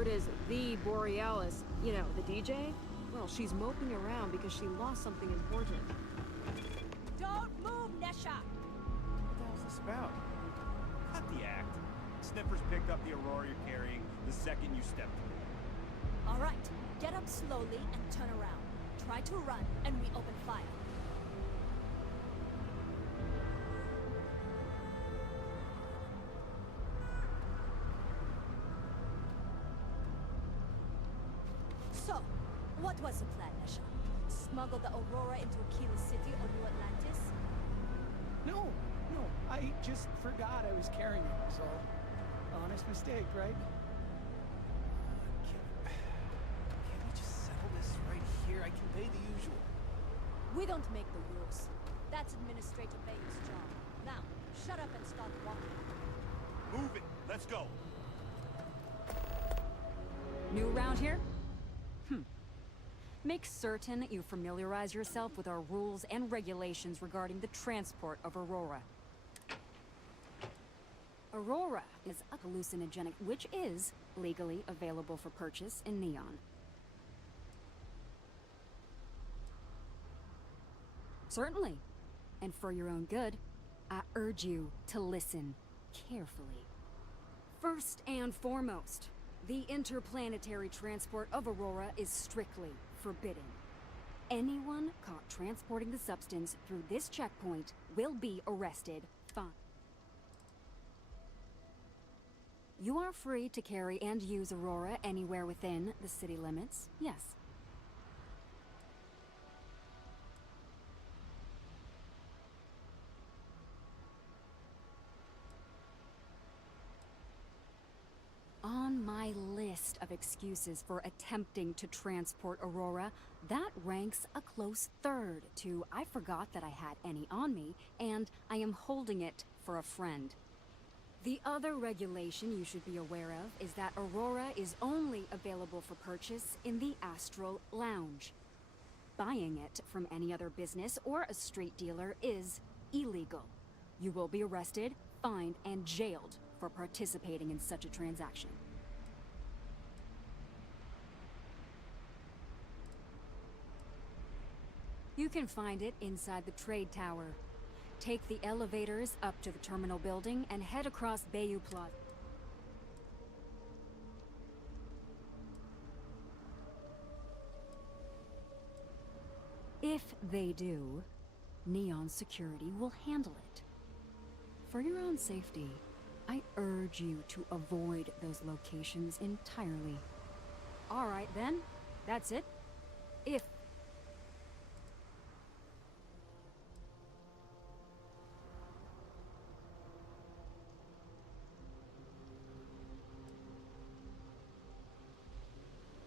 word is the Borealis, you know, the DJ? Well, she's moping around because she lost something important. Don't move, Nesha! What the hell's this about? Cut the act. Sniffers picked up the Aurora you're carrying the second you stepped in. All right, get up slowly and turn around. Try to run, and we open fire. So, what was the plan, Nesha? Smuggle the Aurora into Aquila City or New Atlantis? No, I just forgot I was carrying it, was all. Honest mistake, right? Can't we just settle this right here? I can pay the usual. We don't make the rules. That's Administrator Baines' job. Now, shut up and start walking. Move it. Let's go. New around here? Make certain you familiarize yourself with our rules and regulations regarding the transport of Aurora. Aurora is a hallucinogenic which is legally available for purchase in Neon. Certainly. And for your own good, I urge you to listen carefully. First and foremost, the interplanetary transport of Aurora is strictly forbidden. Anyone caught transporting the substance through this checkpoint will be arrested. Fine. You are free to carry and use Aurora anywhere within the city limits, yes. On my list of excuses for attempting to transport Aurora, that ranks a close third to I forgot that I had any on me, and I am holding it for a friend. The other regulation you should be aware of is that Aurora is only available for purchase in the Astral Lounge. Buying it from any other business or a street dealer is illegal. You will be arrested, fined, and jailed for participating in such a transaction. You can find it inside the trade tower. Take the elevators up to the terminal building and head across Bayou Plaza. If they do, Neon Security will handle it. For your own safety, I urge you to avoid those locations entirely. All right then, that's it. If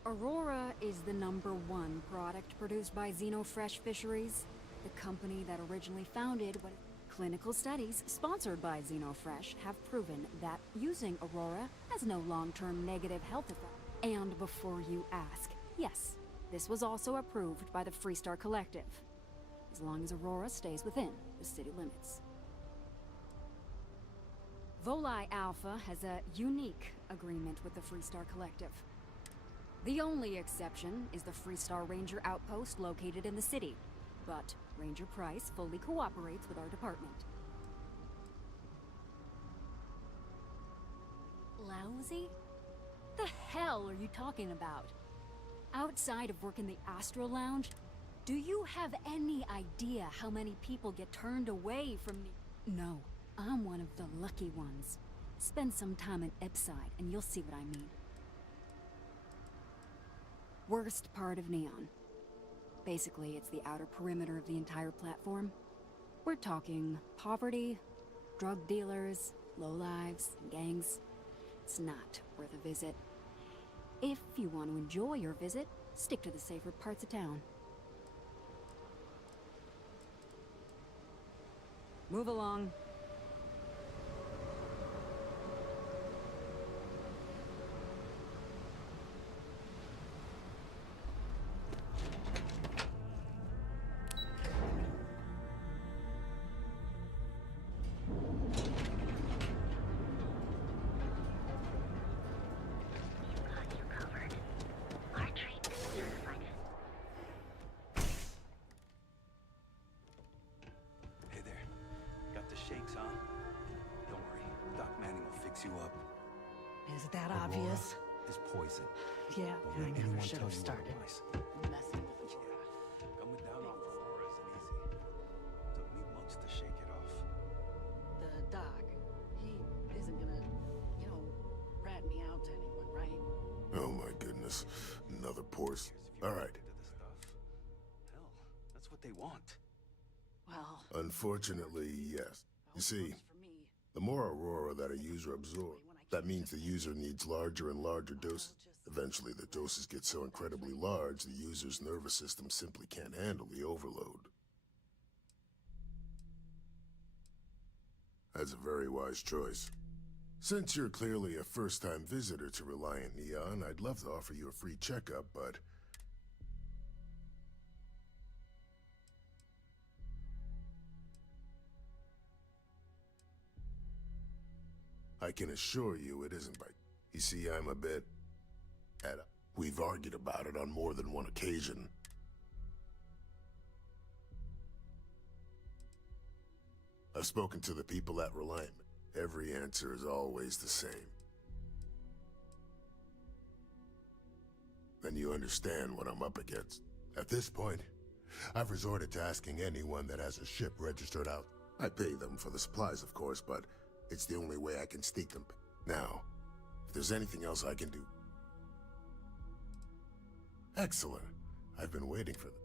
Aurora is the #1 product produced by Xenofresh Fisheries, the company that originally founded what clinical studies sponsored by Xenofresh have proven that using Aurora has no long-term negative health effects. And before you ask, yes, this was also approved by the Freestar Collective, as long as Aurora stays within the city limits. Volii Alpha has a unique agreement with the Freestar Collective. The only exception is the Freestar Ranger outpost located in the city, but Ranger Price fully cooperates with our department. Lousy? The hell are you talking about? Outside of working the Astral Lounge, do you have any idea how many people get turned away from me? No, I'm one of the lucky ones. Spend some time in Ipside and you'll see what I mean. Worst part of Neon. Basically, it's the outer perimeter of the entire platform. We're talking poverty, drug dealers, lowlives, and gangs. It's not worth a visit. If you want to enjoy your visit, stick to the safer parts of town. Move along. fix you up. Is that Aurora obvious? is poison. Yeah, Don't I let never anyone should tell have you started otherwise. messing with you. Coming down off Aurora isn't easy. Took me months to shake it off. The doc, he isn't gonna, rat me out to anyone, right? Oh my goodness. Another Porsche. All right. Into the stuff. Hell, that's what they want. Well, Unfortunately, yes. You see, works for me. the more Aurora that a user absorbs, that means the user needs larger and larger doses. Eventually, the doses get so incredibly large, the user's nervous system simply can't handle the overload. That's a very wise choice. Since you're clearly a first-time visitor to Reliant Neon, I'd love to offer you a free checkup, but... I can assure you it isn't by... You see, I'm a bit... We've argued about it on more than one occasion. I've spoken to the people at Reliant. Every answer is always the same. Then you understand what I'm up against. At this point, I've resorted to asking anyone that has a ship registered out. I pay them for the supplies, of course, but it's the only way I can sneak them. Now, if there's anything else I can do... Excellent. I've been waiting for them.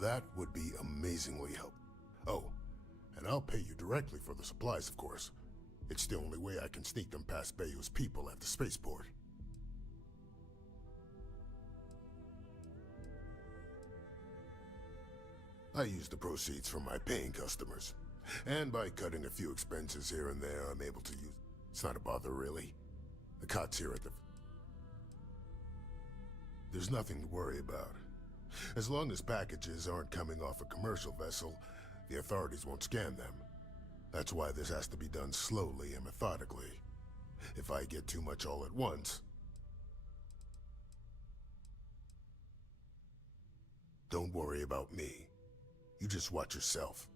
That would be amazingly helpful. Oh, and I'll pay you directly for the supplies, of course. It's the only way I can sneak them past Bayou's people at the spaceport. I use the proceeds from my paying customers. And by cutting a few expenses here and there, I'm able to use... It's not a bother, really. The cot's here at the... There's nothing to worry about. As long as packages aren't coming off a commercial vessel, the authorities won't scan them. That's why this has to be done slowly and methodically. If I get too much all at once... Don't worry about me. You just watch yourself.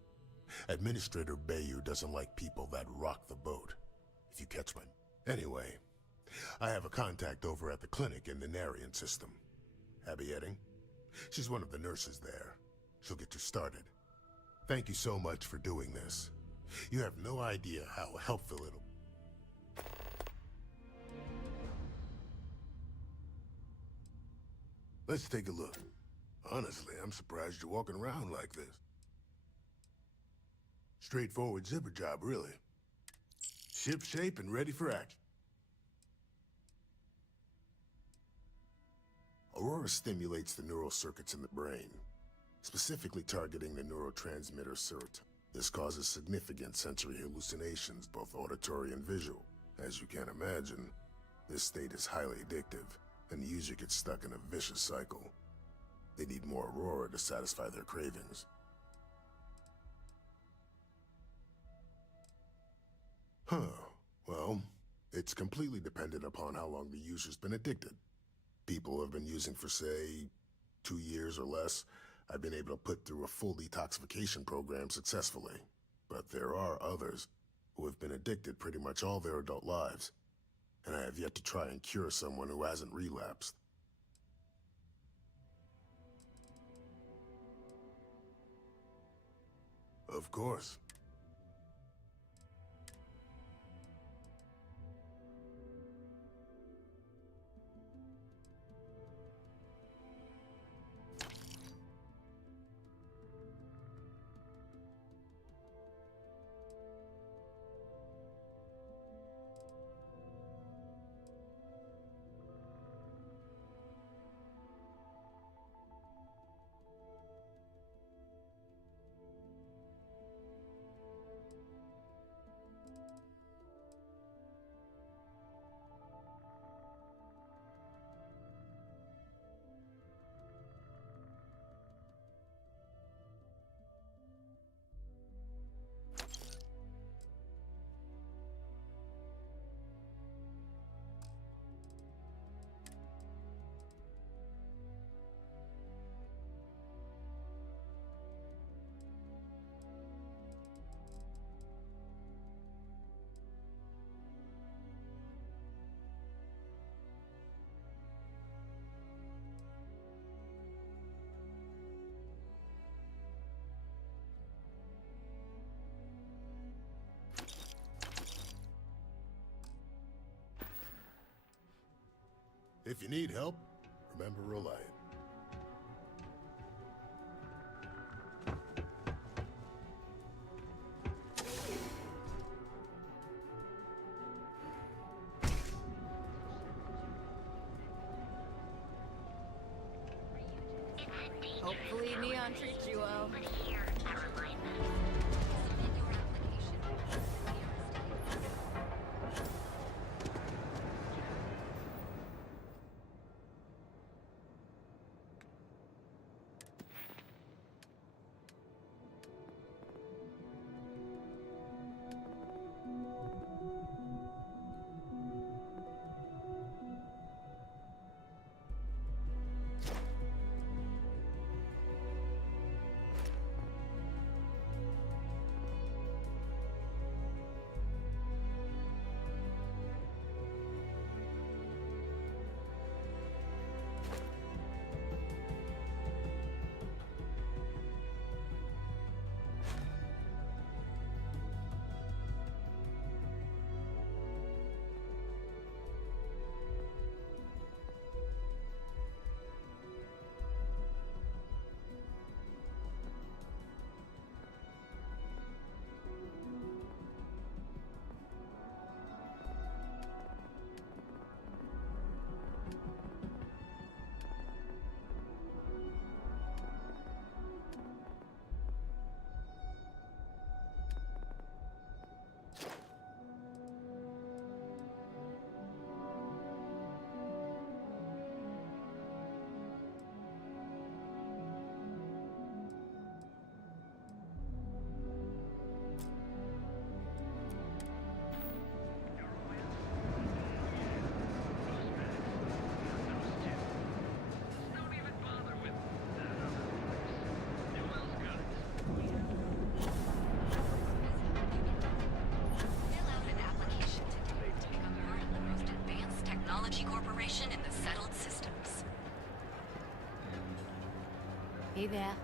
Administrator Bayou doesn't like people that rock the boat, if you catch my... Anyway, I have a contact over at the clinic in the Narian system. Abby Edding? She's one of the nurses there. She'll get you started. Thank you so much for doing this. You have no idea how helpful it'll... Let's take a look. Honestly, I'm surprised you're walking around like this. Straightforward zipper job, really. Ship shape and ready for action. Aurora stimulates the neural circuits in the brain, specifically targeting the neurotransmitter serotonin. This causes significant sensory hallucinations, both auditory and visual. As you can imagine, this state is highly addictive, and the user gets stuck in a vicious cycle. They need more Aurora to satisfy their cravings. Well, it's completely dependent upon how long the user's been addicted. People have been using for, say, 2 years or less. I've been able to put through a full detoxification program successfully. But there are others who have been addicted pretty much all their adult lives, and I have yet to try and cure someone who hasn't relapsed. Of course. If you need help, remember Reliant. Hopefully Neon treats you well. Corporation in the settled systems. Hey there.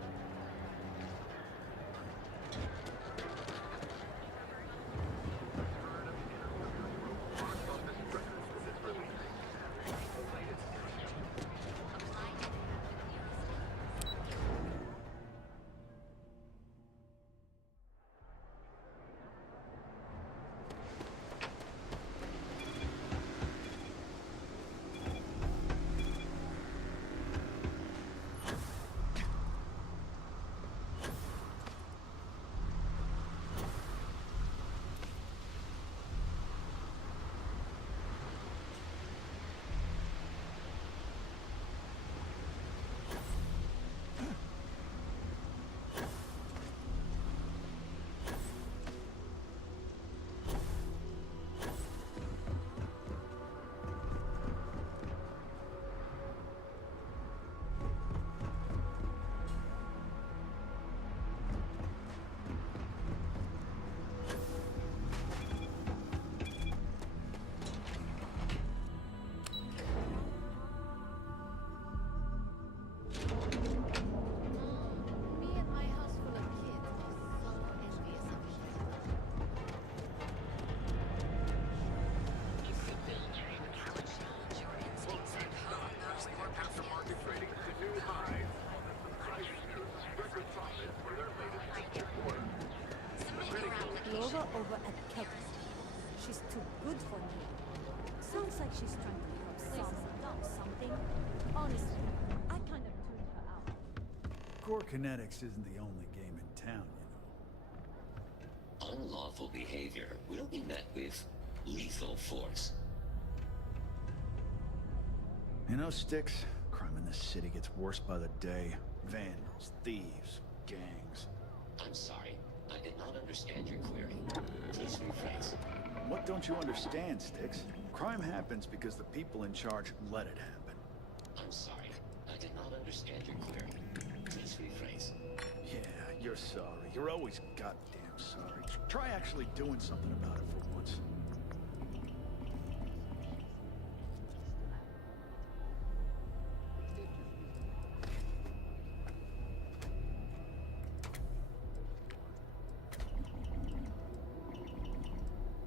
Over at Kevin. She's too good for me. Sounds like she's trying to help something. Honestly, I kind of tuned her out. Core kinetics isn't the only game in town, you know. Unlawful behavior will be met with lethal force. You know, Sticks, crime in this city gets worse by the day. Vandals, thieves, gangs. I'm sorry. I did not understand your query. Please rephrase. What don't you understand, Sticks? Crime happens because the people in charge let it happen. I'm sorry. I did not understand your query. Please rephrase. Yeah, you're sorry. You're always goddamn sorry. Try actually doing something about it for once.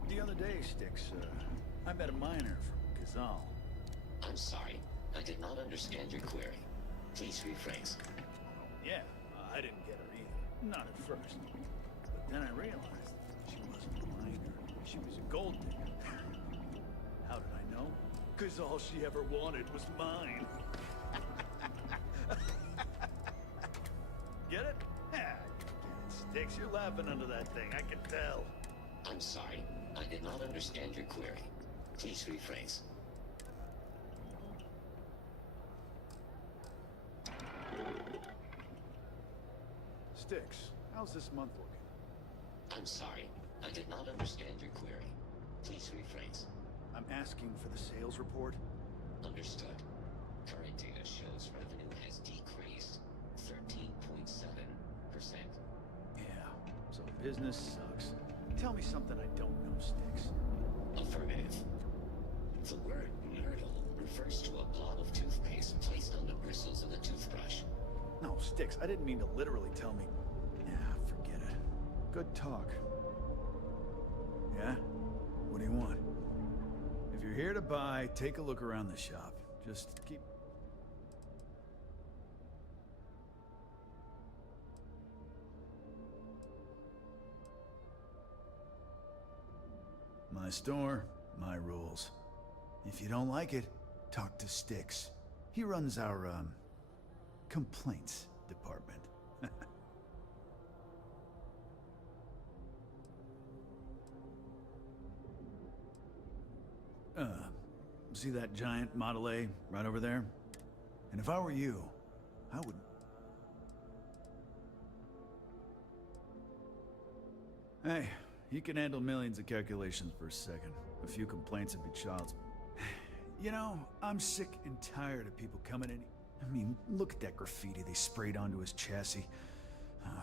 The other day, Sticks, I met a miner from Gazal. I'm sorry. I did not understand your query. Please rephrase. Yeah, I didn't get her either. Not at first. But then I realized she wasn't a minor. She was a gold digger. How did I know? Because all she ever wanted was mine. Get it? Yeah, Sticks, you're laughing under that thing, I can tell. I'm sorry. I did not understand your query. Please rephrase. Sticks, how's this month looking? I'm sorry. I did not understand your query. Please rephrase. I'm asking for the sales report. Understood. Current data shows revenue has decreased 13.7%. Yeah, so business sucks. Tell me something I don't know, Sticks. Affirmative. The word myrtle refers to a blob of toothpaste placed on the bristles of the toothbrush. No, Sticks, I didn't mean to literally tell me. Yeah, forget it. Good talk. Yeah? What do you want? If you're here to buy, take a look around the shop. Just keep... My store, my rules. If you don't like it, talk to Sticks. He runs our, complaints department. See that giant Model A right over there? And if I were you, I would... Hey, he can handle millions of calculations per second. A few complaints would be child's... You know, I'm sick and tired of people coming in... I mean, look at that graffiti they sprayed onto his chassis.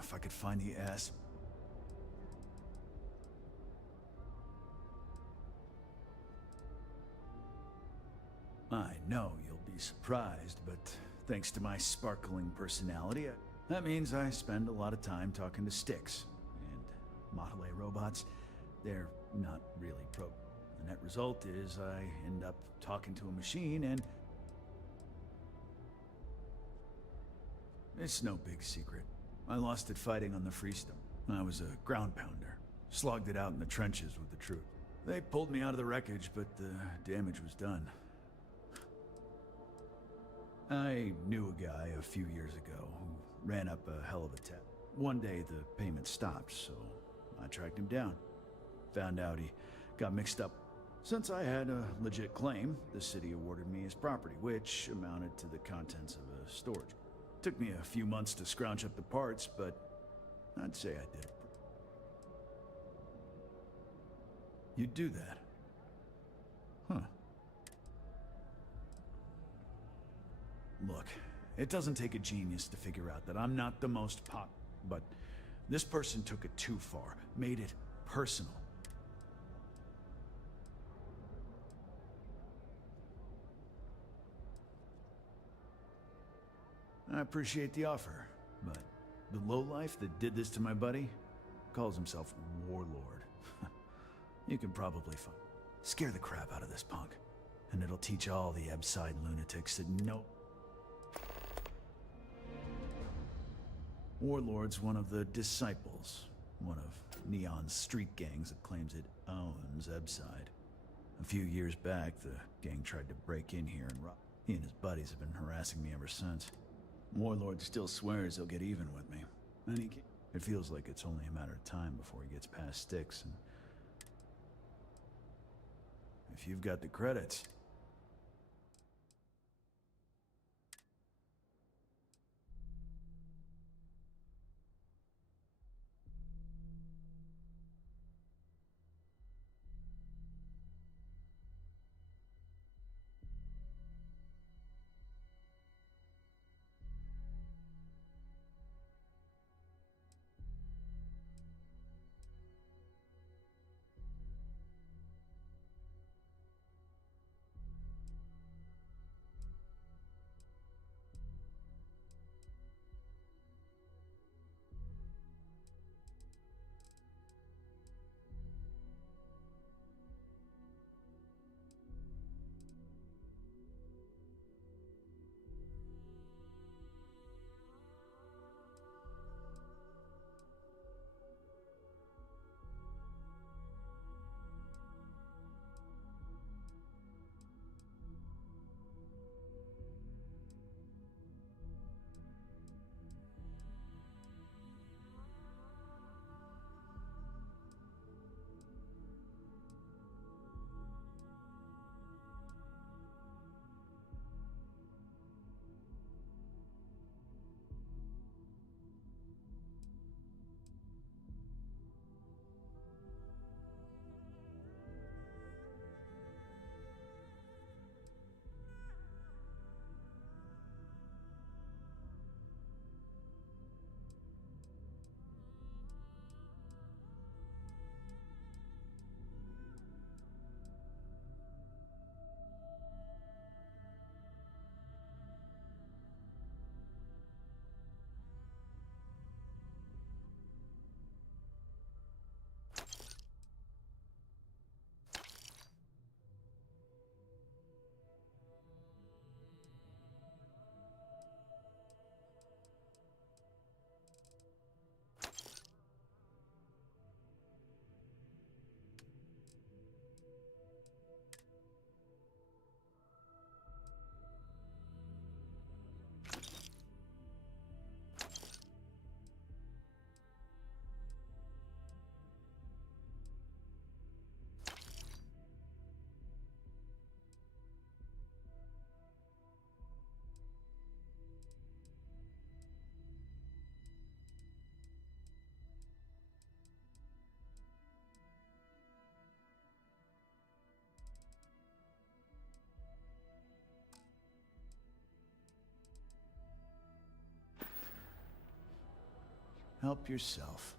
If I could find the ass... I know you'll be surprised, but thanks to my sparkling personality, that means I spend a lot of time talking to Sticks. And Model A robots, they're not really pro. The net result is I end up talking to a machine and... It's no big secret. I lost it fighting on the Freestone. I was a ground pounder. Slogged it out in the trenches with the troops. They pulled me out of the wreckage, but the damage was done. I knew a guy a few years ago who ran up a hell of a tab. One day the payment stopped, so I tracked him down. Found out he got mixed up. Since I had a legit claim, the city awarded me his property, which amounted to the contents of a storage. Took me a few months to scrounge up the parts, but I'd say I did it. You'd do that? Huh. Look, it doesn't take a genius to figure out that I'm not the most pop, but this person took it too far, made it personal. I appreciate the offer, but the lowlife that did this to my buddy calls himself Warlord. You can probably find... Scare the crap out of this punk, and it'll teach all the Ebside lunatics that no... Warlord's one of the disciples, one of Neon's street gangs that claims it owns Ebside. A few years back, the gang tried to break in here and rob. He and his buddies have been harassing me ever since. Warlord still swears he'll get even with me. And he can't. It feels like it's only a matter of time before he gets past Sticks, and... If you've got the credits... Help yourself.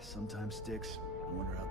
Sometimes sticks. I wonder how...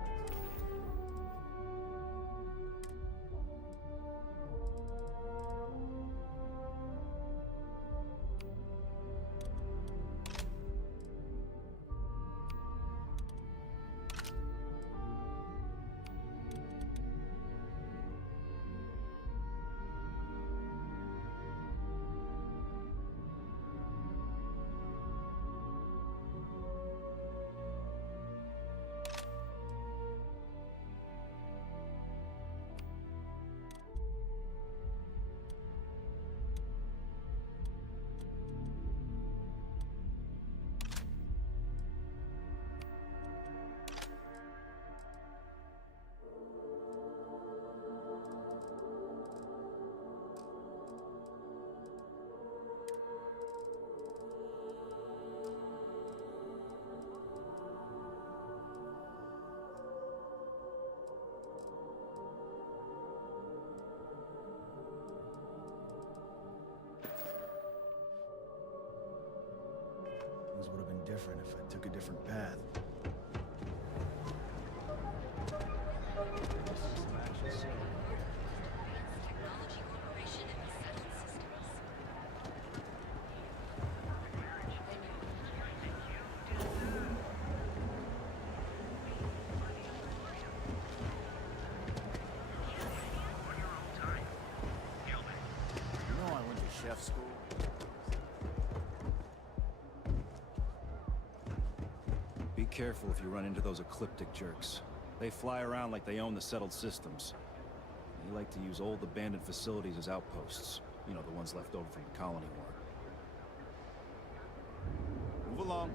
Things would have been different if I took a different path. Chef school. Be careful if you run into those ecliptic jerks. They fly around like they own the settled systems. They like to use old abandoned facilities as outposts. You know, the ones left over from the colony war. Move along.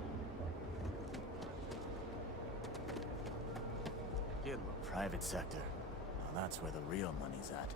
Private sector. Now that's where the real money's at.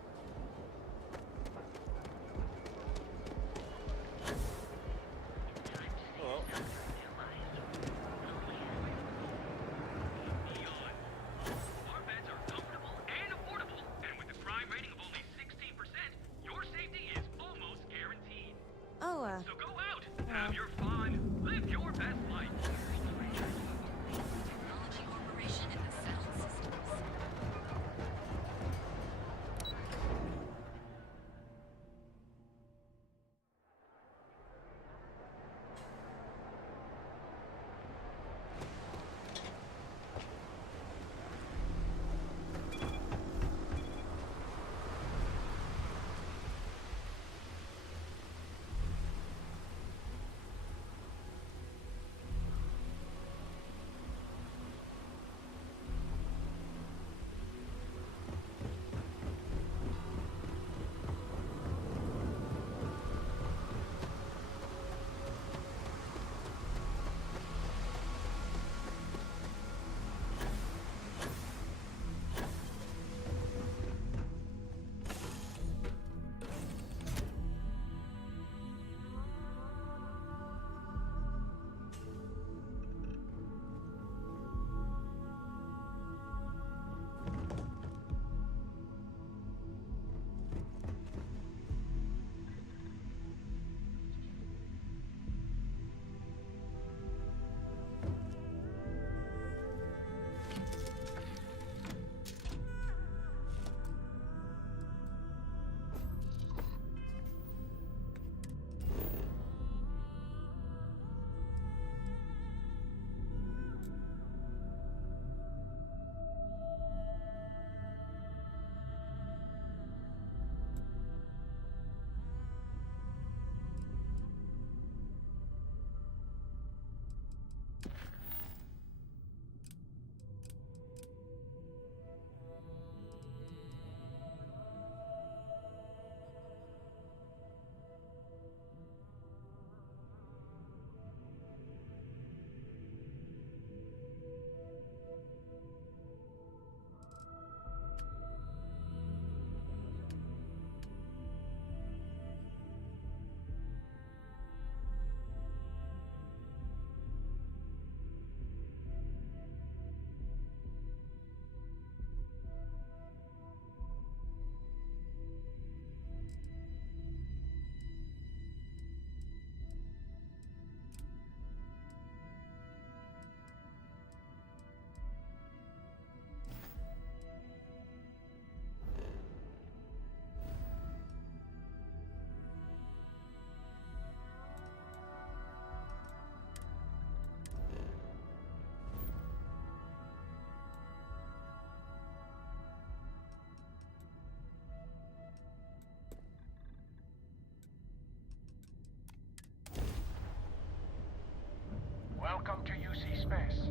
space.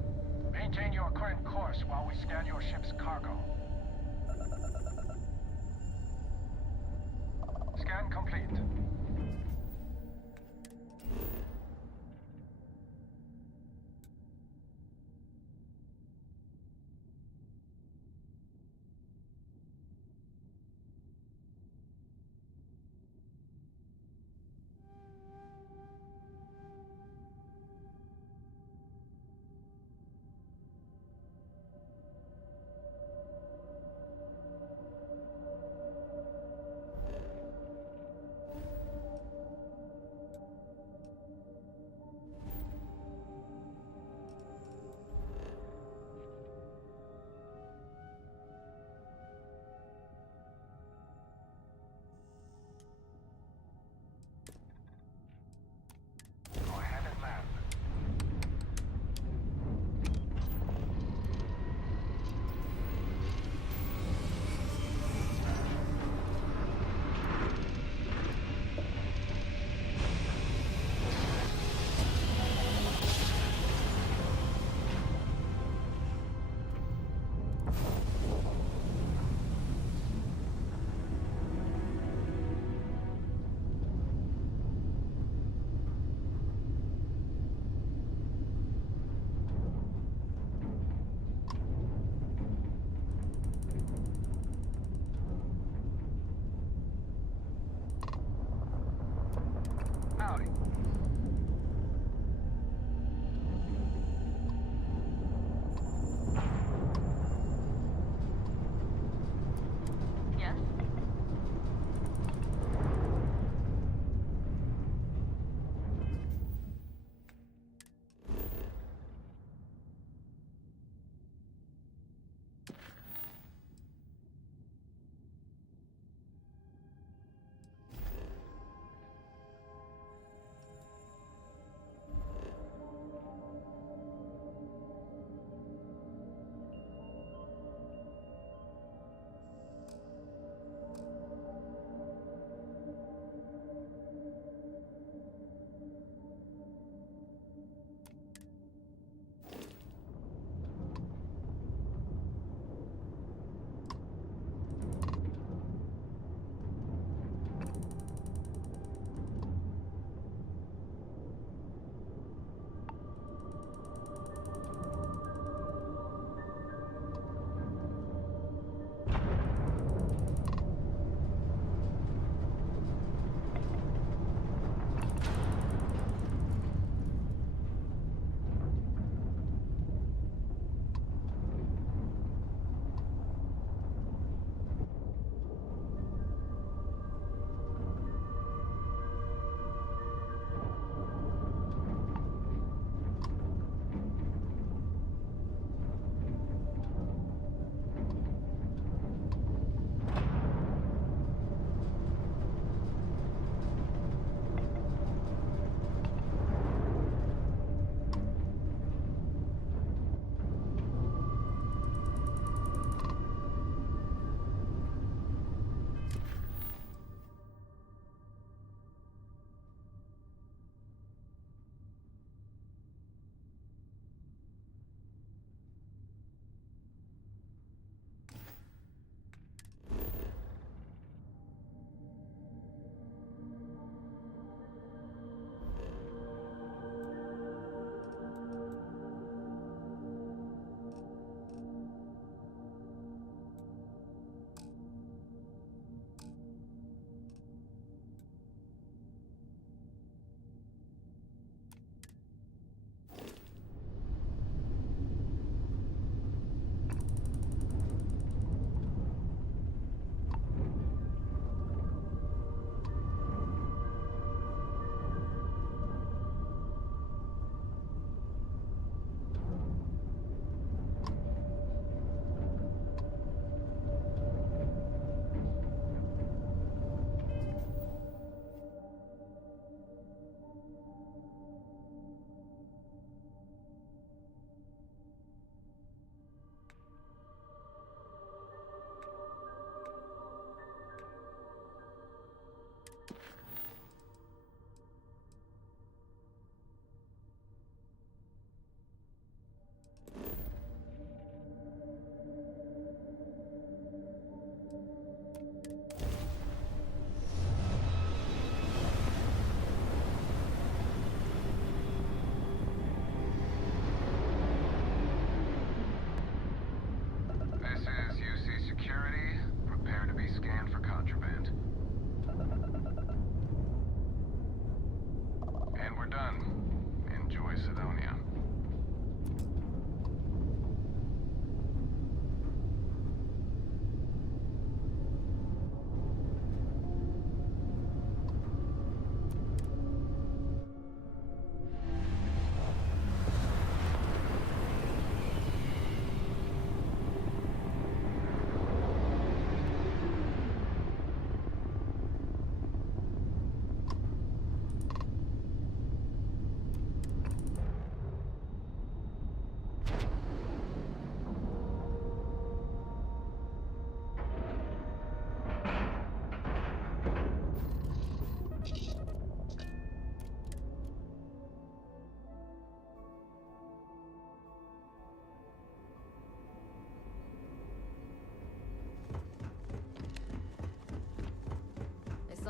Maintain your current course while we scan your ship's cargo. Scan complete.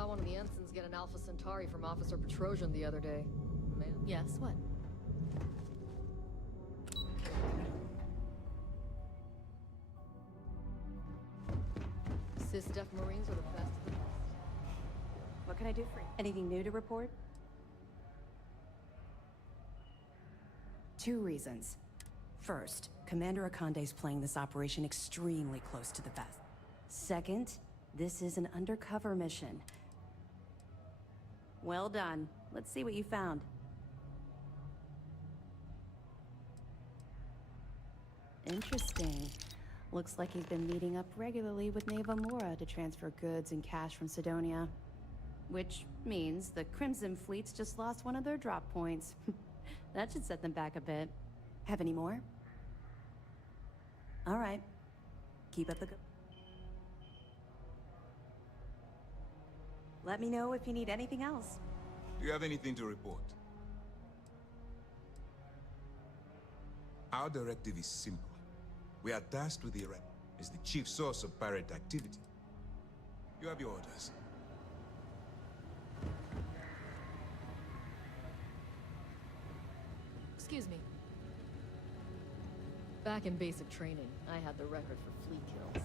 saw one of the ensigns get an Alpha Centauri from Officer Petrosian the other day. Man. Yes, what? Cis-def Marines are the best of the best. What can I do for you? Anything new to report? 2 reasons. First, Commander Akande's playing this operation extremely close to the vest. Second, this is an undercover mission. Well done. Let's see what you found. Interesting. Looks like he's been meeting up regularly with Neva Mora to transfer goods and cash from Sidonia. Which means the Crimson Fleet's just lost one of their drop points. That should set them back a bit. Have any more? All right. Keep up the good. Let me know if you need anything else. Do you have anything to report? Our directive is simple. We are tasked with the erect. It's the chief source of pirate activity. You have your orders. Excuse me. Back in basic training, I had the record for fleet kills.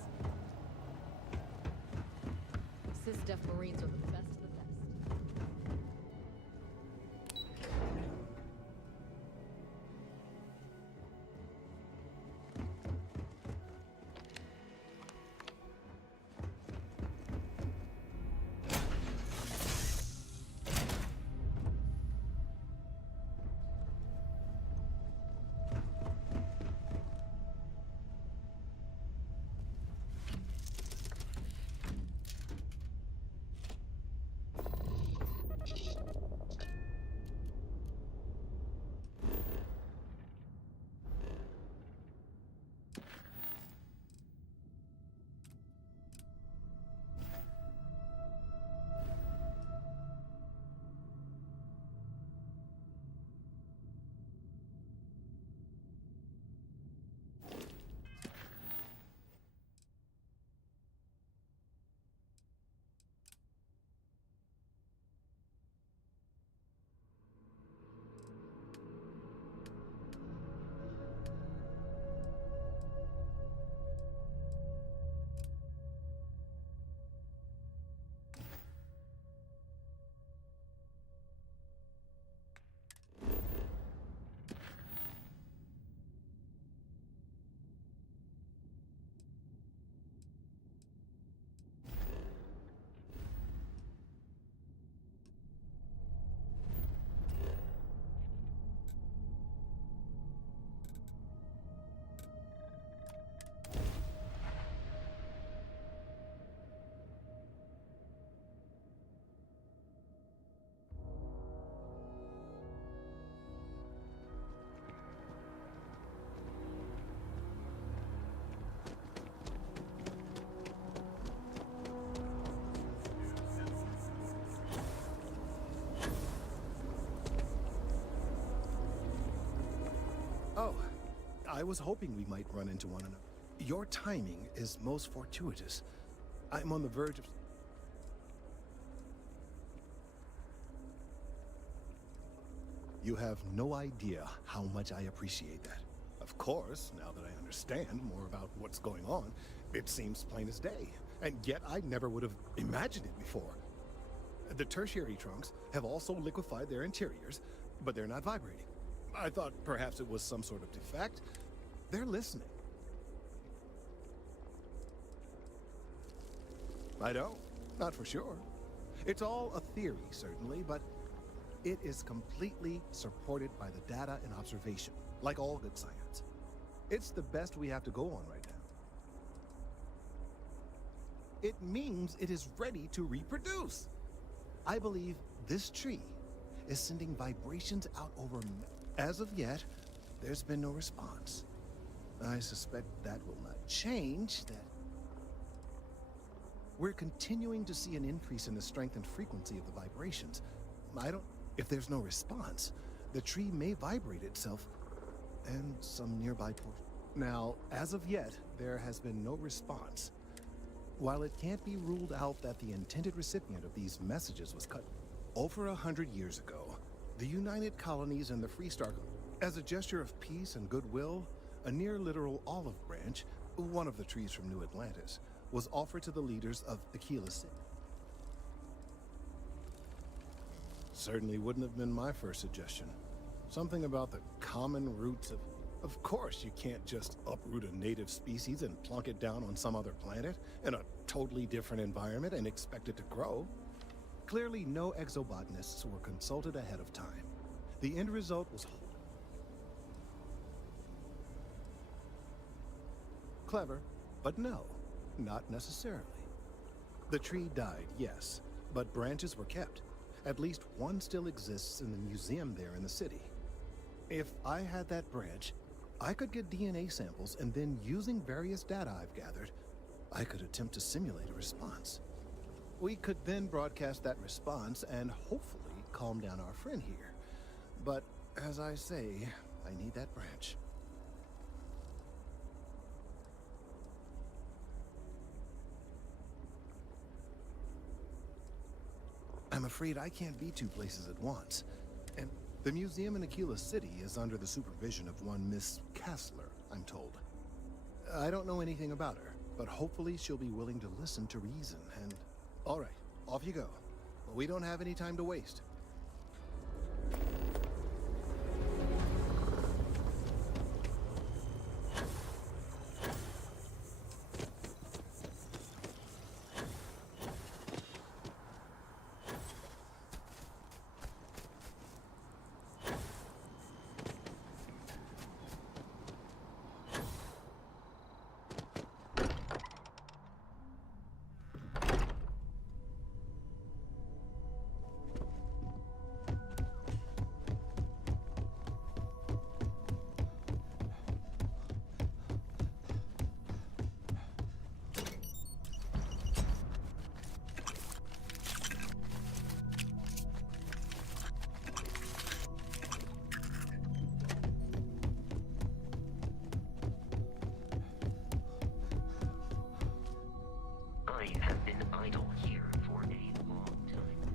Cis-def Marines are the best of the best. Oh, I was hoping we might run into one another. Your timing is most fortuitous. I'm on the verge of... You have no idea how much I appreciate that. Of course, now that I understand more about what's going on, it seems plain as day. And yet I never would have imagined it before. The tertiary trunks have also liquefied their interiors, but they're not vibrating. I thought perhaps it was some sort of defect. They're listening. I don't. Not for sure. It's all a theory, certainly, but it is completely supported by the data and observation, like all good science. It's the best we have to go on right now. It means it is ready to reproduce. I believe this tree is sending vibrations out over... As of yet, there's been no response. I suspect that will not change, that... We're continuing to see an increase in the strength and frequency of the vibrations. If there's no response, the tree may vibrate itself, and some nearby portion. Now, as of yet, there has been no response. While it can't be ruled out that the intended recipient of these messages was cut over 100 years ago, the United Colonies and the Freestar, as a gesture of peace and goodwill, a near-literal olive branch, one of the trees from New Atlantis, was offered to the leaders of Aquila City. Certainly wouldn't have been my first suggestion. Something about the common roots of... Of course you can't just uproot a native species and plunk it down on some other planet in a totally different environment and expect it to grow. Clearly no exobotanists were consulted ahead of time. The end result was clever, but no, not necessarily. The tree died, yes, but branches were kept. At least one still exists in the museum there in the city. If I had that branch, I could get DNA samples, and then using various data I've gathered, I could attempt to simulate a response. We could then broadcast that response and hopefully calm down our friend here. But as I say, I need that branch. I'm afraid I can't be two places at once. And the museum in Aquila City is under the supervision of one Miss Kessler, I'm told. I don't know anything about her, but hopefully she'll be willing to listen to reason and... All right, off you go. We don't have any time to waste. I have been idle here for a long time.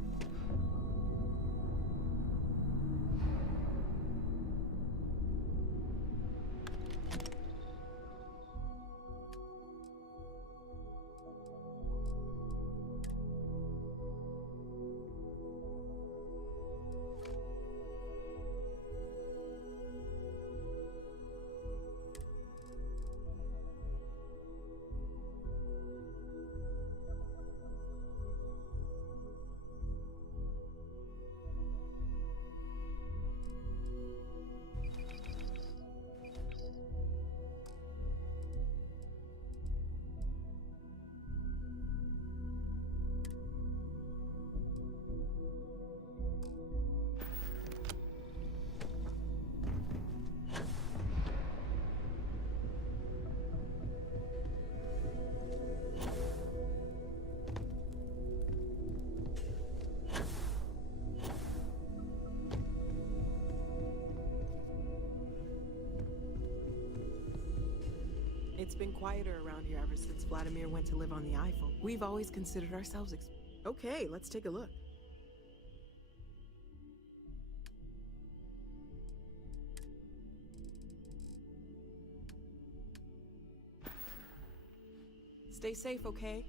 It's been quieter around here ever since Vladimir went to live on the Eiffel. We've always considered ourselves okay, let's take a look. Stay safe, okay?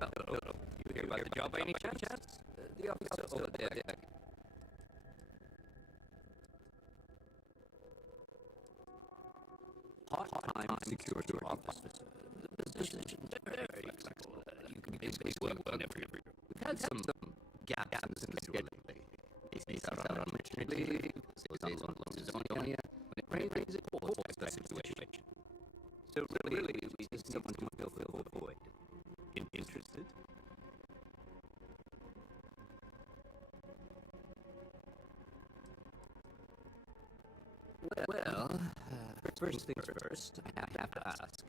Hello. You hear about the job by any chance? The officer over there. Part-time security officer. The position is very flexible. You can basically work whenever you're. We've had some gaps in the schedule lately. These are on maternity leave, those on Zambia, when it rains, it pours that situation. So really, we just need someone to fill the void. Interested? Well, first things first, I have to ask,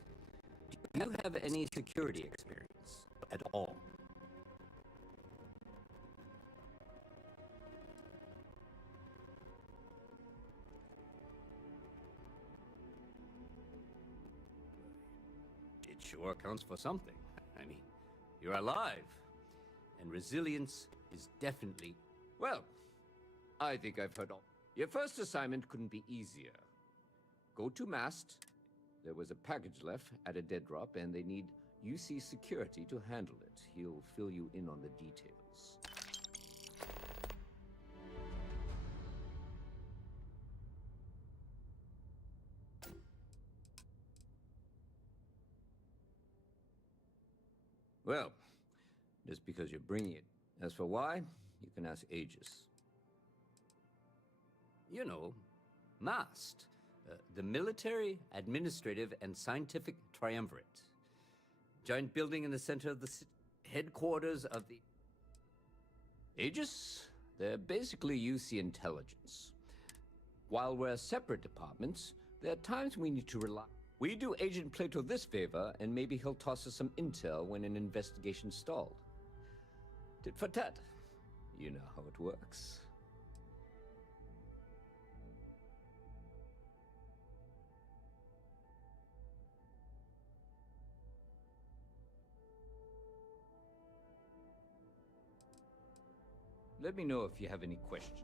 do you have any security experience at all? It sure counts for something. I mean, you're alive, and resilience is definitely, well, I think I've heard all. Your first assignment couldn't be easier. Go to Mast. There was a package left at a dead drop, and they need UC security to handle it. He'll fill you in on the details. Well, just because you're bringing it. As for why, you can ask Aegis. You know, MAST, the Military, Administrative, and Scientific Triumvirate. Giant building in the center of the headquarters of the... Aegis? They're basically UC intelligence. While we're separate departments, there are times we need to rely... We do Agent Plato this favor, and maybe he'll toss us some intel when an investigation stalled. Tit for tat. You know how it works. Let me know if you have any questions.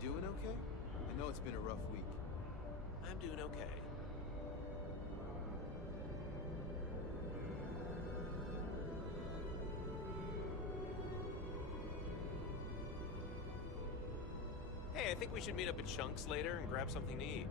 doing okay? I know it's been a rough week. I'm doing okay. Hey, I think we should meet up at Chunks later and grab something to eat.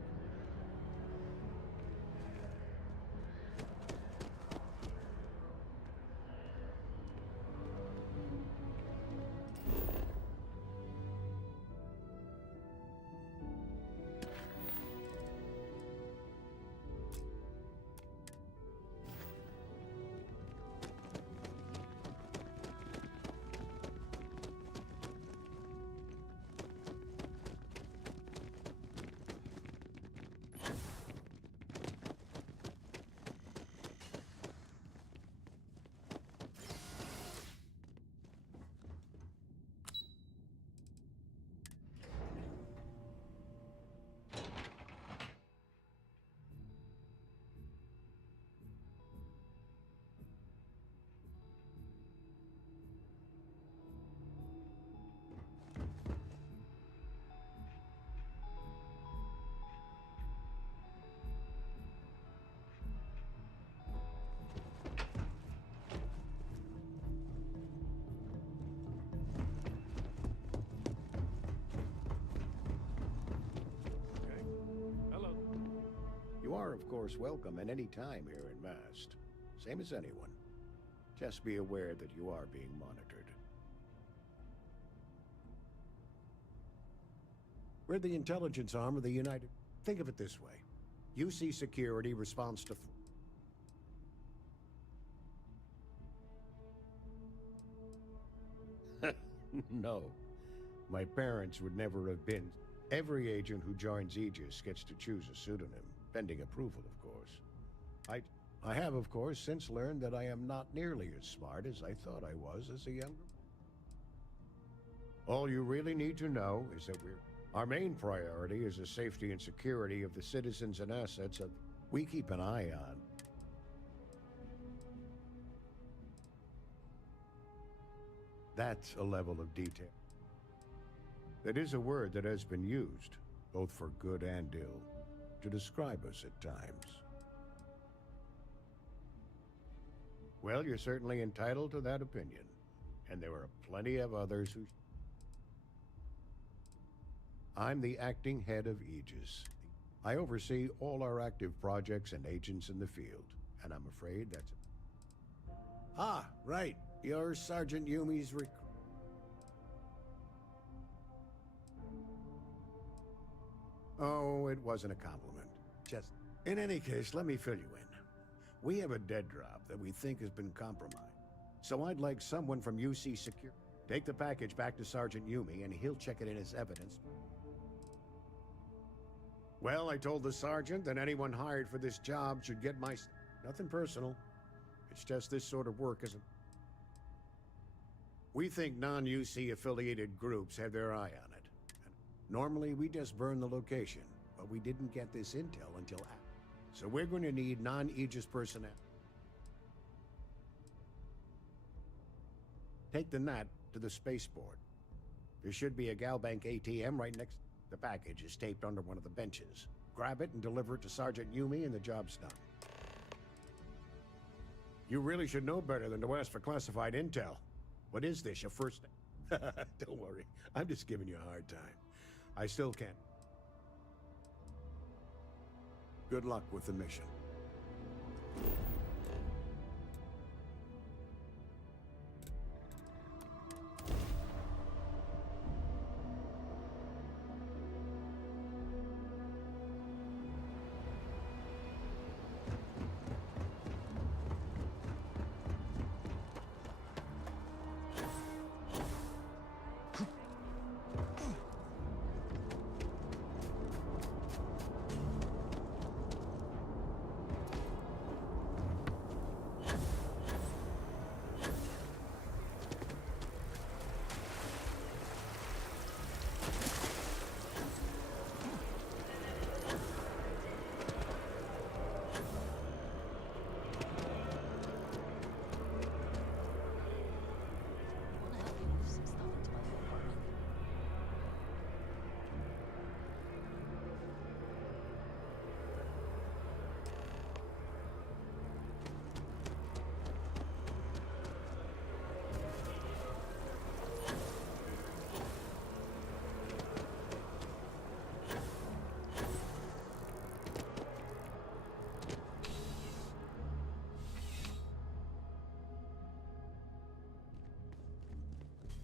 You are, of course, welcome at any time here in Mast. Same as anyone. Just be aware that you are being monitored. We're the intelligence arm of the United... Think of it this way. UC Security responds to... No. My parents would never have been... Every agent who joins Aegis gets to choose a pseudonym, pending approval, of course. I have, of course, since learned that I am not nearly as smart as I thought I was as a younger... All you really need to know is that our main priority is the safety and security of the citizens and assets of... We keep an eye on. That's a level of detail. That is a word that has been used, both for good and ill, to describe us at times. Well, you're certainly entitled to that opinion, and there are plenty of others who... I'm the acting head of Aegis. I oversee all our active projects and agents in the field, and I'm afraid that's... Ah, right. You're Sergeant Yumi's Oh, it wasn't a compliment. Just... In any case, let me fill you in. We have a dead drop that we think has been compromised. So I'd like someone from UC Secure... Take the package back to Sergeant Yumi, and he'll check it in as evidence. Well, I told the sergeant that anyone hired for this job should get my... Nothing personal. It's just this sort of work isn't... We think non-UC affiliated groups have their eye on it. Normally, we just burn the location, but we didn't get this intel until after. So we're going to need non-Aegis personnel. Take the NAT to the spaceport. There should be a Galbank ATM right next... The package is taped under one of the benches. Grab it and deliver it to Sergeant Yumi and the job's done. You really should know better than to ask for classified intel. What is this, your first... Don't worry, I'm just giving you a hard time. I still can't. Good luck with the mission.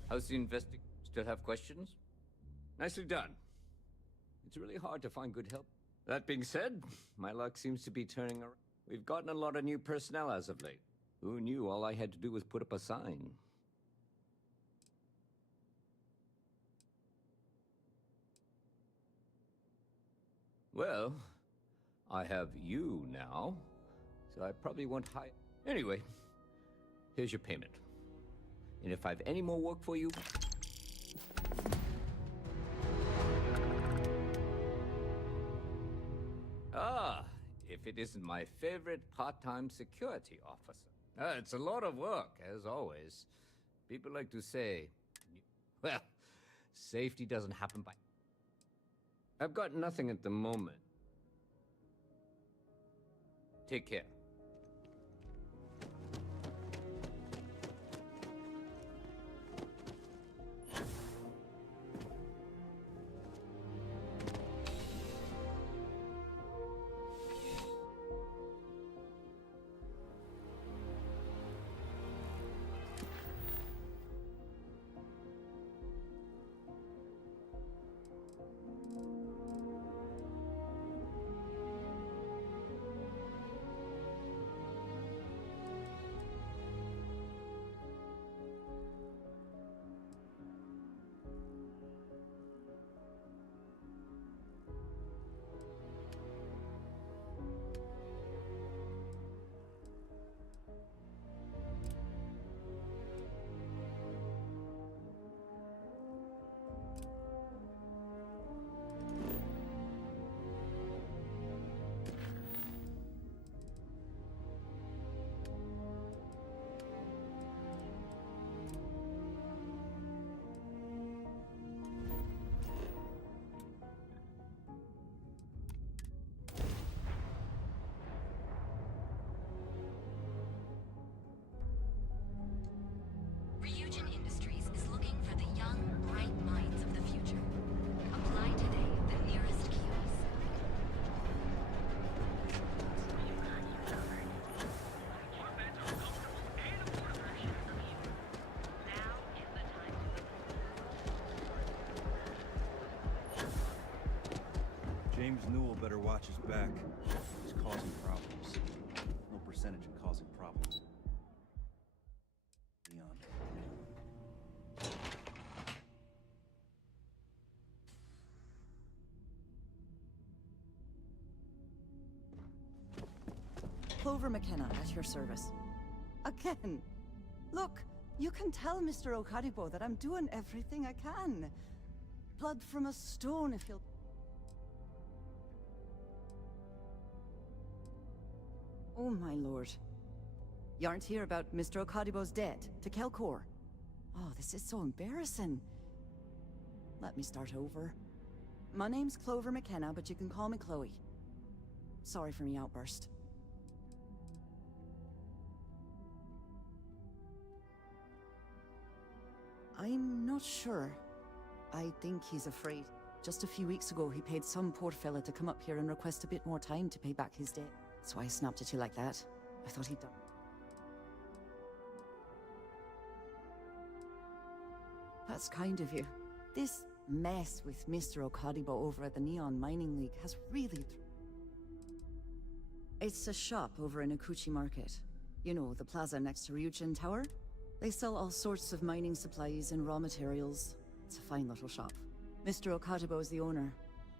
How's the investigation? Still have questions? Nicely done. It's really hard to find good help. That being said, my luck seems to be turning around. We've gotten a lot of new personnel as of late. Who knew all I had to do was put up a sign? Well, I have you now, so I probably won't hire. Anyway, here's your payment. And if I have any more work for you... Ah, if it isn't my favorite part-time security officer. It's a lot of work, as always. People like to say, well, safety doesn't happen by... I've got nothing at the moment. Take care. James Newell better watch his back. He's causing problems. No percentage in causing problems. Leon. Clover McKenna, at your service. Again. Look, you can tell Mr. Okaribo that I'm doing everything I can. Blood from a stone if you'll... Oh, my lord. You aren't here about Mr. Okadibo's debt to Kelkor. Oh, this is so embarrassing. Let me start over. My name's Clover McKenna, but you can call me Chloe. Sorry for me outburst. I'm not sure. I think he's afraid. Just a few weeks ago, he paid some poor fella to come up here and request a bit more time to pay back his debt. So I snapped at you like that. I thought he'd done. That's kind of you. This mess with Mr. Okadibo over at the Neon Mining League has really... It's a shop over in Akuchi Market. You know, the plaza next to Ryujin Tower? They sell all sorts of mining supplies and raw materials. It's a fine little shop. Mr. Okadibo is the owner.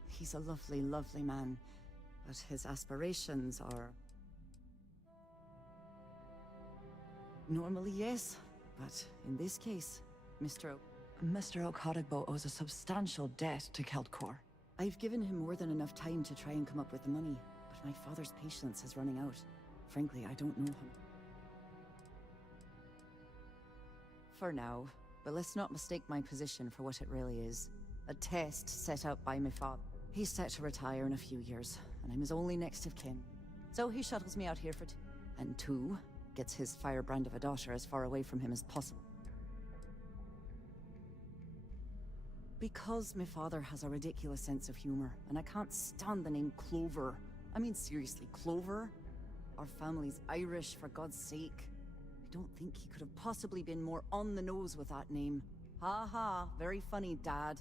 He's a lovely, lovely man. But his aspirations are... Normally, yes. But in this case, Mr. Okadibo owes a substantial debt to Keldcor. I've given him more than enough time to try and come up with the money, but my father's patience is running out. Frankly, I don't know him. For now, but let's not mistake my position for what it really is. A test set out by my father. He's set to retire in a few years, and I'm his only next of kin. So he shuttles me out here for and two, gets his firebrand of a daughter as far away from him as possible. Because my father has a ridiculous sense of humor, and I can't stand the name Clover. I mean, seriously, Clover? Our family's Irish, for God's sake. I don't think he could have possibly been more on the nose with that name. Ha ha, very funny, Dad.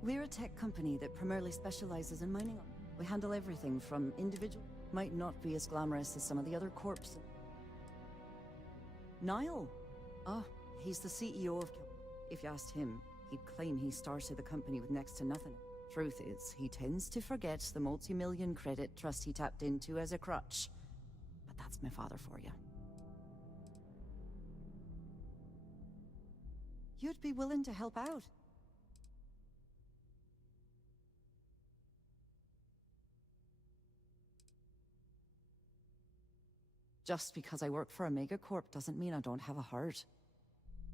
We're a tech company that primarily specializes in mining. We handle everything from individual... Might not be as glamorous as some of the other corps. Niall? Oh, he's the CEO of... If you asked him, he'd claim he started the company with next to nothing. Truth is, he tends to forget the multi-million credit trust he tapped into as a crutch. But that's my father for you. You'd be willing to help out. Just because I work for a megacorp doesn't mean I don't have a heart.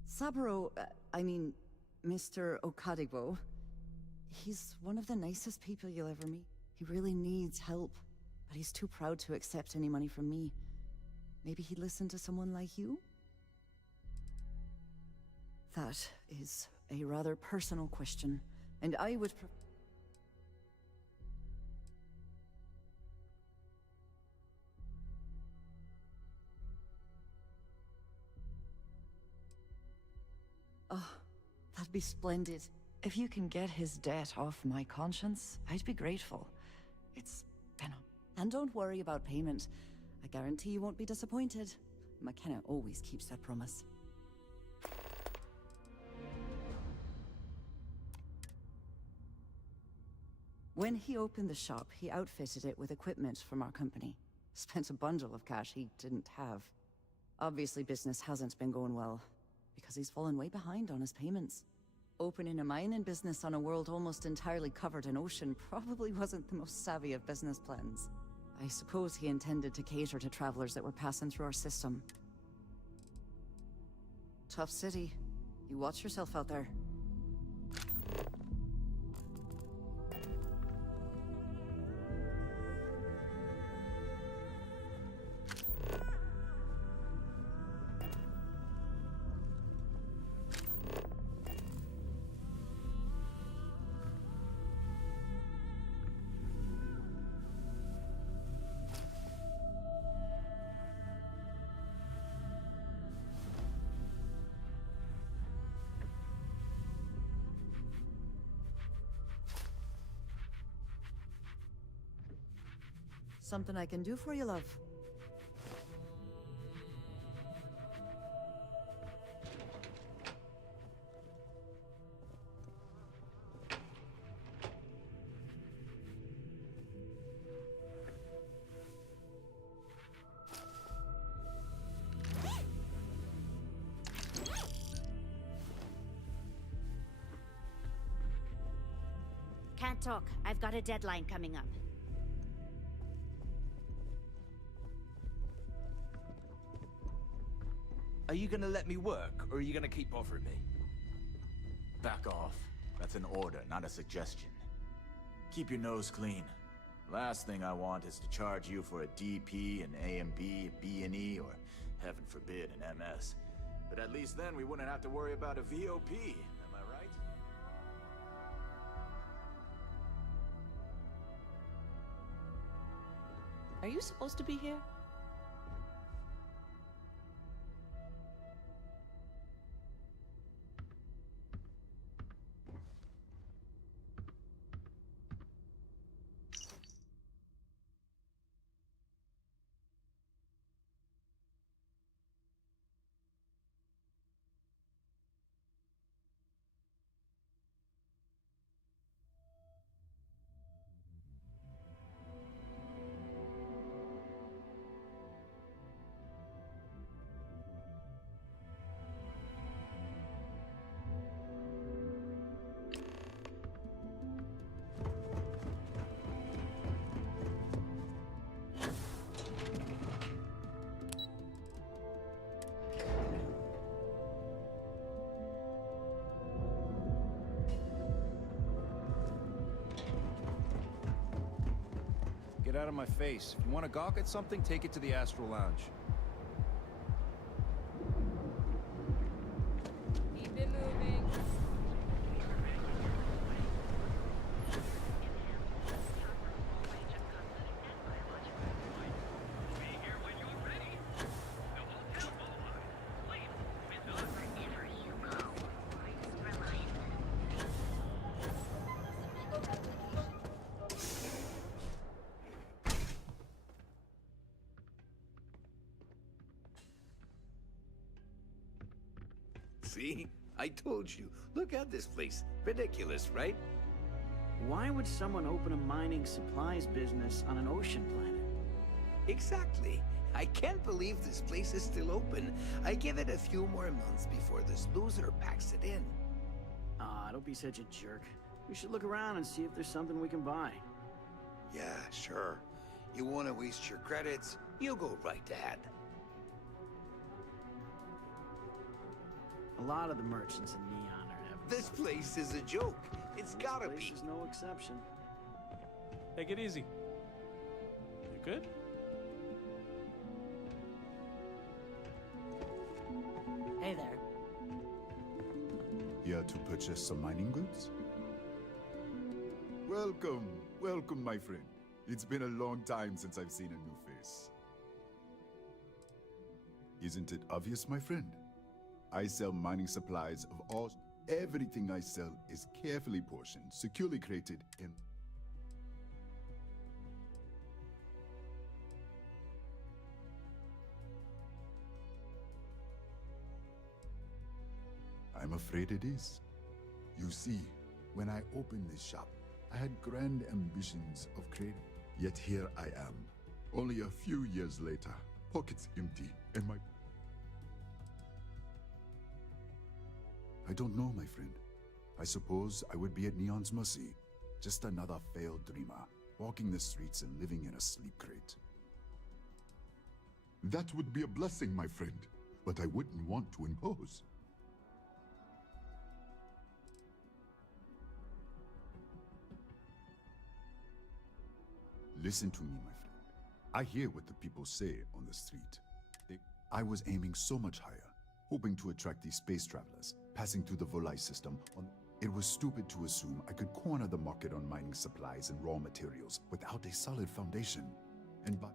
Saburo, Mr. Okadigbo, he's one of the nicest people you'll ever meet. He really needs help, but he's too proud to accept any money from me. Maybe he'd listen to someone like you? That is a rather personal question, and I would Oh, that'd be splendid. If you can get his debt off my conscience, I'd be grateful. It's been a... And don't worry about payment. I guarantee you won't be disappointed. McKenna always keeps that promise. When he opened the shop, he outfitted it with equipment from our company. Spent a bundle of cash he didn't have. Obviously, business hasn't been going well, because he's fallen way behind on his payments. Opening a mining business on a world almost entirely covered in ocean probably wasn't the most savvy of business plans. I suppose he intended to cater to travelers that were passing through our system. Tough city. You watch yourself out there. Something I can do for you, love. Can't talk. I've got a deadline coming up. Are you gonna let me work, or are you gonna keep bothering me? Back off. That's an order, not a suggestion. Keep your nose clean. Last thing I want is to charge you for a DP, an A&B, a B&E, or, heaven forbid, an MS. But at least then we wouldn't have to worry about a VOP, am I right? Are you supposed to be here? Get out of my face. If you want to gawk at something, take it to the Astral Lounge. Keep it moving. See? I told you. Look at this place. Ridiculous, right? Why would someone open a mining supplies business on an ocean planet? Exactly. I can't believe this place is still open. I give it a few more months before this loser packs it in. Ah, don't be such a jerk. We should look around and see if there's something we can buy. Yeah, sure. You want to waste your credits? You go right ahead. A lot of the merchants in Neon are having This place is a joke. It's gotta be. This is no exception. Take it easy. You good? Hey there. Here to purchase some mining goods? Welcome, welcome, my friend. It's been a long time since I've seen a new face. Isn't it obvious, my friend? I sell mining supplies of all... Everything I sell is carefully portioned, securely created in... I'm afraid it is. You see, when I opened this shop, I had grand ambitions of creating. Yet here I am, only a few years later, pockets empty, and my... I don't know, my friend. I suppose I would be at Neon's mercy. Just another failed dreamer, walking the streets and living in a sleep crate. That would be a blessing, my friend, but I wouldn't want to impose. Listen to me, my friend. I hear what the people say on the street. I was aiming so much higher, hoping to attract these space travelers, passing through the Volai system. It was stupid to assume I could corner the market on mining supplies and raw materials without a solid foundation. And but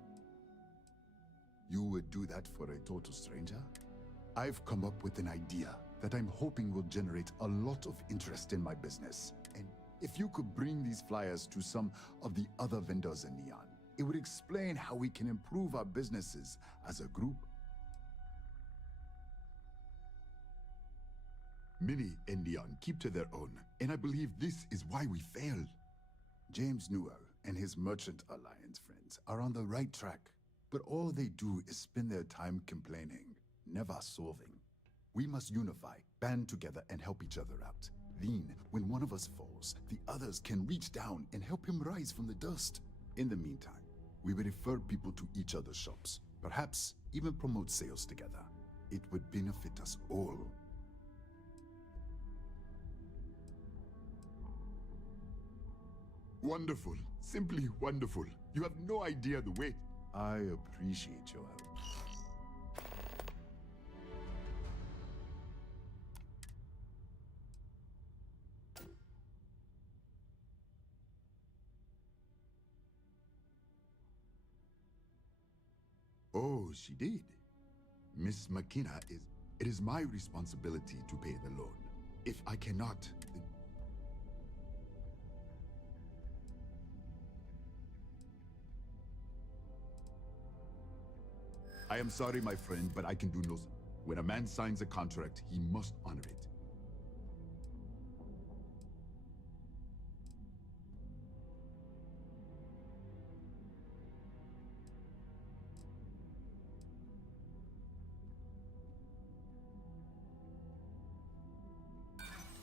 you would do that for a total stranger? I've come up with an idea that I'm hoping will generate a lot of interest in my business. And if you could bring these flyers to some of the other vendors in Neon, it would explain how we can improve our businesses as a group. Many in Neon keep to their own, and I believe this is why we fail. James Newell and his Merchant Alliance friends are on the right track, but all they do is spend their time complaining, never solving. We must unify, band together, and help each other out. Then, when one of us falls, the others can reach down and help him rise from the dust. In the meantime, we will refer people to each other's shops, perhaps even promote sales together. It would benefit us all. Wonderful. Simply wonderful. You have no idea the way. I appreciate your help. Oh, she did. Miss McKenna is... It is my responsibility to pay the loan. If I cannot, then... I am sorry, my friend, but I can do no... When a man signs a contract, he must honor it.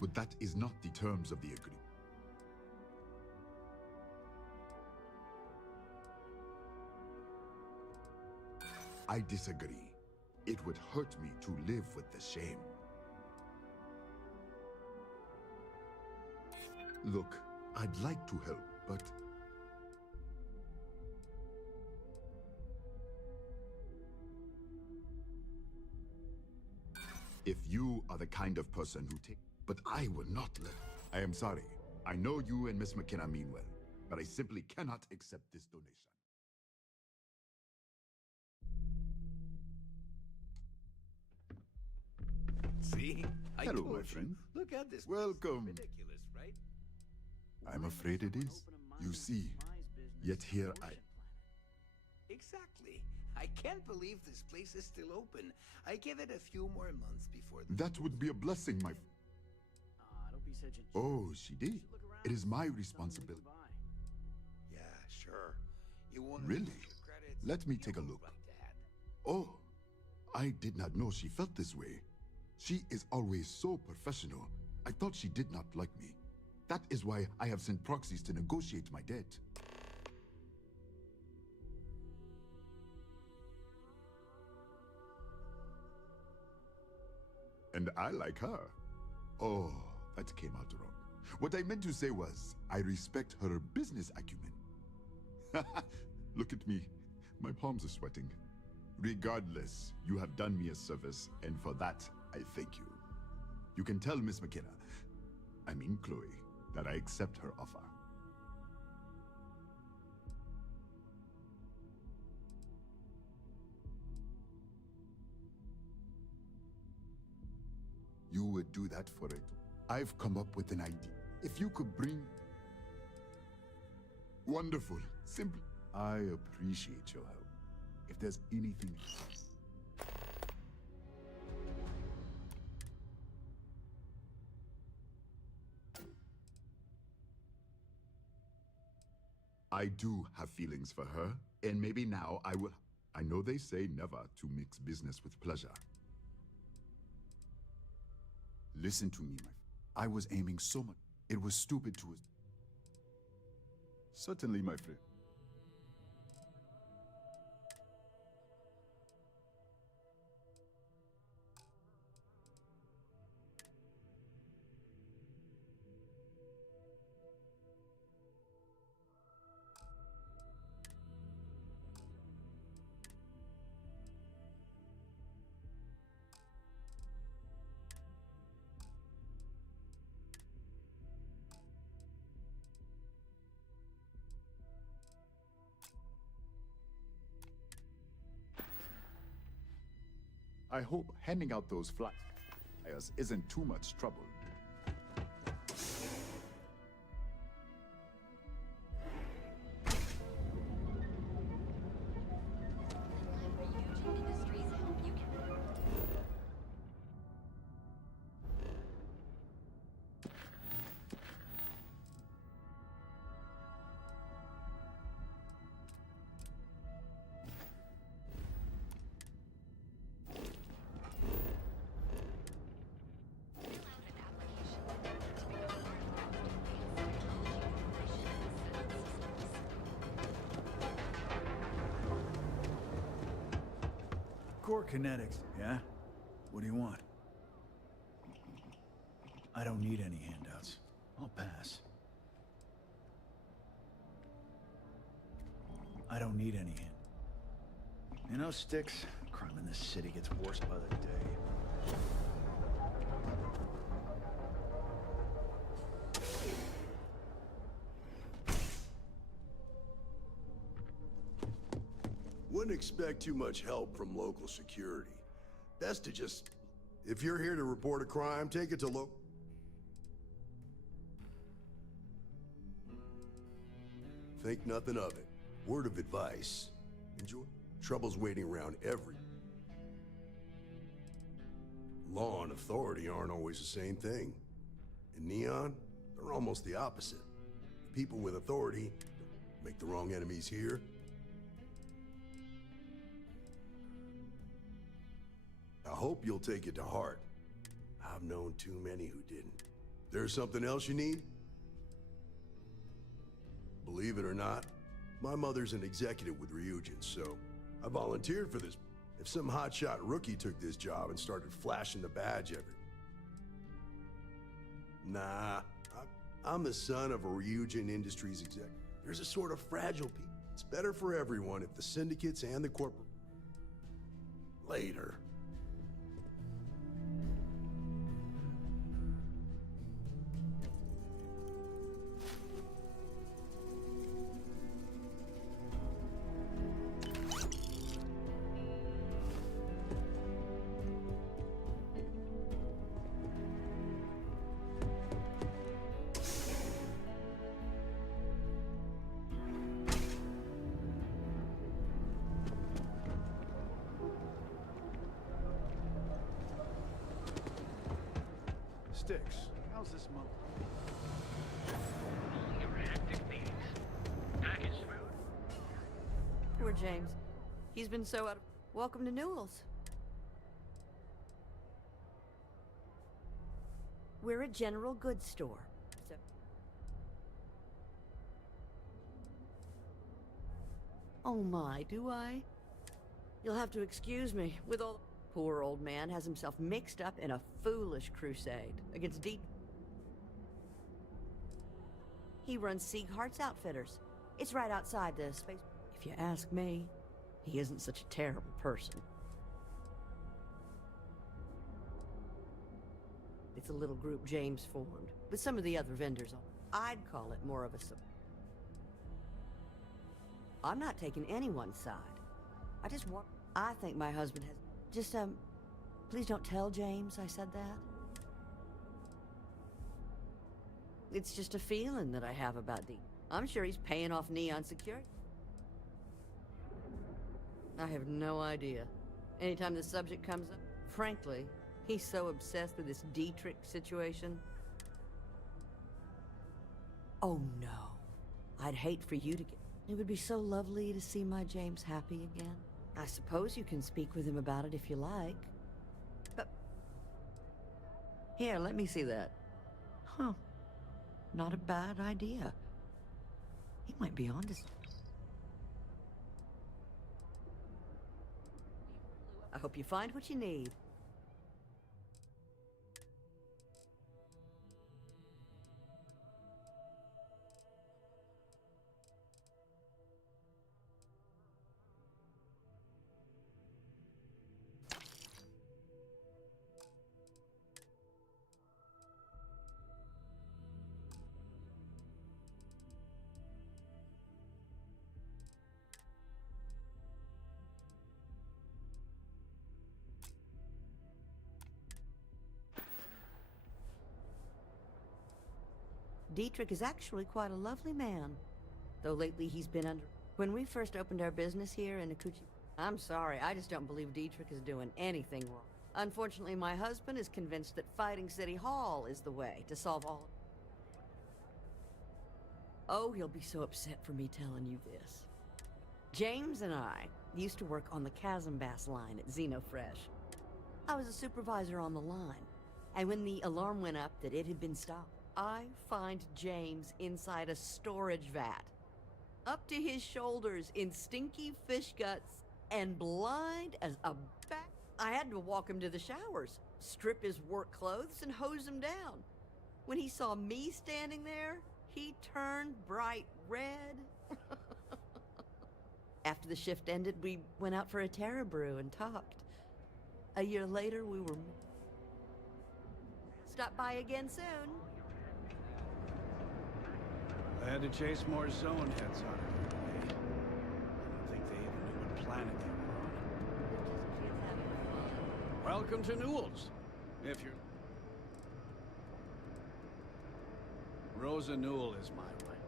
But that is not the terms of the agreement. I disagree. It would hurt me to live with the shame. Look, I'd like to help, but... If you are the kind of person who take... But I will not let... I am sorry. I know you and Miss McKenna mean well, but I simply cannot accept this donation. See? Hello, my friend. Look at this. Welcome. Ridiculous, right? I'm afraid it is. You see, yet here I... Exactly. I can't believe this place is still open. I give it a few more months before the... That would be a blessing, my... Don't be such a... Oh, she did. It is my responsibility. Yeah, sure. You won't... Really? Let me take a look. Oh, I did not know she felt this way. She is always so professional. I thought she did not like me. That is why I have sent proxies to negotiate my debt. And I like her. Oh, that came out wrong. What I meant to say was, I respect her business acumen. Look at me. My palms are sweating. Regardless, you have done me a service, and for that, I thank you. You can tell Miss McKenna, I mean Chloe, that I accept her offer. You would do that for it. I've come up with an idea. If you could bring... Wonderful. Simple. I appreciate your help. If there's anything... I do have feelings for her, and maybe now I will... I know they say never to mix business with pleasure. Listen to me, I was aiming so much. It was stupid to... Certainly, my friend. I hope handing out those flyers isn't too much trouble. Core kinetics, yeah? What do you want? I don't need any handouts. I'll pass. I don't need any hand. You know, Sticks, crime in this city gets worse by the day. Wouldn't expect too much help from local security. Best to just... If you're here to report a crime, take it to local... Think nothing of it. Word of advice. Enjoy. Trouble's waiting around every... Law and authority aren't always the same thing. In Neon, they're almost the opposite. People with authority make the wrong enemies here. I hope you'll take it to heart. I've known too many who didn't. There's something else you need? Believe it or not, my mother's an executive with Ryujin, so I volunteered for this. If some hotshot rookie took this job and started flashing the badge every... Nah, I'm the son of a Ryujin Industries executive. There's a sort of fragile piece. It's better for everyone if the syndicates and the corporate... Later. sticks. How's this month? Poor James. He's been so out of... Welcome to Newell's. We're a general goods store. So... Oh my, do I? You'll have to excuse me. With all... Poor old man has himself mixed up in a foolish crusade against He runs Sieghart's Outfitters. It's right outside the space... If you ask me, he isn't such a terrible person. It's a little group James formed, with some of the other vendors on. I'd call it more of a... I'm not taking anyone's side. I just want... I think my husband has... Just, please don't tell James I said that. It's just a feeling that I have about Dee. I'm sure he's paying off Neon security. I have no idea. Anytime the subject comes up, frankly, he's so obsessed with this Dietrich situation. Oh no. I'd hate for you to get... It would be so lovely to see my James happy again. I suppose you can speak with him about it if you like. But... Here, let me see that. Huh. Not a bad idea. He might be onto something. I hope you find what you need. Dietrich is actually quite a lovely man, though lately he's been under... When we first opened our business here in Akuchi... I'm sorry, I just don't believe Dietrich is doing anything wrong. Unfortunately, my husband is convinced that fighting City Hall is the way to solve all... Oh, he'll be so upset for me telling you this. James and I used to work on the Chasm Bass line at Xenofresh. I was a supervisor on the line, and when the alarm went up that it had been stopped, I find James inside a storage vat, up to his shoulders in stinky fish guts and blind as a bat. I had to walk him to the showers, strip his work clothes, and hose him down. When he saw me standing there, he turned bright red. After the shift ended, we went out for a Terra Brew and talked. A year later, we were... Stop by again soon. I had to chase more zone heads out of here today. I don't think they even knew what planet they were on. Welcome to Newell's. If you're... Rosa Newell is my wife.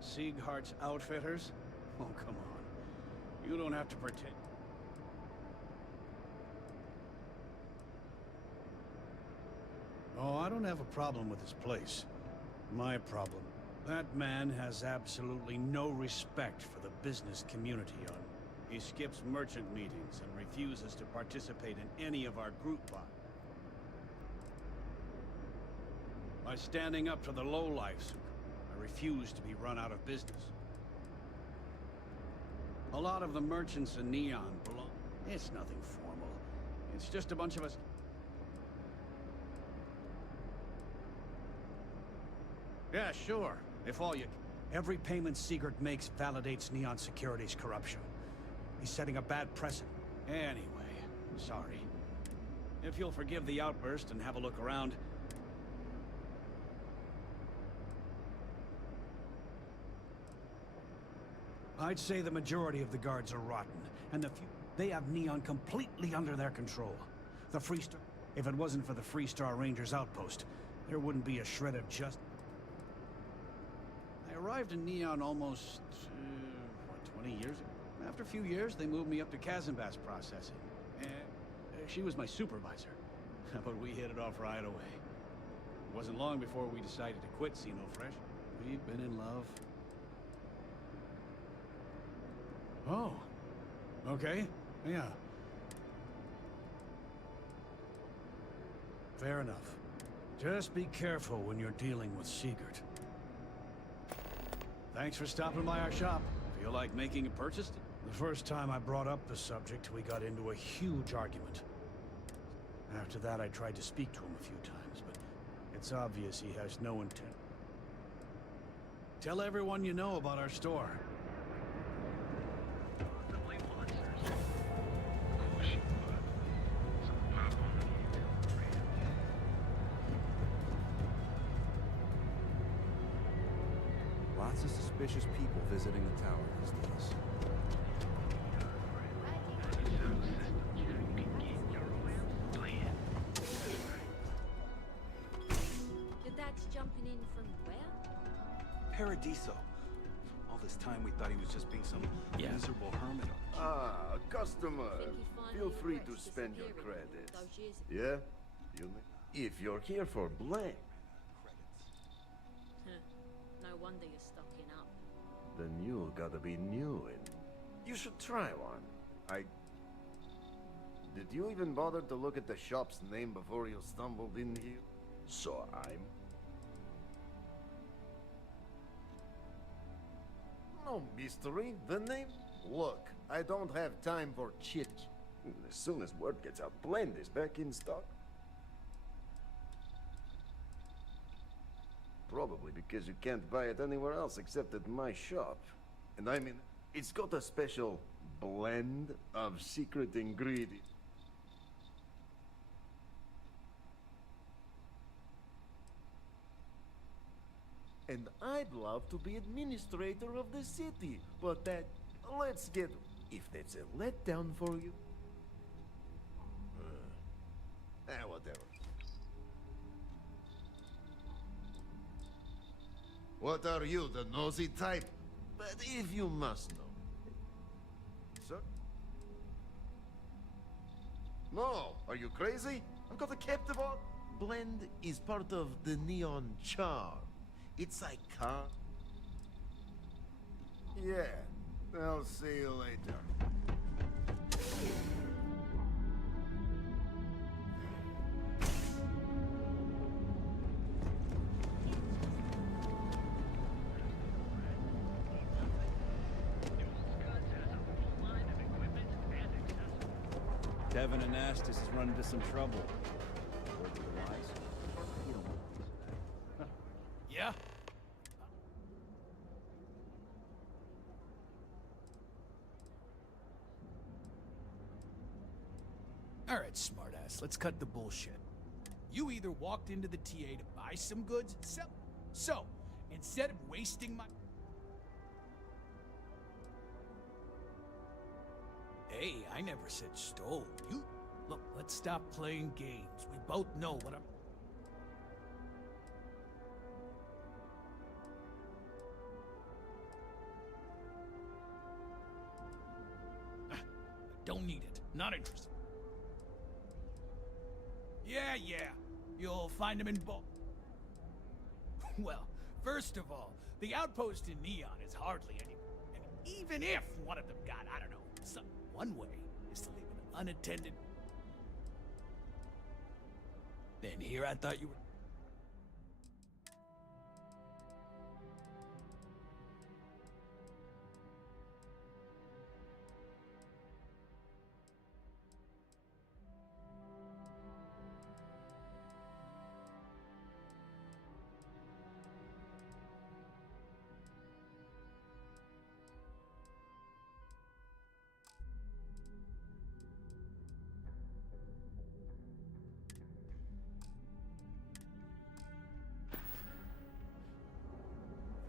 Sieghart's Outfitters? Oh, come on. You don't have to pretend. Oh, I don't have a problem with this place. My problem. That man has absolutely no respect for the business community. He skips merchant meetings and refuses to participate in any of our group buys. By standing up to the lowlifes, I refuse to be run out of business. A lot of the merchants in Neon belong... It's nothing formal. It's just a bunch of us... Yeah, sure. If all you... Every payment Siegert makes validates Neon Security's corruption. He's setting a bad precedent. Anyway, sorry. If you'll forgive the outburst and have a look around... I'd say the majority of the guards are rotten, and the few... They have Neon completely under their control. The Freestar... If it wasn't for the Freestar Rangers outpost, there wouldn't be a shred of justice. I arrived in Neon almost, 20 years ago. After a few years, they moved me up to Chasm Bass processing. And she was my supervisor. But we hit it off right away. It wasn't long before we decided to quit Fresh. We've been in love. Oh. Okay. Yeah. Fair enough. Just be careful when you're dealing with Sigurd. Thanks for stopping by our shop. Feel like making a purchase? The first time I brought up the subject, we got into a huge argument. After that, I tried to speak to him a few times, but it's obvious he has no intent. Tell everyone you know about our store. Lots of suspicious people visiting the tower these days. Your dad's jumping in from where? Paradiso. All this time we thought he was just being some miserable hermit. Ah, customer. Feel free to spend your credits. Yeah? You may. If you're here for blank. No wonder you're stocking up. Then you gotta be new and you should try one. Did you even bother to look at the shop's name before you stumbled in here? So no mystery, the name? Look, I don't have time for chit. As soon as word gets out, Blend is back in stock. Probably because you can't buy it anywhere else except at my shop. And I mean, it's got a special blend of secret ingredients. And I'd love to be administrator of the city, but let's get, if that's a letdown for you. Whatever. What are you, the nosy type? But if you must know. Sir? No, are you crazy? I've got a captive on. Blend is part of the neon charm. It's iconic. Yeah, I'll see you later. Devin Anastas has run into some trouble. Yeah? All right, smartass, let's cut the bullshit. You either walked into the TA to buy some goods, so instead of wasting my... Hey, I never said stole. You... Look, let's stop playing games. We both know what I'm... Don't need it. Not interested. Yeah. You'll find them in Well, first of all, the outpost in Neon is hardly any... And even if one of them got, I don't know, one way is to leave it unattended. Then here I thought you were...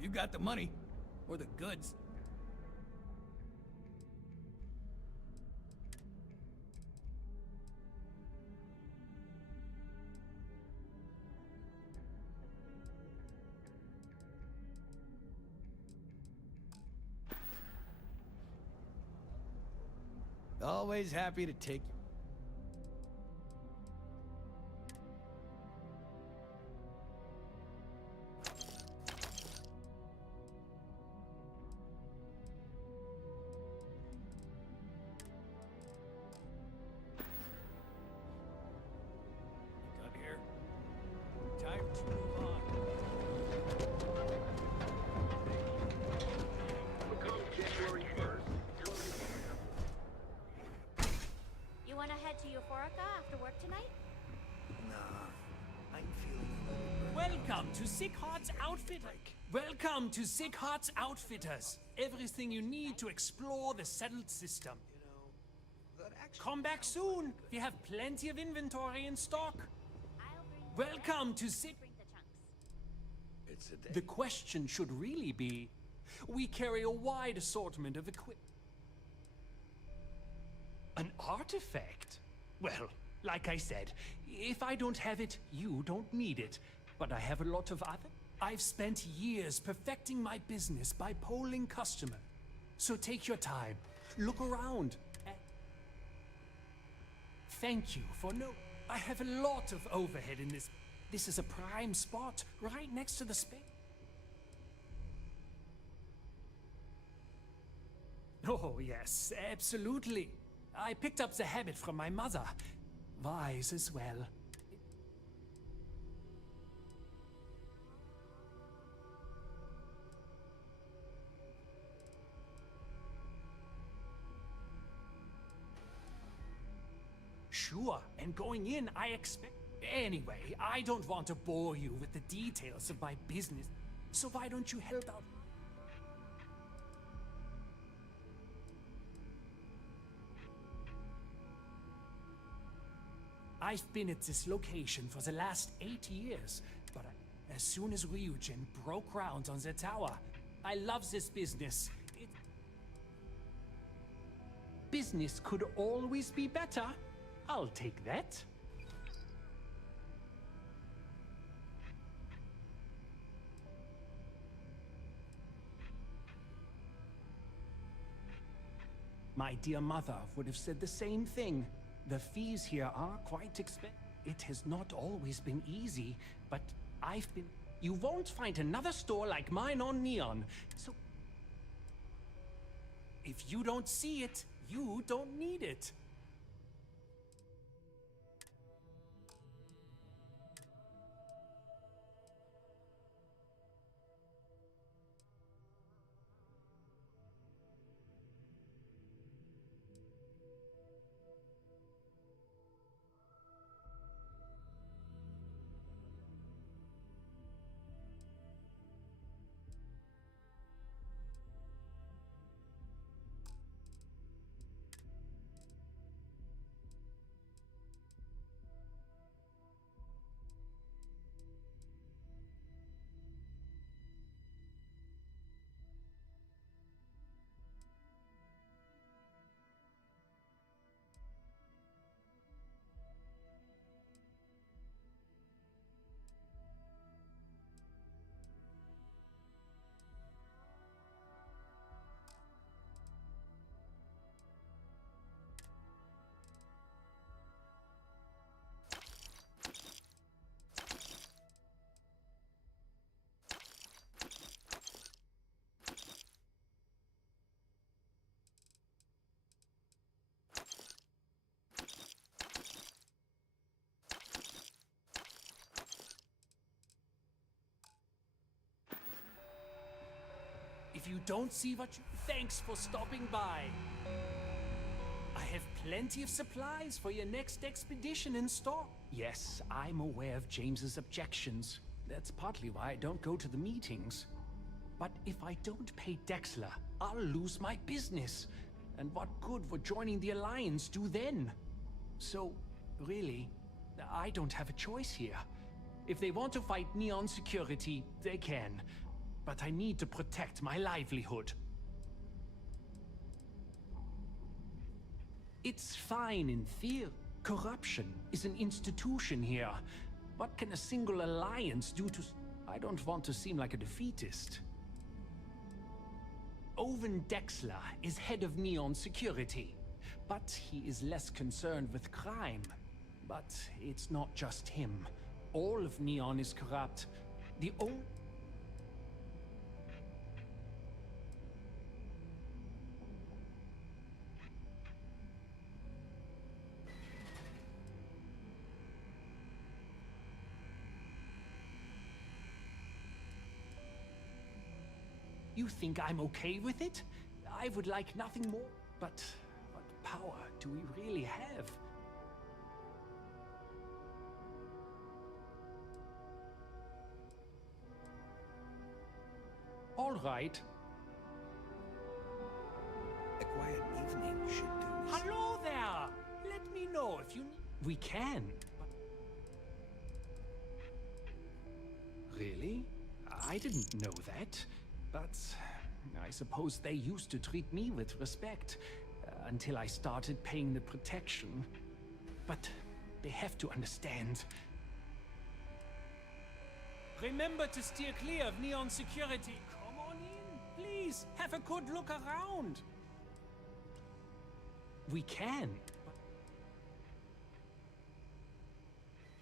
You got the money, or the goods. Always happy to take you. Let's move on. You wanna head to Euphorica after work tonight? Nah, I'm feeling Welcome to Sick Heart's Outfitter. Welcome to Sick Heart's Outfitters. Everything you need to explore the settled system. Come back soon. We have plenty of inventory in stock. Welcome to Sick. It's a day. The question should really be, we carry a wide assortment of equipment. An artifact? Well, like I said, if I don't have it, you don't need it. But I have a lot of other. I've spent years perfecting my business by polling customers. So take your time, look around. Thank you for no. I have a lot of overhead in this. This is a prime spot, right next to the space. Oh, yes, absolutely. I picked up the habit from my mother. Wise as well. Sure, and going in, I expect... Anyway, I don't want to bore you with the details of my business, so why don't you help out? I've been at this location for the last 8 years, but as soon as Ryujin broke ground on the tower, I love this business. Business could always be better. I'll take that. My dear mother would have said the same thing. The fees here are quite expensive. It has not always been easy, but I've been... You won't find another store like mine on Neon, so... If you don't see it, you don't need it. If you don't see what you... Thanks for stopping by. I have plenty of supplies for your next expedition in store. Yes, I'm aware of James's objections. That's partly why I don't go to the meetings. But if I don't pay Dexler, I'll lose my business. And what good would joining the Alliance do then? So, really, I don't have a choice here. If they want to fight Neon Security, they can. But I need to protect my livelihood. It's fine in theory. Corruption is an institution here. What can a single alliance do to... I don't want to seem like a defeatist. Owen Dexler is head of Neon Security, but he is less concerned with crime. But it's not just him. All of Neon is corrupt. The only... You think I'm okay with it? I would like nothing more. But what power do we really have? All right. A quiet evening should do me. Hello there! Let me know if you need... We can. Really? I didn't know that. But I suppose they used to treat me with respect until I started paying the protection. But they have to understand. Remember to steer clear of Neon security. Come on in, please. Have a good look around. We can.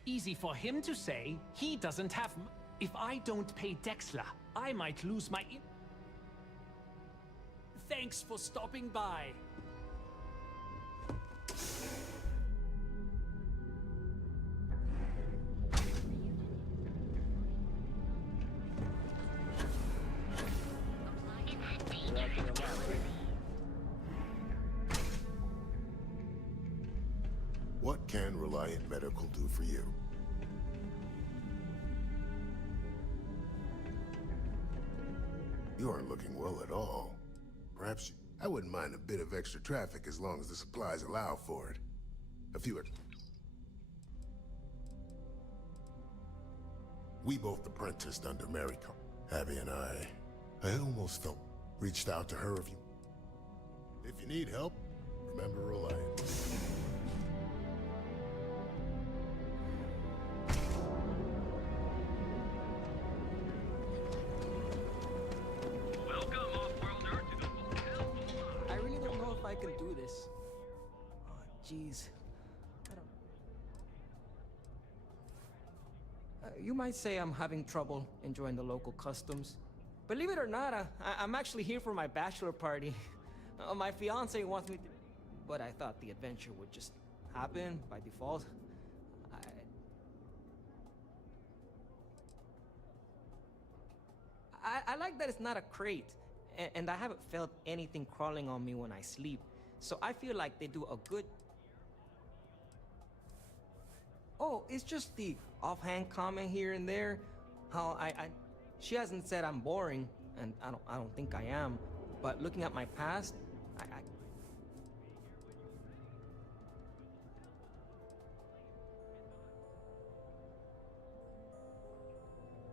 Easy for him to say. He doesn't have... If I don't pay Dexler, I might lose my... Thanks for stopping by. What can Reliant Medical do for you? You aren't looking well at all. Perhaps I wouldn't mind a bit of extra traffic as long as the supplies allow for it. A few... We both apprenticed under Mary Abby and I almost felt reached out to her if you need help, remember Reliant. I can do this. Oh, jeez. You might say I'm having trouble enjoying the local customs. Believe it or not, I'm actually here for my bachelor party. My fiance wants me to... But I thought the adventure would just happen by default. I like that it's not a crate. And I haven't felt anything crawling on me when I sleep. So I feel like they do a good... Oh, it's just the offhand comment here and there. How she hasn't said I'm boring, and I don't think I am. But looking at my past,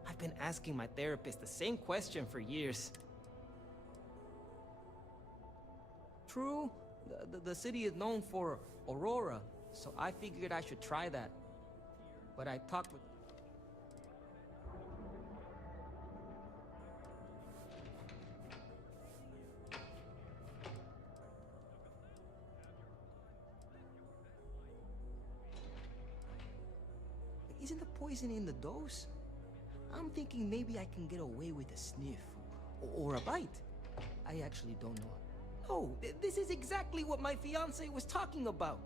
I've been asking my therapist the same question for years. True, the city is known for Aurora, so I figured I should try that. But I talked with... Isn't the poison in the dose? I'm thinking maybe I can get away with a sniff or a bite. I actually don't know. No, this is exactly what my fiance was talking about.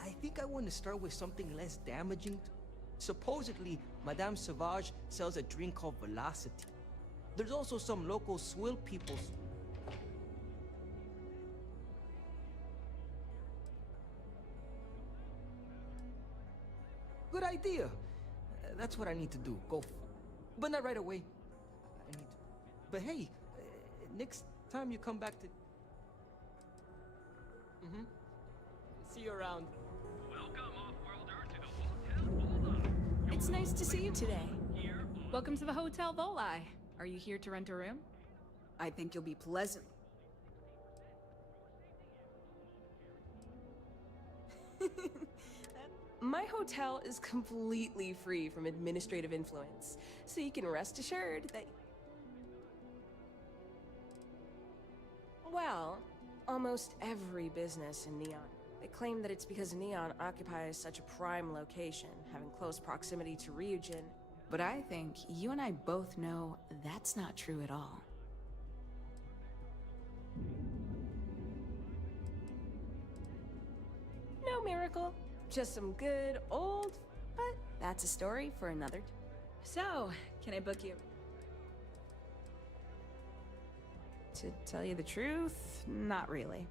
I think I want to start with something less damaging. Supposedly, Madame Sauvage sells a drink called Velocity. There's also some local swill people. Good idea. That's what I need to do. Go. But not right away. I need to. But hey, next time you come back to... See you around. Welcome, off-worlder, to the Hotel Vola. It's nice to see you today. Welcome to the Hotel Vola. Are you here to rent a room? I think you'll be pleasant. My hotel is completely free from administrative influence, so you can rest assured that... Well, almost every business in Neon. They claim that it's because Neon occupies such a prime location, having close proximity to Ryujin. But I think you and I both know that's not true at all. No miracle. Just some good old... But that's a story for another... So, can I book you? To tell you the truth, not really.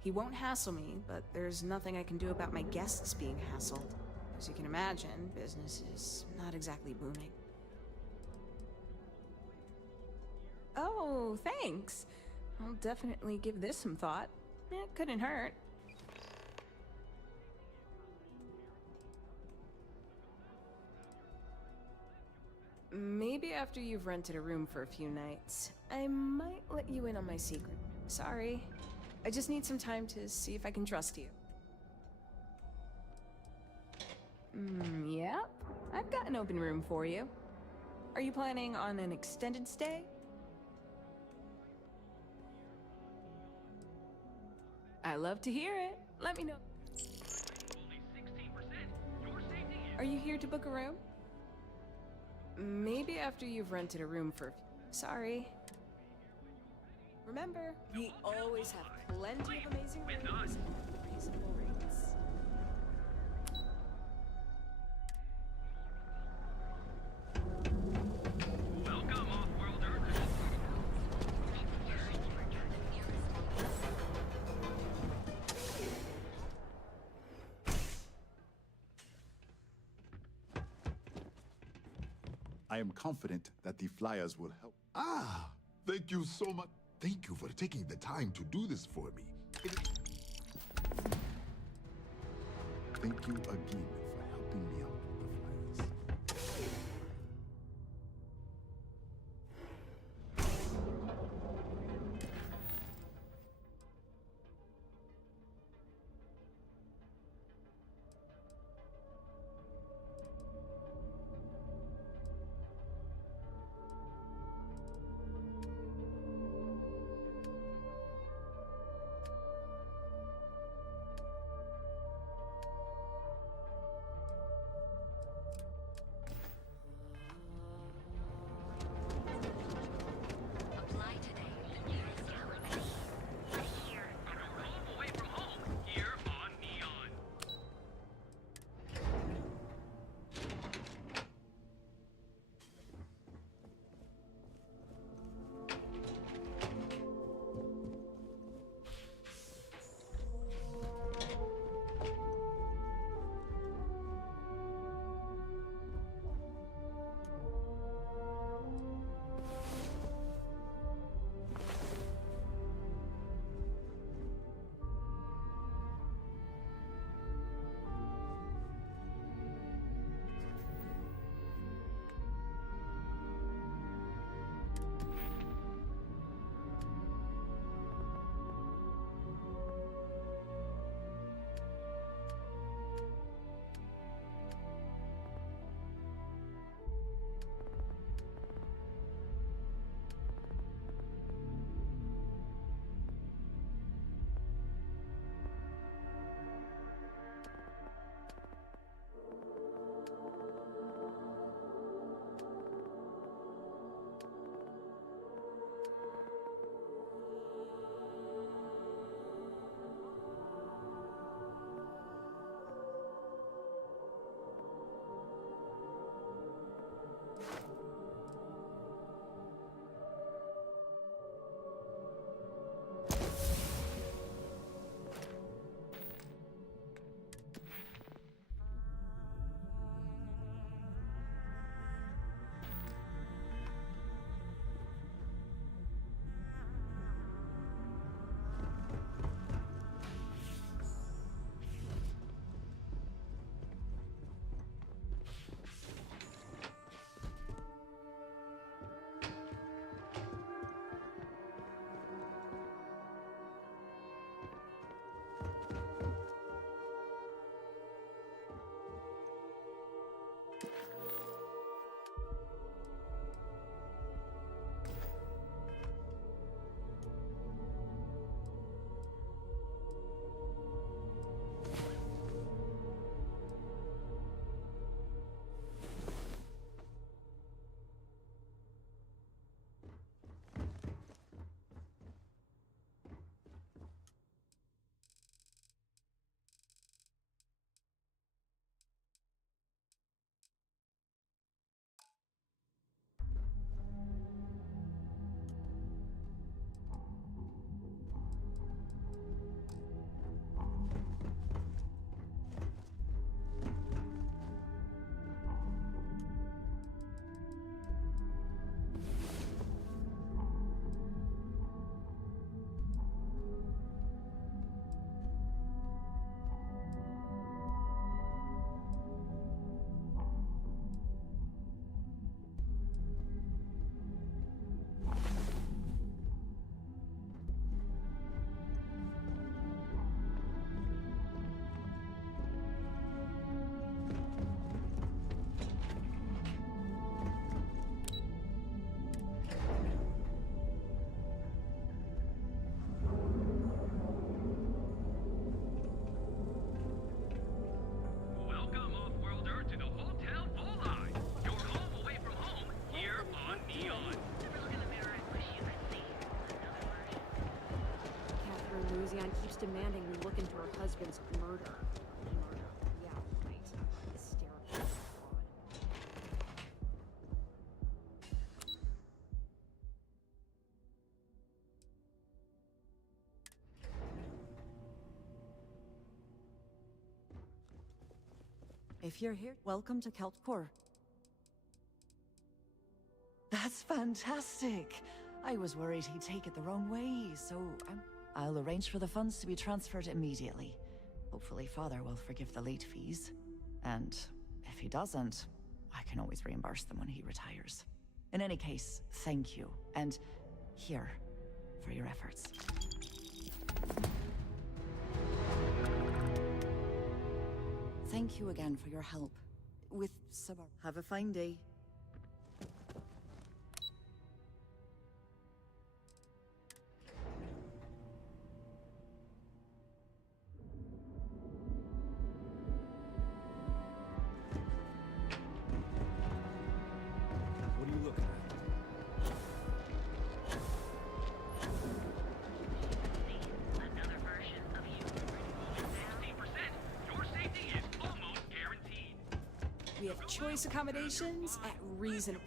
He won't hassle me, but there's nothing I can do about my guests being hassled. As you can imagine, business is not exactly booming. Oh, thanks. I'll definitely give this some thought. It couldn't hurt. Maybe after you've rented a room for a few nights, I might let you in on my secret. Sorry. I just need some time to see if I can trust you. Yep. I've got an open room for you. Are you planning on an extended stay? I love to hear it. Let me know. Are you here to book a room? Maybe after you've rented a room for... Sorry. Remember, we always have plenty of amazing rooms at reasonable rates. Welcome, off-worlder. I am confident that the flyers will help. Ah, thank you so much. Thank you for taking the time to do this for me. Thank you again for helping me out with the flyers. demanding we look into her husband's murder. Yeah, right. Hysterical. If you're here, welcome to Keltcore. That's fantastic! I was worried he'd take it the wrong way, so I'll arrange for the funds to be transferred immediately. Hopefully Father will forgive the late fees. And if he doesn't, I can always reimburse them when he retires. In any case, thank you. And here, for your efforts. Thank you again for your help. With Sabar. Have a fine day. What are you looking at? Another version of you. 60%. Your safety is almost guaranteed. We have choice accommodations at reasonable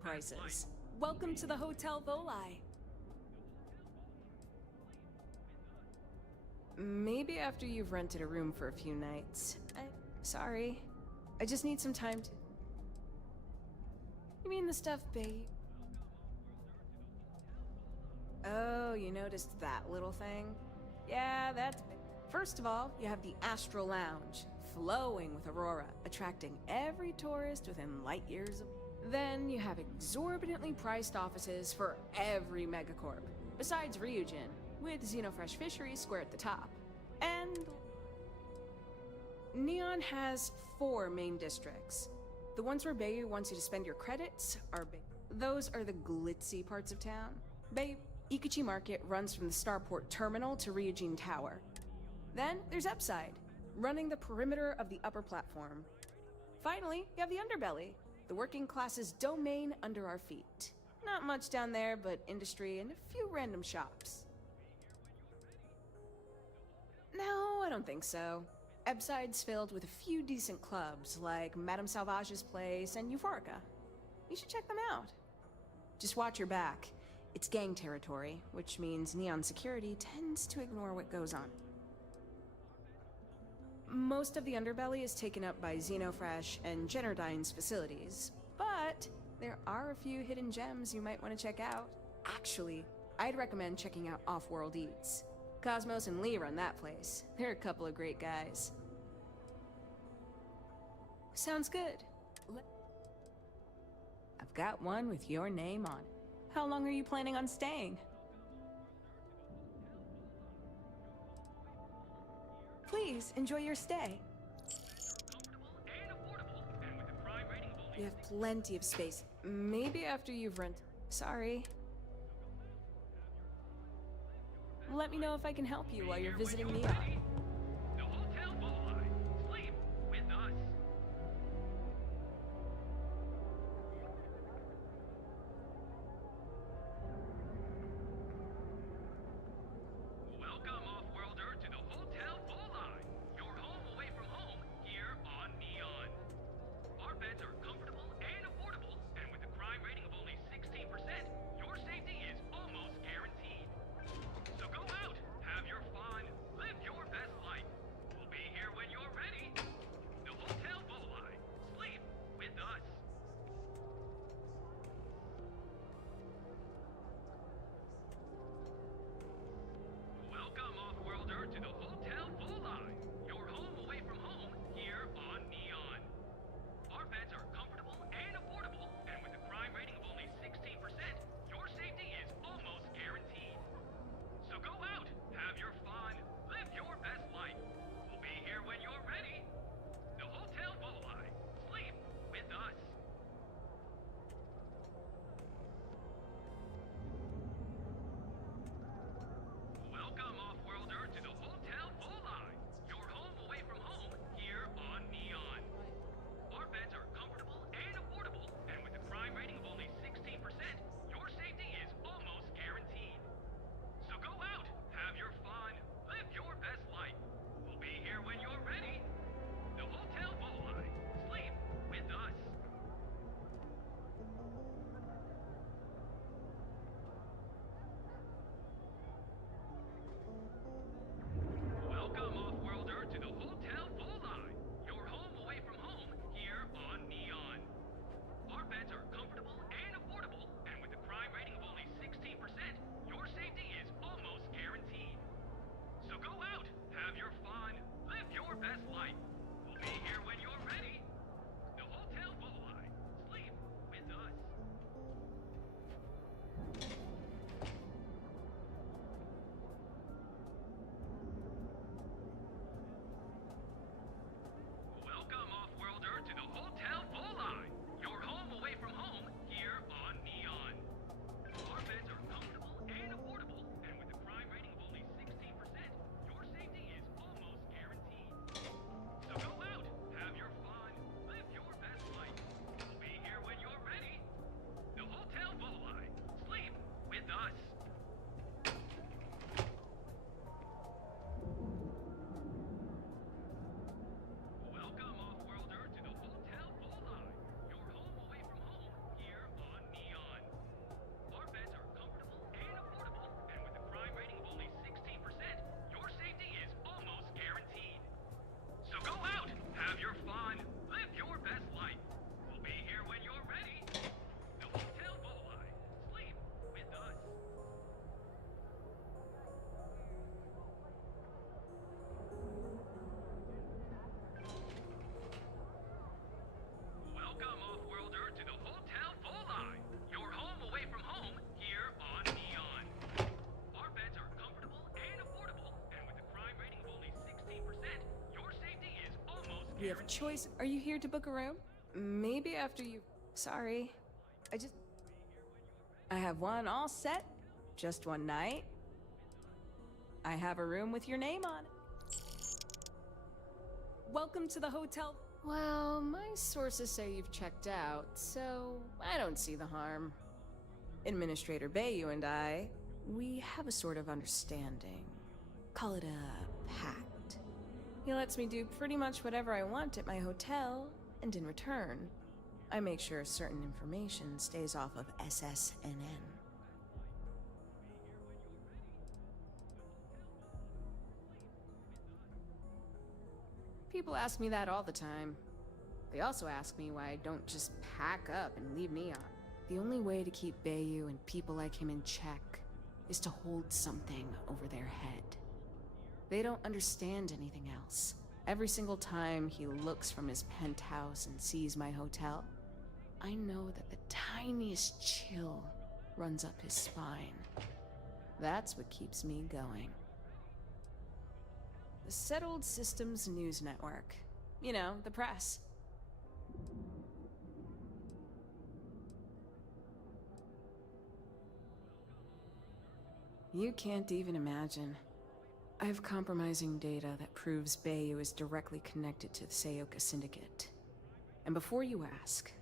prices. Welcome to the Hotel Volai. Maybe after you've rented a room for a few nights. Sorry. I just need some time to... You mean the stuff, babe? Oh, you noticed that little thing? Yeah, that's... First of all, you have the Astral Lounge, flowing with Aurora, attracting every tourist within light years of... Then you have exorbitantly priced offices for every megacorp, besides Ryujin, with Xenofresh Fisheries square at the top. And... Neon has 4 main districts. The ones where Bayu wants you to spend your credits are big. Those are the glitzy parts of town. Ikuchi Market runs from the Starport Terminal to Ryujin Tower. Then there's Upside, running the perimeter of the upper platform. Finally, you have the Underbelly, the working class's domain under our feet. Not much down there, but industry and a few random shops. No, I don't think so. Upside's filled with a few decent clubs, like Madame Salvage's Place and Euphorica. You should check them out. Just watch your back. It's gang territory, which means Neon security tends to ignore what goes on. Most of the underbelly is taken up by Xenofresh and Generdyne's facilities, but there are a few hidden gems you might want to check out. Actually, I'd recommend checking out Off-World Eats. Cosmos and Lee run that place. They're a couple of great guys. Sounds good. I've got one with your name on it. How long are you planning on staying? Please, enjoy your stay. We have plenty of space. Maybe after you've rented... Sorry. Let me know if I can help you while you're visiting Neon. The Hotel Volai. Sleep with us. Welcome, off-worlder, to the Hotel Volai. Your home away from home here on Neon. Our beds are comfortable and affordable, and with a crime rating of only 16%, your safety is almost guaranteed. So go out, have your fun, live your of choice. Are you here to book a room? Maybe after you... Sorry. I have one all set. Just one night. I have a room with your name on it. Welcome to the hotel. Well, my sources say you've checked out, so I don't see the harm. Administrator Bayu and I, we have a sort of understanding. Call it a pact. He lets me do pretty much whatever I want at my hotel, and in return, I make sure certain information stays off of SSNN. People ask me that all the time. They also ask me why I don't just pack up and leave Neon. The only way to keep Bayu and people like him in check is to hold something over their head. They don't understand anything else. Every single time he looks from his penthouse and sees my hotel, I know that the tiniest chill runs up his spine. That's what keeps me going. The Settled Systems News Network. You know, the press. You can't even imagine. I have compromising data that proves Bayu is directly connected to the Seoka Syndicate. And before you ask,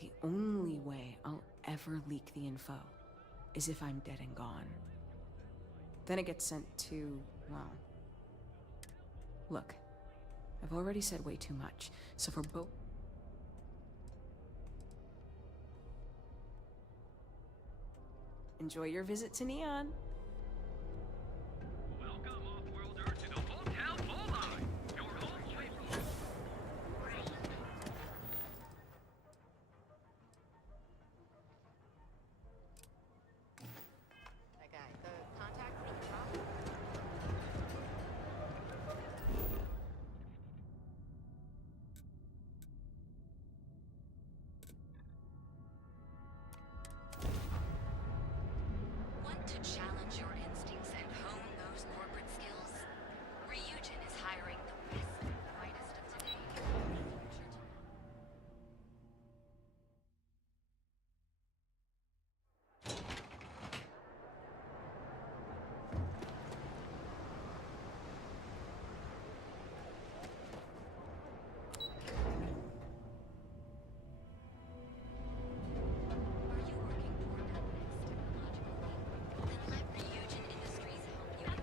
the only way I'll ever leak the info is if I'm dead and gone. Then it gets sent to, well... Look, I've already said way too much, so for both... Enjoy your visit to Neon. Welcome, off-worlder, to the Hotel Bullseye, your home away from home. Okay, the contact for the top. Want to challenge your instincts and hone those corporate skills? Ryujin is hiring the best and brightest of today and the future tomorrow. Are you working toward that next technological leap? Then let Ryujin Industries help you.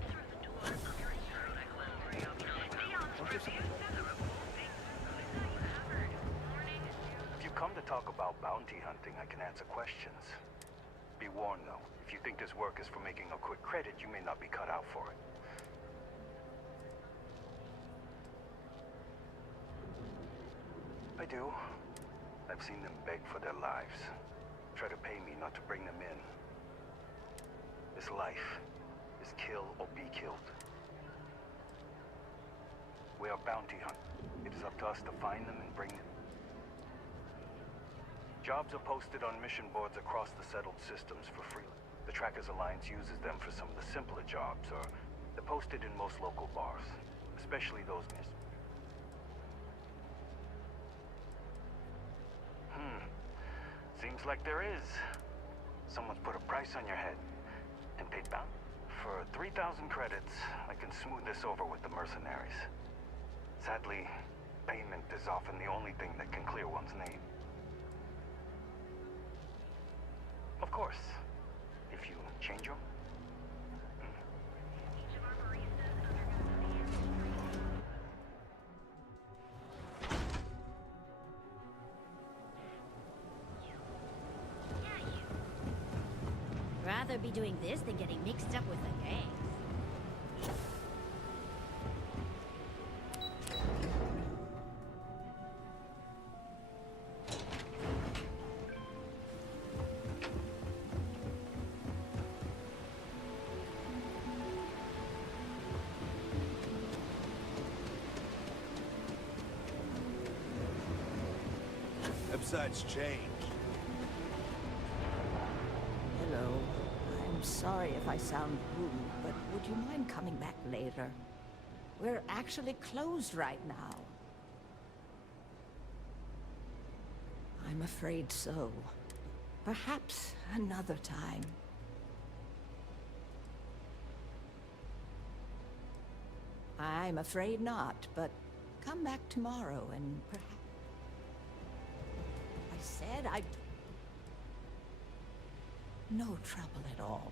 If you come to talk about bounty hunting, I can answer questions. Be warned, though. If you think this work is for making a quick credit, you may not be cut out for it. I do. I've seen them beg for their lives. Try to pay me not to bring them in. This life is kill or be killed. We are bounty hunters. It is up to us to find them and bring them. Jobs are posted on mission boards across the settled systems for free. The Trackers Alliance uses them for some of the simpler jobs, or they're posted in most local bars, especially those near. Seems like there is. Someone's put a price on your head and paid bounty. For 3,000 credits, I can smooth this over with the mercenaries. Sadly, payment is often the only thing that can clear one's name. Of course, if you change them. Rather be doing this than getting mixed up with the gang. Websites change. Hello. I'm sorry if I sound rude, but would you mind coming back later? We're actually closed right now. I'm afraid so. Perhaps another time. I'm afraid not, but come back tomorrow and perhaps... I said I'd... No trouble at all.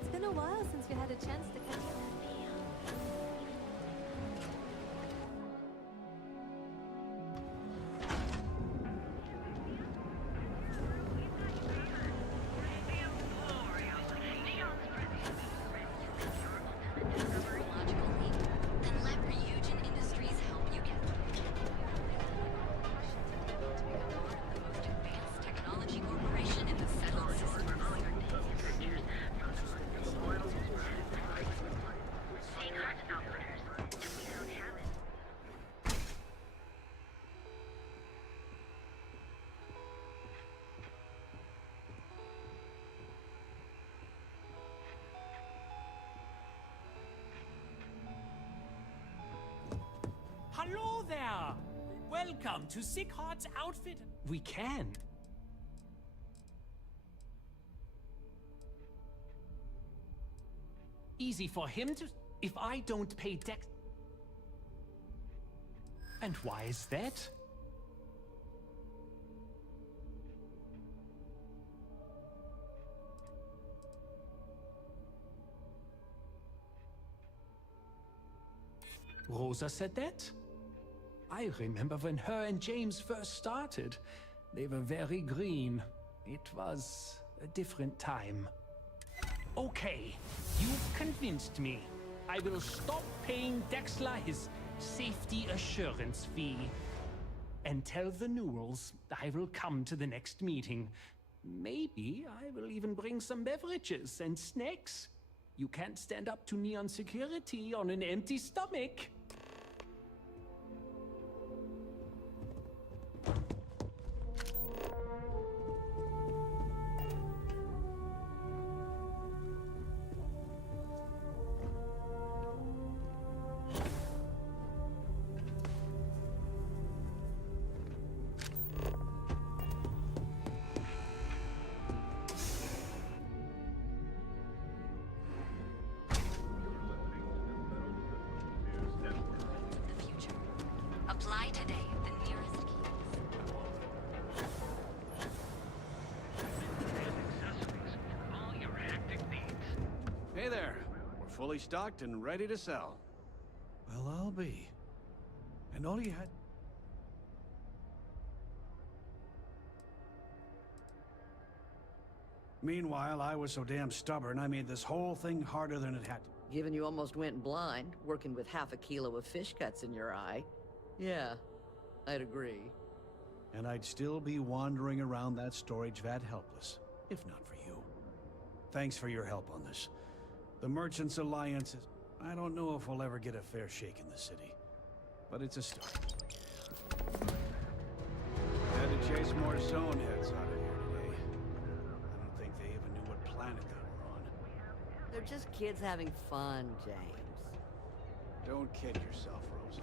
It's been a while since we had a chance to catch up. Then let Ryujin Industries help you get there. The most advanced technology corporation in the settled system. Hello there! Welcome to Sickhart's outfit. We can. Easy for him to... If I don't pay Dex... And why is that? Rosa said that? I remember when her and James first started. They were very green. It was a different time. Okay, you've convinced me. I will stop paying Dexler his safety assurance fee. And tell the Newells I will come to the next meeting. Maybe I will even bring some beverages and snacks. You can't stand up to Neon security on an empty stomach. Apply today at the nearest Hey there. We're fully stocked and ready to sell. Well, I'll be. And all you had... Meanwhile, I was so damn stubborn, I made this whole thing harder than it had to. Given you almost went blind, working with half a kilo of fish guts in your eye. Yeah, I'd agree. And I'd still be wandering around that storage vat helpless, if not for you. Thanks for your help on this. The Merchants Alliance is... I don't know if we'll ever get a fair shake in the city, but it's a start. Had to chase more zone heads out of here today. I don't think they even knew what planet they were on. They're just kids having fun, James. Don't kid yourself, Rosa.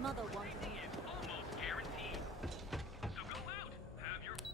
mother wanted me. It's almost guaranteed. So go out, have your... fun.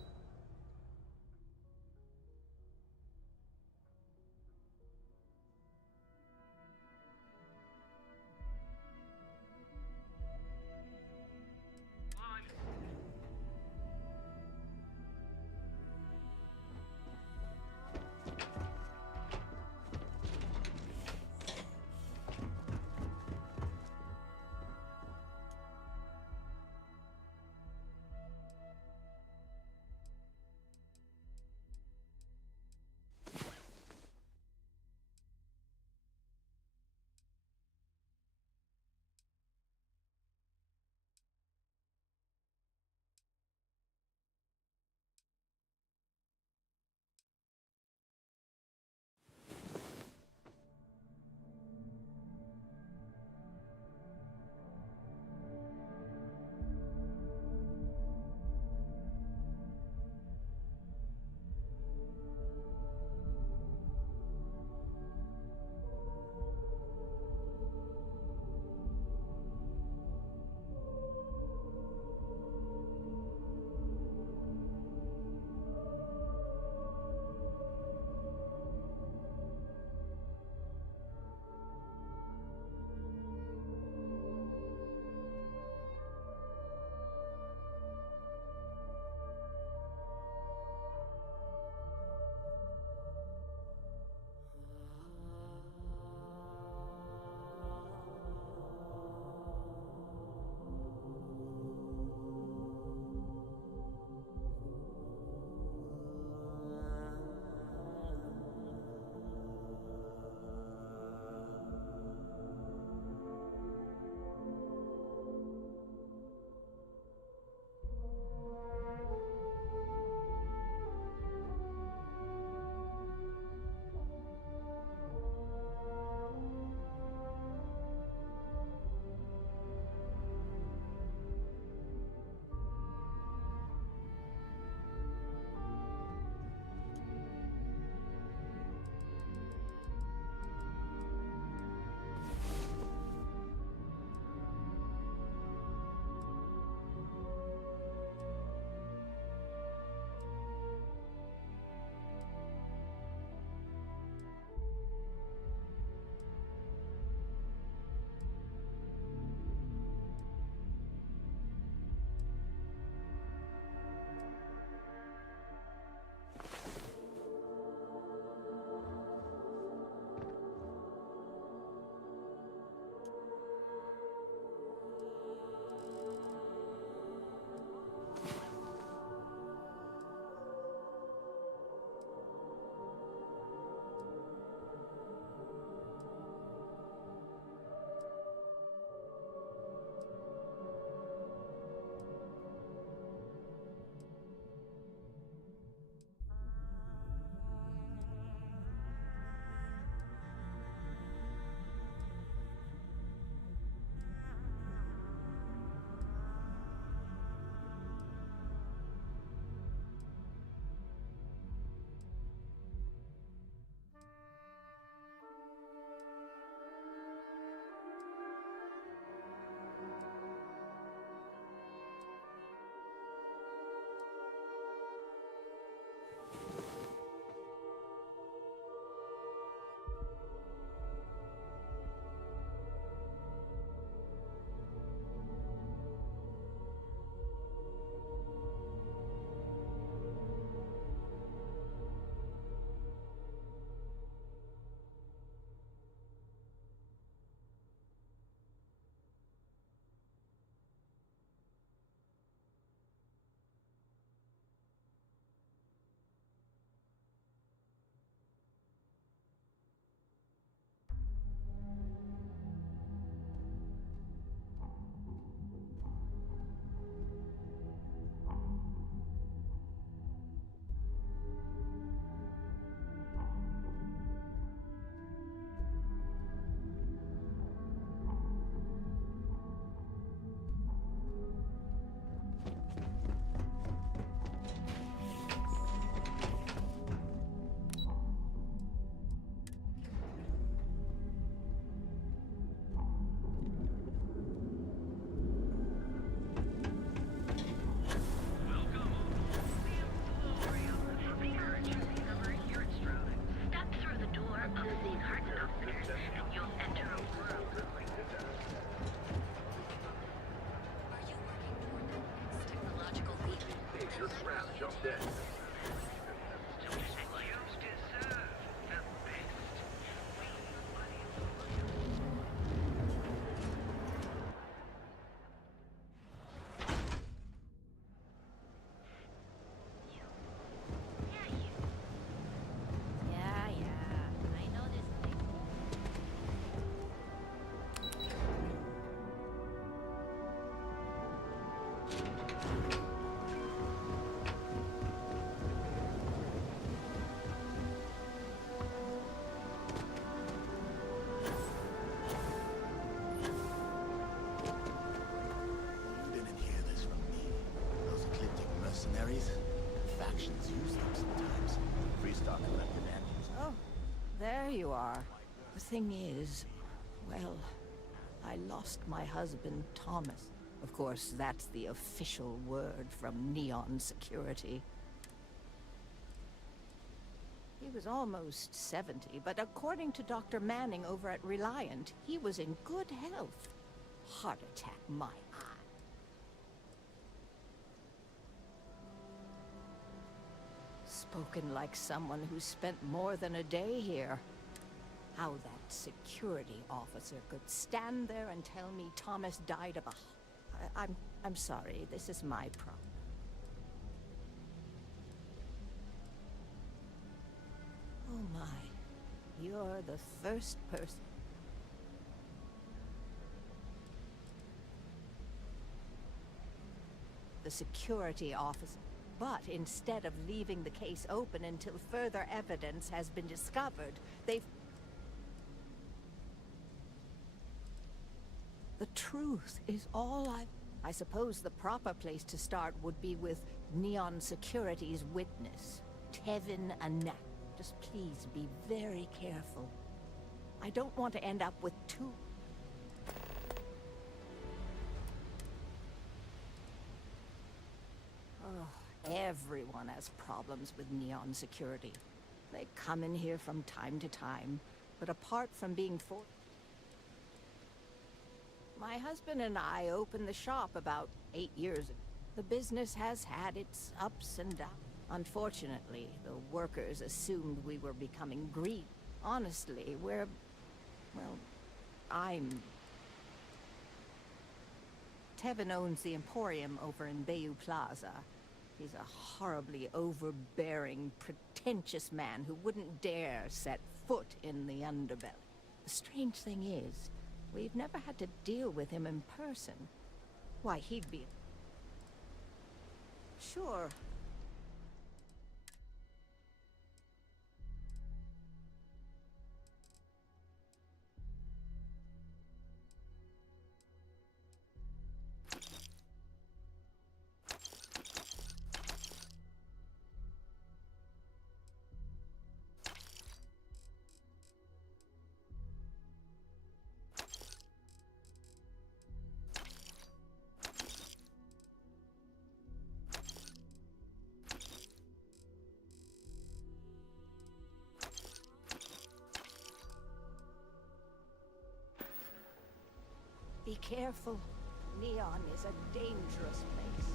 you are. The thing is, well, I lost my husband, Thomas. Of course, that's the official word from Neon Security. He was almost 70, but according to Dr. Manning over at Reliant, he was in good health. Heart attack, my eye. Spoken like someone who spent more than a day here. How that security officer could stand there and tell me Thomas died of a... I'm sorry, this is my problem. Oh my, you're the first person. The security officer. But instead of leaving the case open until further evidence has been discovered, they've... The truth is all I suppose the proper place to start would be with Neon Security's witness, Tevin Anak. Just please be very careful. I don't want to end up with two... Oh, everyone has problems with Neon Security. They come in here from time to time, but apart from being forced... My husband and I opened the shop about 8 years ago. The business has had its ups and downs. Unfortunately, the workers assumed we were becoming greedy. Honestly, we're... well, I'm... Tevin owns the Emporium over in Bayou Plaza. He's a horribly overbearing, pretentious man who wouldn't dare set foot in the underbelly. The strange thing is, we've never had to deal with him in person. Why, he'd be... Sure. Be careful. Neon is a dangerous place.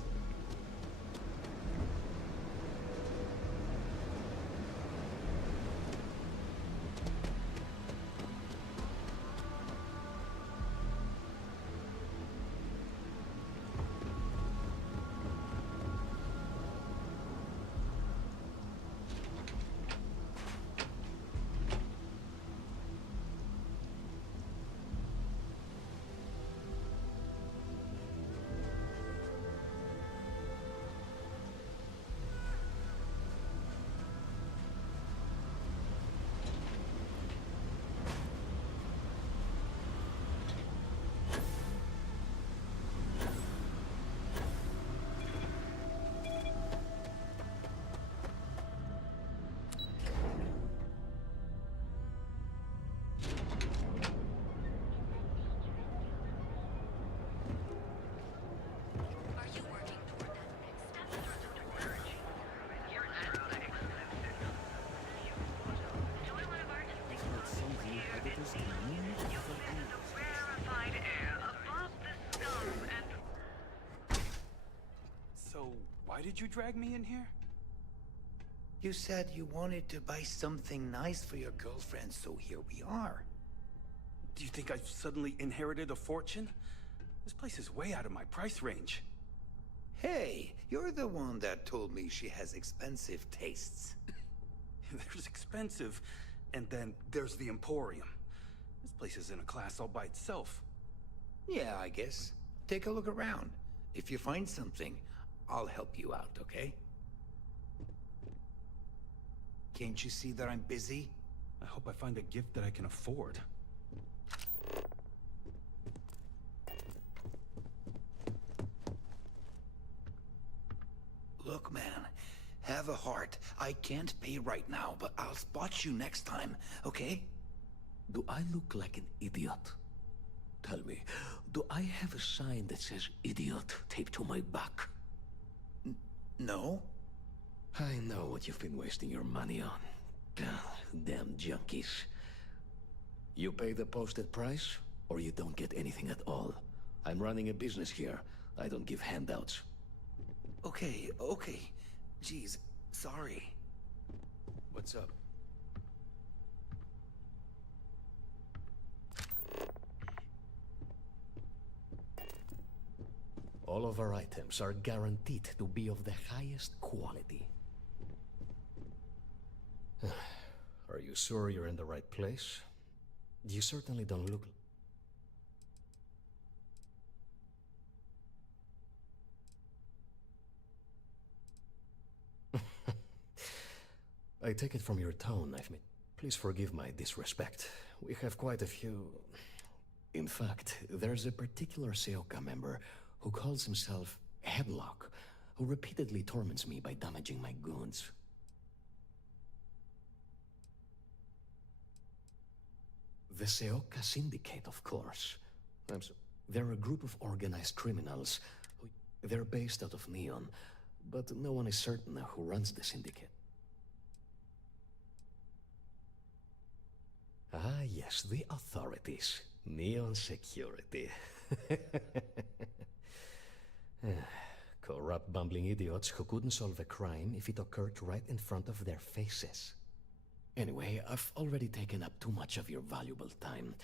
Why did you drag me in here? You said you wanted to buy something nice for your girlfriend, so here we are. Do you think I've suddenly inherited a fortune? This place is way out of my price range. Hey, you're the one that told me she has expensive tastes. There's expensive, and then there's the Emporium. This place is in a class all by itself. Yeah, I guess. Take a look around. If you find something, I'll help you out, okay? Can't you see that I'm busy? I hope I find a gift that I can afford. Look, man, have a heart. I can't pay right now, but I'll spot you next time, okay? Do I look like an idiot? Tell me, do I have a sign that says idiot taped to my back? No. I know what you've been wasting your money on. Damn junkies. You pay the posted price, or you don't get anything at all. I'm running a business here. I don't give handouts. Okay. Jeez, sorry. What's up? All of our items are guaranteed to be of the highest quality. Are you sure you're in the right place? You certainly don't look... I take it from your tone, Please forgive my disrespect. We have quite a few... In fact, there's a particular Seoka member who calls himself Headlock, who repeatedly torments me by damaging my goods. The Seoka Syndicate, of course. They're a group of organized criminals. They're based out of Neon, but no one is certain who runs the syndicate. Ah, yes, the authorities. Neon security. Corrupt, bumbling idiots who couldn't solve a crime if it occurred right in front of their faces. Anyway, I've already taken up too much of your valuable time.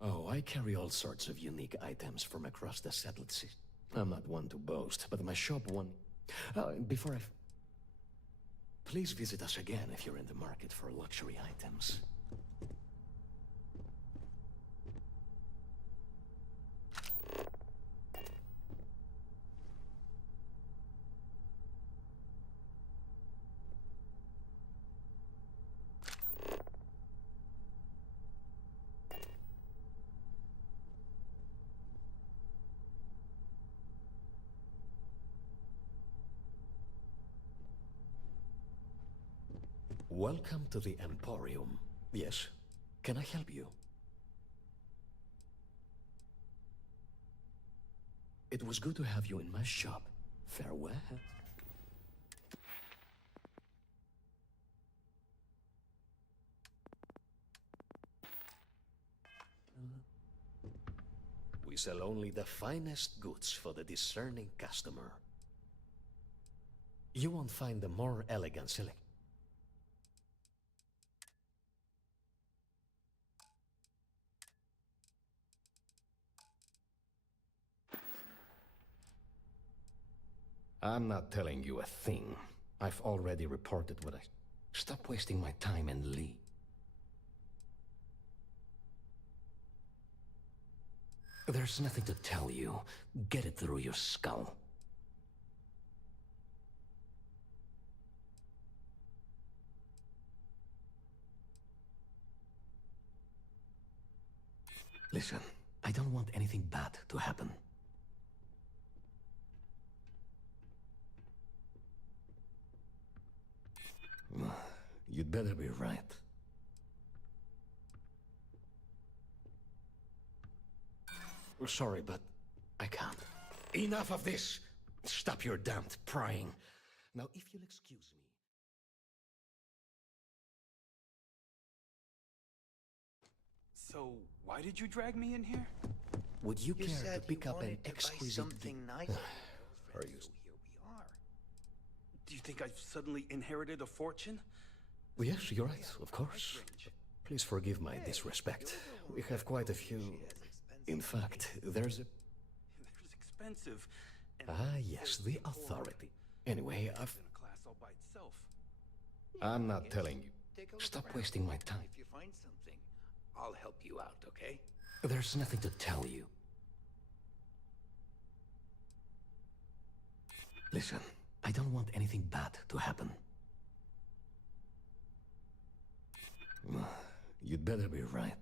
Oh, I carry all sorts of unique items from across the settled sea. I'm not one to boast, but my shop won... before I... Please visit us again if you're in the market for luxury items. Welcome to the Emporium. Yes, can I help you? It was good to have you in my shop. Farewell. We sell only the finest goods for the discerning customer. You won't find a more elegant selection. I'm not telling you a thing. I've already reported what I... Stop wasting my time and leave. There's nothing to tell you. Get it through your skull. Listen, I don't want anything bad to happen. You'd better be right. Sorry, but I can't. Enough of this! Stop your damned prying. Now, if you'll excuse me... So, why did you drag me in here? Would you care to pick up an exquisite... something nice. Are you... Here we are. Do you think I've suddenly inherited a fortune? Yes, you're right, of course. Please forgive my disrespect. We have quite a few... In fact, there's a... There's expensive... Ah, yes, the authority. Anyway, I've... in a class all by itself. I'm not telling you. Stop wasting my time. If you find something, I'll help you out, okay? There's nothing to tell you. Listen, I don't want anything bad to happen. You'd better be right.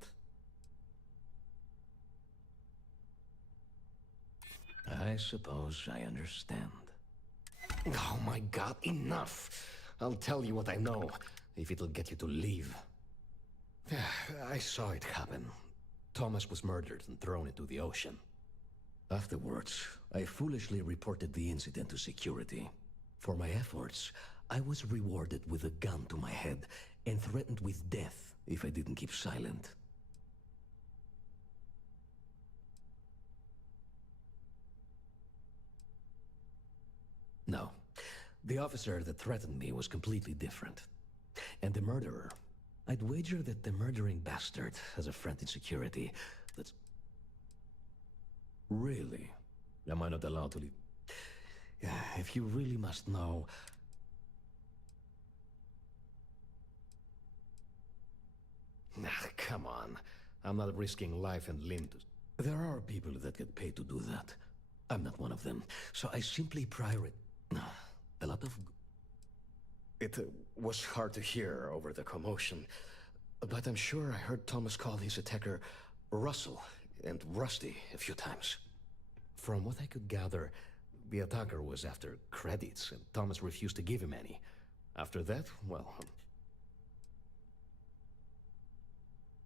I suppose I understand. Oh my god, enough! I'll tell you what I know, if it'll get you to leave. I saw it happen. Thomas was murdered and thrown into the ocean. Afterwards, I foolishly reported the incident to security. For my efforts, I was rewarded with a gun to my head and threatened with death if I didn't keep silent. No. The officer that threatened me was completely different. And the murderer, I'd wager that the murdering bastard has a friend in security that's... Really? Am I not allowed to leave? Yeah, if you really must know... Come on. I'm not risking life and limb to... There are people that get paid to do that. I'm not one of them. So I simply a lot of... It was hard to hear over the commotion, but I'm sure I heard Thomas call his attacker Russell and Rusty a few times. From what I could gather, the attacker was after credits, and Thomas refused to give him any. After that, well...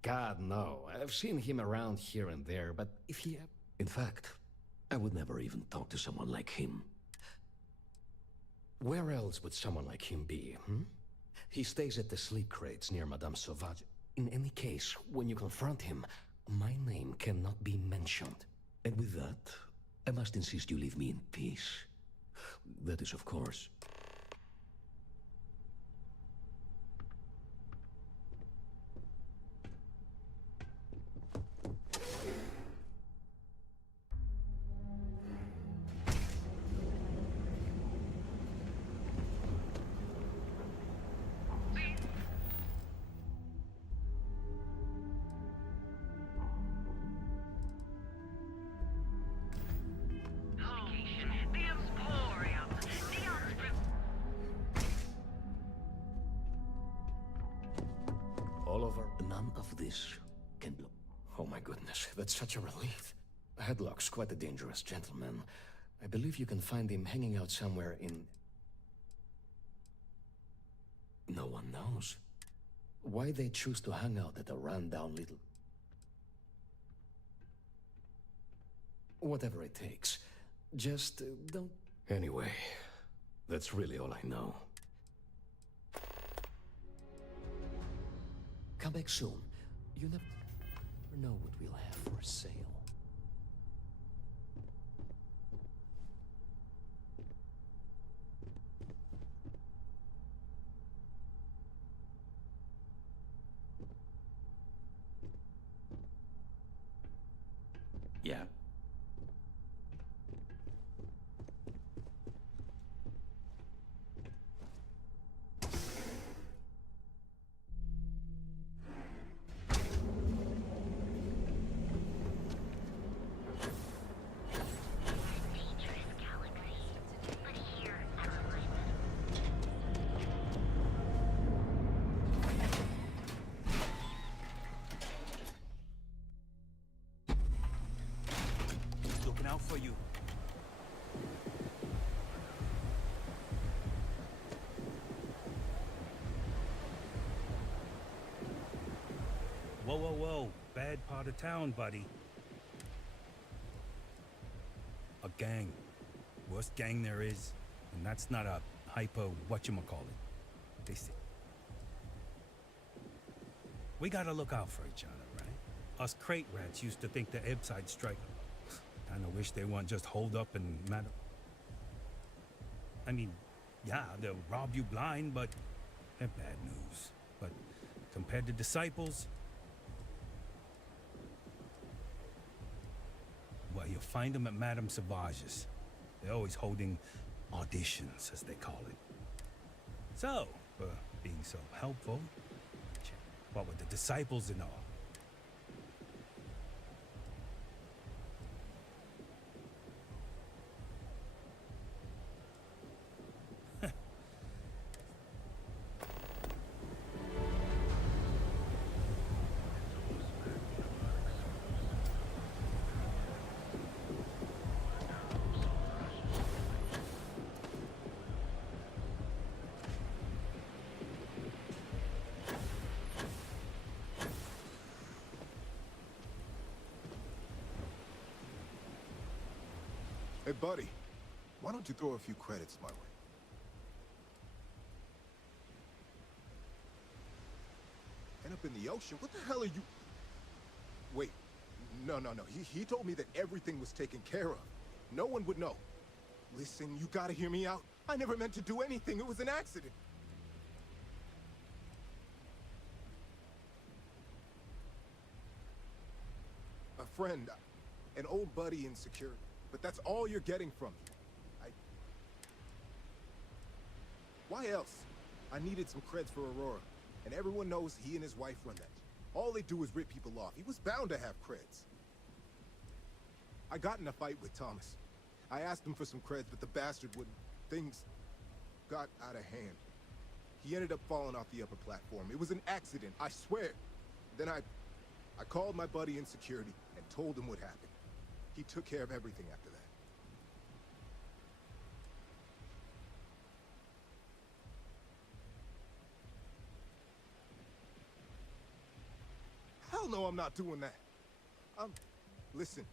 God, no. I've seen him around here and there, but if he... In fact, I would never even talk to someone like him. Where else would someone like him be, He stays at the sleep crates near Madame Sauvage. In any case, when you confront him, my name cannot be mentioned. And with that, I must insist you leave me in peace. That is, of course... None of this can blow. Oh my goodness, that's such a relief. Headlock's quite a dangerous gentleman. I believe you can find him hanging out somewhere in... No one knows. Why they choose to hang out at a rundown little... Whatever it takes. Just don't... Anyway, that's really all I know. Come back soon. You never know what we'll have for sale. Yeah. For you. Whoa, whoa, whoa. Bad part of town, buddy. A gang. Worst gang there is. And that's not a hyper whatchamacallit. They say. We gotta look out for each other, right? Us crate rats used to think the Ebbside strike. Kinda wish they weren't just holed up and mad. I mean, yeah, they'll rob you blind, but they're bad news. But compared to disciples, well, you'll find them at Madame Sauvage's. They're always holding auditions, as they call it. So, for being so helpful, what with the disciples and all? Hey, buddy, why don't you throw a few credits my way? End up in the ocean? What the hell are you... Wait, no. He told me that everything was taken care of. No one would know. Listen, you gotta hear me out. I never meant to do anything. It was an accident. A friend, an old buddy in security. But that's all you're getting from me. Why else? I needed some creds for Aurora. And everyone knows he and his wife run that. All they do is rip people off. He was bound to have creds. I got in a fight with Thomas. I asked him for some creds, but the bastard wouldn't. Things got out of hand. He ended up falling off the upper platform. It was an accident, I swear. Then I called my buddy in security and told him what happened. He took care of everything after that. Hell no, I'm not doing that. Listen,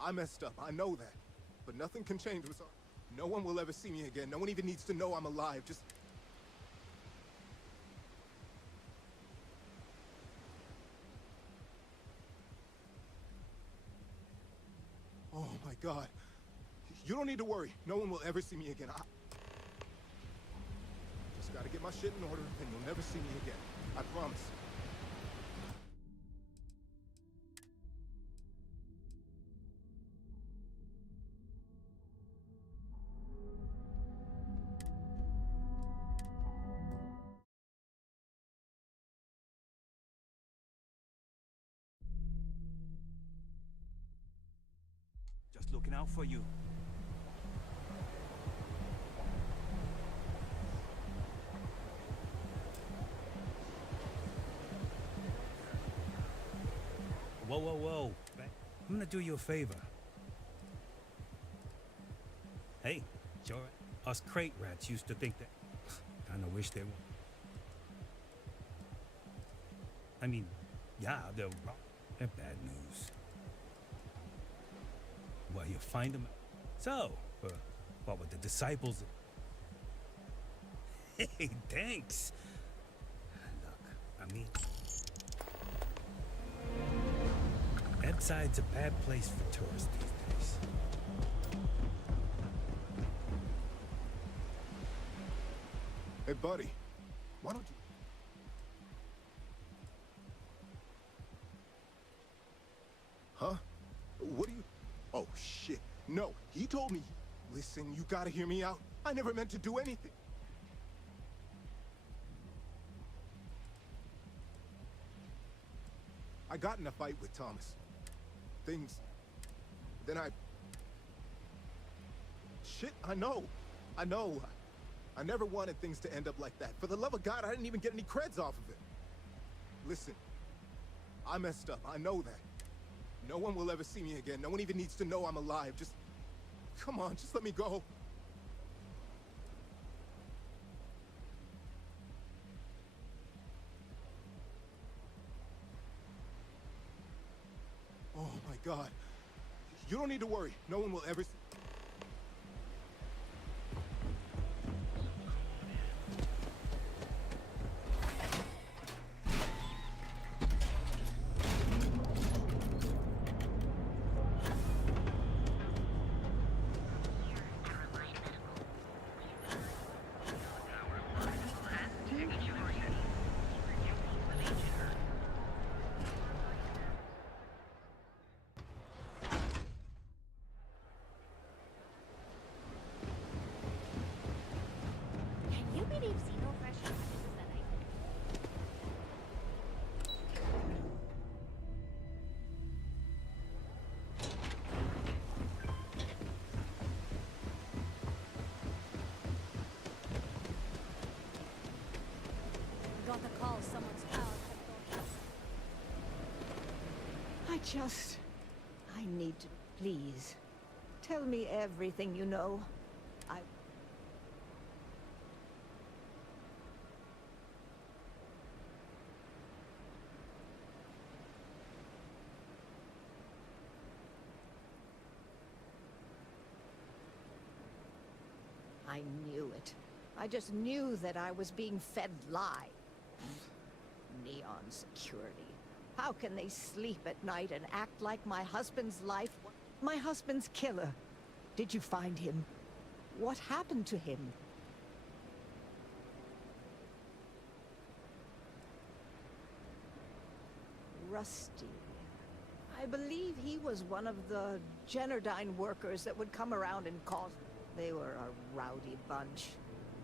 I messed up, I know that. But nothing can change what's up. No one will ever see me again. No one even needs to know I'm alive. Just... Oh my God. You don't need to worry. No one will ever see me again. Just gotta get my shit in order, and you'll never see me again. I promise. Just looking out for you. Whoa. I'm gonna do you a favor. Hey, sure. Us crate rats used to think that... Kinda wish they were. I mean, yeah, they're wrong. They're bad news. Well, you find them. So, what with the disciples? Hey, thanks. Look, I mean, Ebside's a bad place for tourists these days. Hey, buddy, why don't you... Huh? What are you... Oh, shit. No, he told me... Listen, you gotta hear me out. I never meant to do anything. I got in a fight with Thomas. Things... Then I... Shit, I know. I never wanted things to end up like that. For the love of God, I didn't even get any creds off of it. Listen, I messed up. I know that. No one will ever see me again. No one even needs to know I'm alive. Just... Come on, just let me go. Oh my God. You don't need to worry. No one will ever see... Got the call someone's power had gone. I need to... Please. Tell me everything you know. I knew it. I just knew that I was being fed lies. Neon security. How can they sleep at night and act like my husband's life? My husband's killer. Did you find him? What happened to him? Rusty. I believe he was one of the Generdyne workers that would come around and cause... They were a rowdy bunch.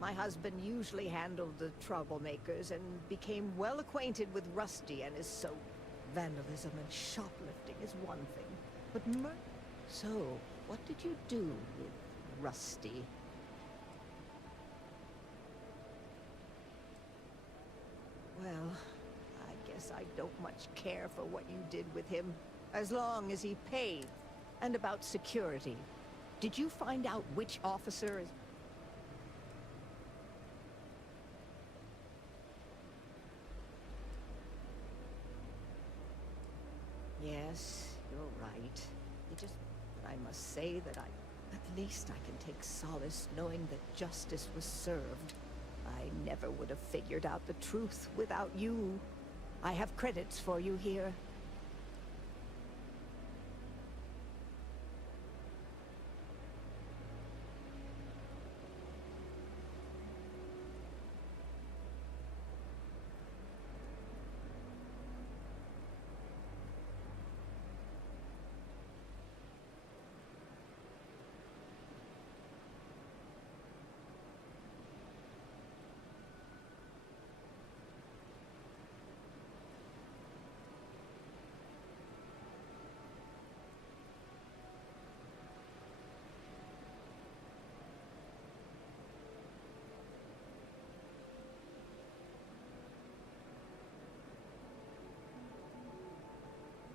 My husband usually handled the troublemakers and became well acquainted with Rusty and his soap. Vandalism and shoplifting is one thing, but So, what did you do with Rusty? Well, I guess I don't much care for what you did with him, as long as he paid. And about security. Did you find out which officer is... Yes, you're right. I must say that at least I can take solace knowing that justice was served. I never would have figured out the truth without you. I have credits for you here.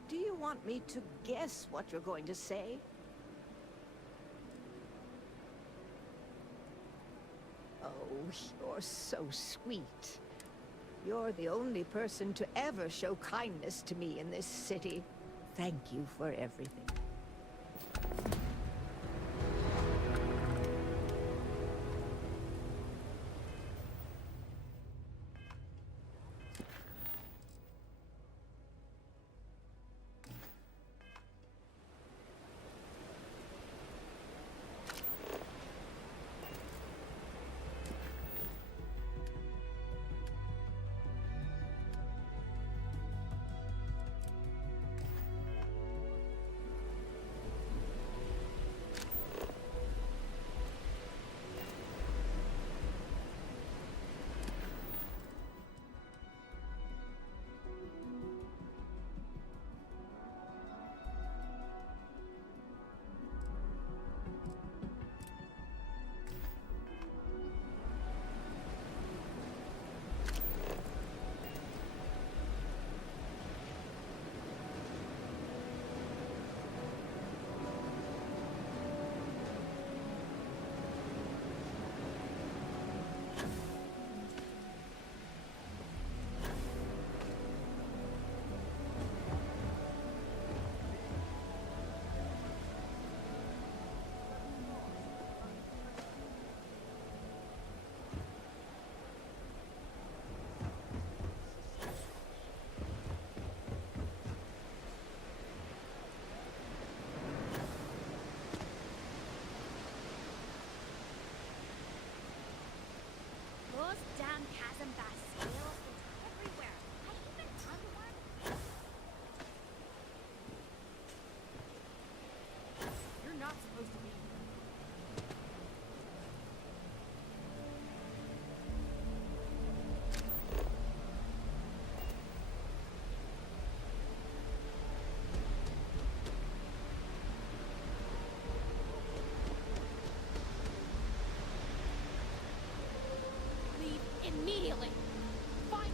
Do you want me to guess what you're going to say? Oh, you're so sweet. You're the only person to ever show kindness to me in this city. Thank you for everything. Those damn chasm bass sails everywhere. I even found one. You're not supposed to be. Immediately! Fine!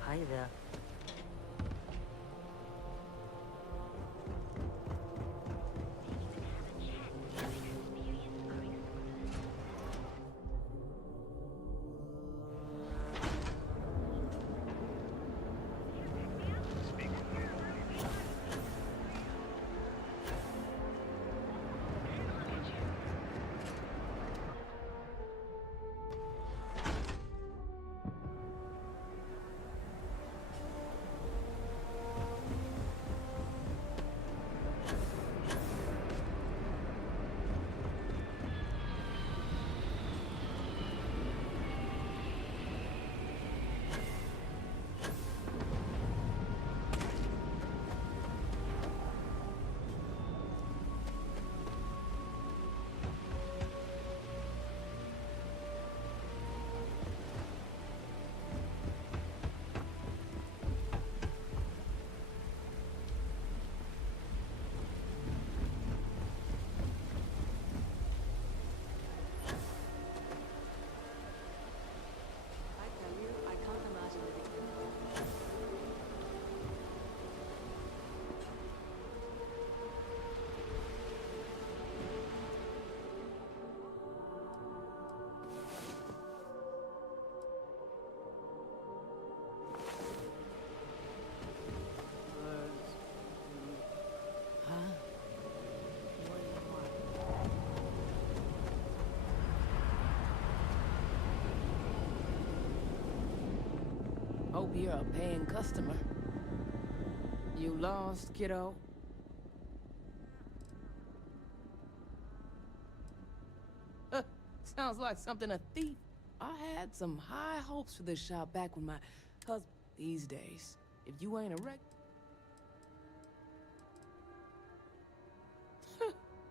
Hi there. hope you're a paying customer. You lost, kiddo? Sounds like something a thief. I had some high hopes for this shop back when my husband... These days, if you ain't a wreck...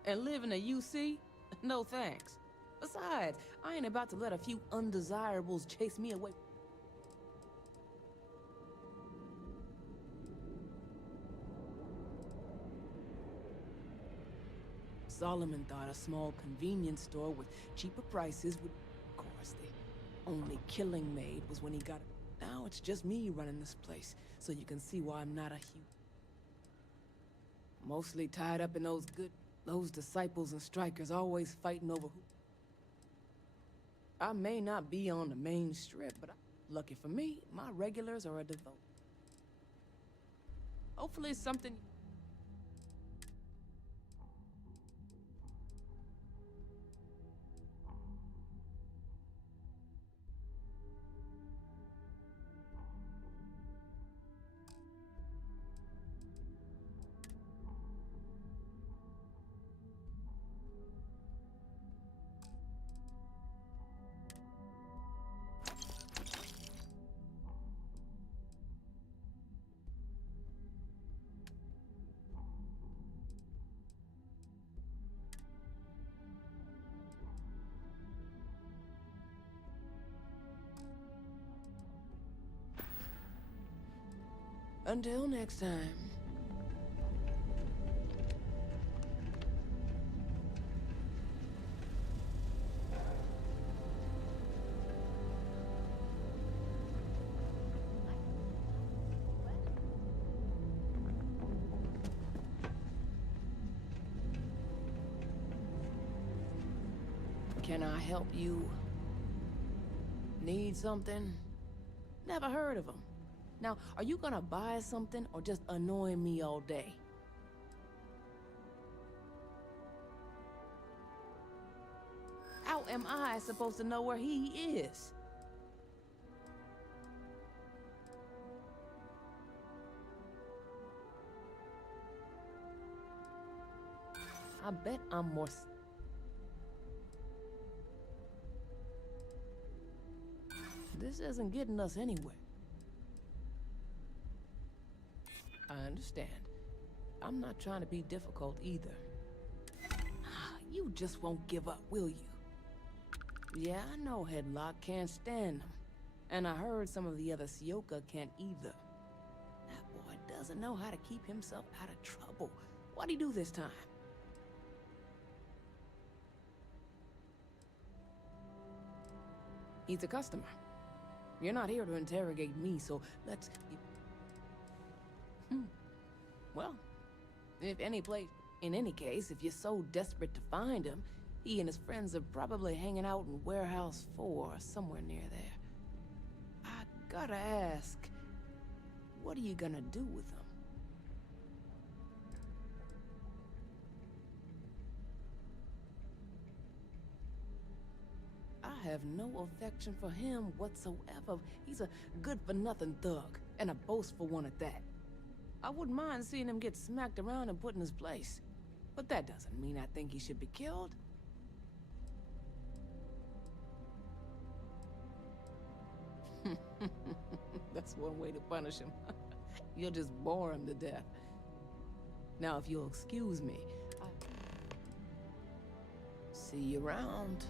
and live in a UC? No thanks. Besides, I ain't about to let a few undesirables chase me away. Solomon thought a small convenience store with cheaper prices would... Of course, the only killing made was when he got... Now it's just me running this place, so you can see why I'm not a huge... Mostly tied up in those disciples and strikers always fighting over who... I may not be on the main strip, but lucky for me, my regulars are a devote. Hopefully something... Until next time. Can I help you? Need something? Never heard of them. Now, are you gonna buy something or just annoy me all day? How am I supposed to know where he is? I bet I'm more... This isn't getting us anywhere. I understand. I'm not trying to be difficult either. You just won't give up, will you? Yeah, I know Headlock can't stand them. And I heard some of the other Sioka can't either. That boy doesn't know how to keep himself out of trouble. What'd he do this time? He's a customer. You're not here to interrogate me, so let's... Well, in any case, if you're so desperate to find him, he and his friends are probably hanging out in Warehouse 4 or somewhere near there. I gotta ask, what are you gonna do with him? I have no affection for him whatsoever. He's a good-for-nothing thug, and a boastful one at that. I wouldn't mind seeing him get smacked around and put in his place. But that doesn't mean I think he should be killed. That's one way to punish him. You'll just bore him to death. Now, if you'll excuse me, see you around.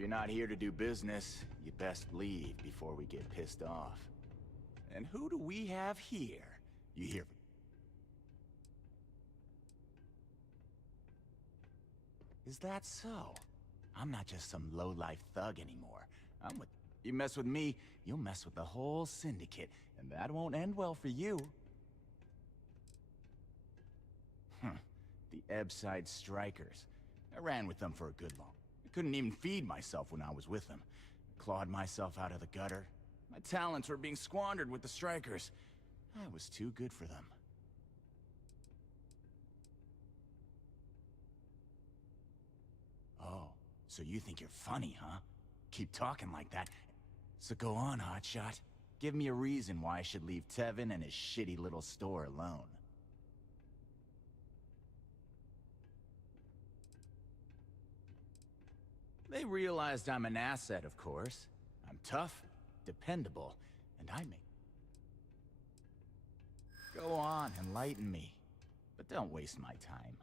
you're not here to do business, you best leave before we get pissed off. And who do we have here? You hear? Is that so? I'm not just some low-life thug anymore. I'm with... You mess with me, you'll mess with the whole syndicate, and that won't end well for you. The Ebbside Strikers. I ran with them for a good long. I couldn't even feed myself when I was with them. I clawed myself out of the gutter. My talents were being squandered with the Strikers. I was too good for them. Oh, so you think you're funny, huh? Keep talking like that. So go on, hotshot. Give me a reason why I should leave Tevin and his shitty little store alone. They realized I'm an asset, of course. I'm tough, dependable, and I make... Go on, enlighten me. But don't waste my time.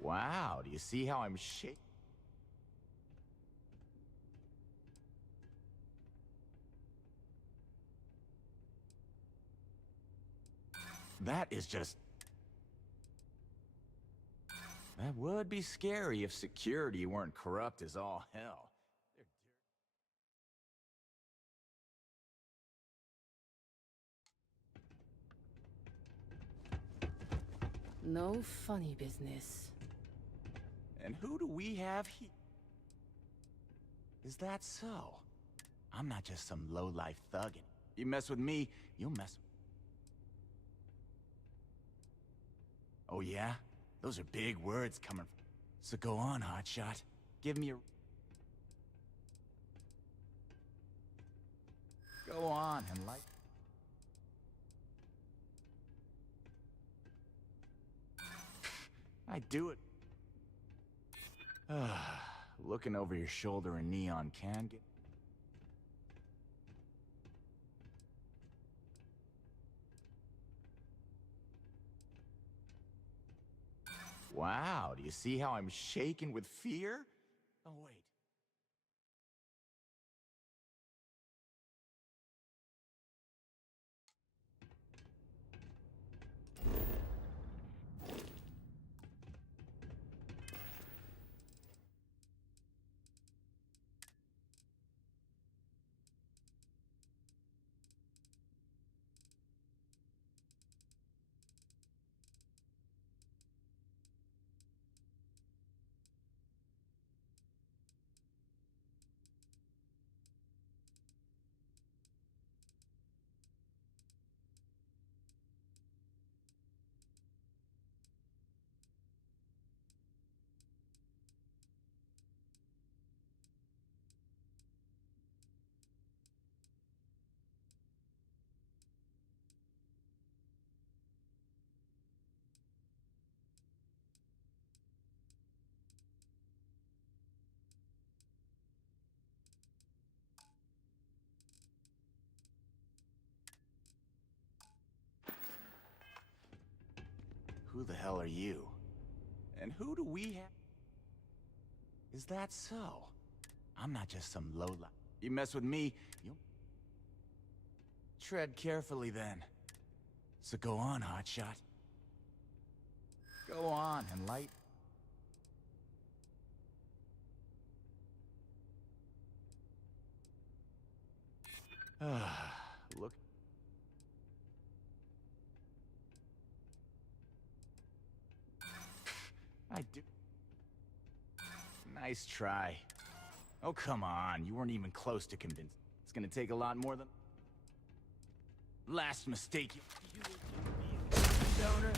Wow, do you see how I'm shaking? That is just... That would be scary if security weren't corrupt as all hell. No funny business. And who do we have here? Is that so? I'm not just some low-life thug. You mess with me, you'll mess with... Oh yeah? Those are big words coming from... So go on, hotshot. Give me a... Go on and like... I do it. Looking over your shoulder in neon can get... Wow, do you see how I'm shaking with fear? Oh, wait. Who the hell are you? And who do we have? Is that so? I'm not just some lowlife. You mess with me, you'll... Tread carefully then. So go on, hotshot. Go on and light... Look... I do... Nice try. Oh, come on. You weren't even close to convinced. It's gonna take a lot more than... Last mistake you will be a donor.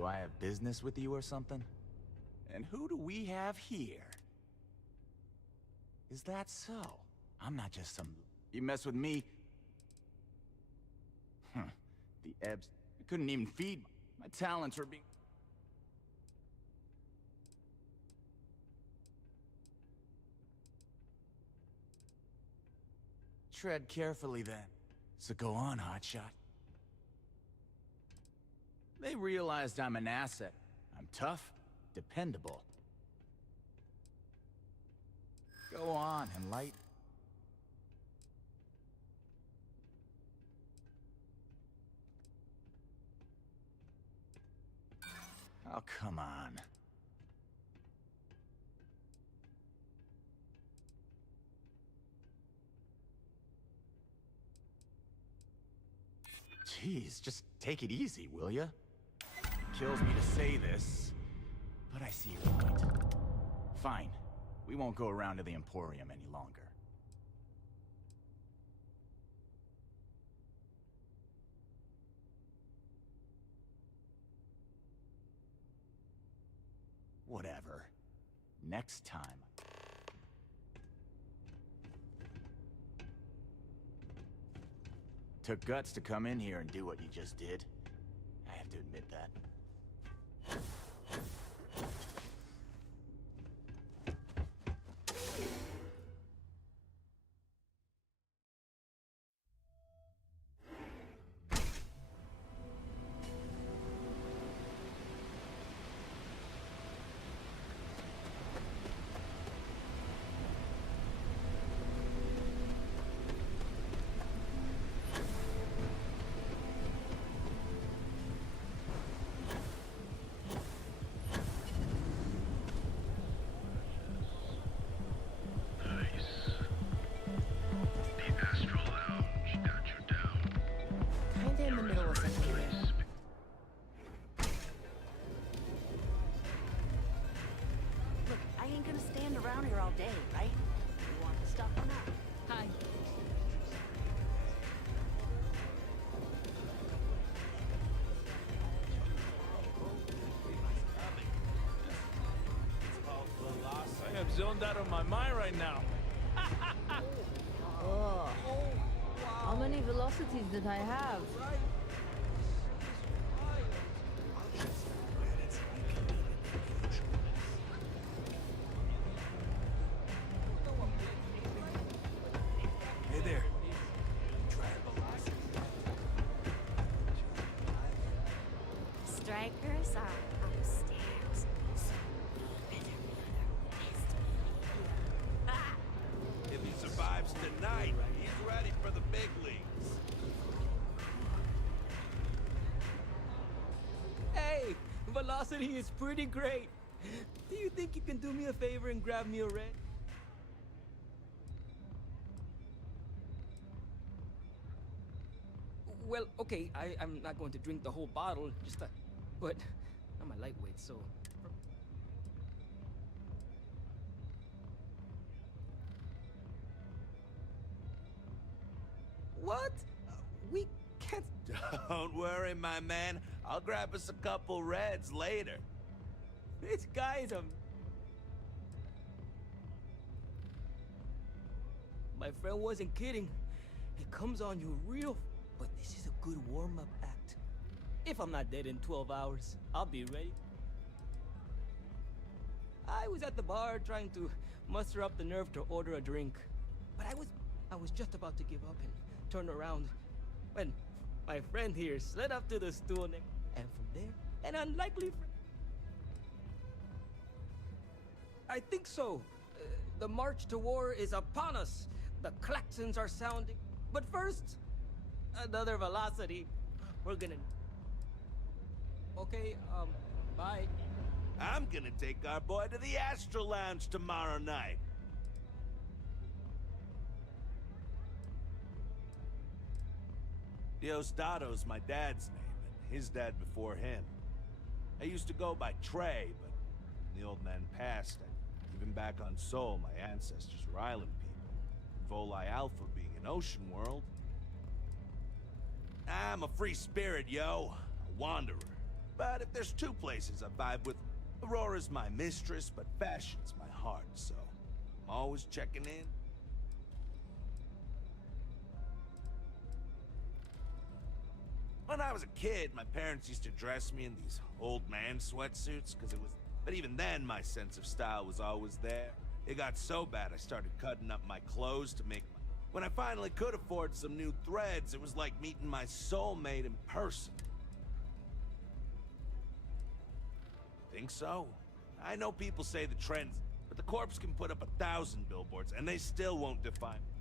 Do I have business with you or something? And who do we have here? Is that so? I'm not just some... You mess with me... The Ebbs... I couldn't even feed... My talents were being... Tread carefully, then. So go on, hotshot. They realized I'm an asset. I'm tough, dependable. Go on, and light. Oh, come on. Jeez, just take it easy, will ya? Kills me to say this, but I see your point. Fine. We won't go around to the Emporium any longer. Whatever. Next time. Took guts to come in here and do what you just did. I have to admit that. Around here all day, right? You want the stuff or not? Hi. I am zoned out of my mind right now. Oh. How many velocities did I have? Strikers are upstairs. So you better be there. If he survives tonight, he's ready for the big leagues. Hey, velocity is pretty great. Do you think you can do me a favor and grab me a red? Well, okay, I'm not going to drink the whole bottle, just but I'm a lightweight, so... What? We can't... Don't worry, my man. I'll grab us a couple reds later. This guy's a... My friend wasn't kidding. It comes on you real... But this is a good warm-up act. If I'm not dead in 12 hours, I'll be ready. I was at the bar trying to muster up the nerve to order a drink. But I was just about to give up and turn around when my friend here slid up to the stool and from there, an unlikely friend. I think so. The march to war is upon us. The klaxons are sounding. But first, another velocity. We're gonna... Okay, bye. I'm gonna take our boy to the Astro Lounge tomorrow night. Diosdado's my dad's name, and his dad before him. I used to go by Trey, but when the old man passed, even back on Sol, my ancestors were island people. Voli Alpha being an ocean world. I'm a free spirit, yo. A wanderer. But if there's two places I vibe with, Aurora's my mistress, but fashion's my heart, so I'm always checking in. When I was a kid, my parents used to dress me in these old man sweatsuits, because it was... But even then, my sense of style was always there. It got so bad I started cutting up my clothes to make my... When I finally could afford some new threads, it was like meeting my soulmate in person. Think so? I know people say the trends, but the corpse can put up 1,000 billboards, and they still won't define me.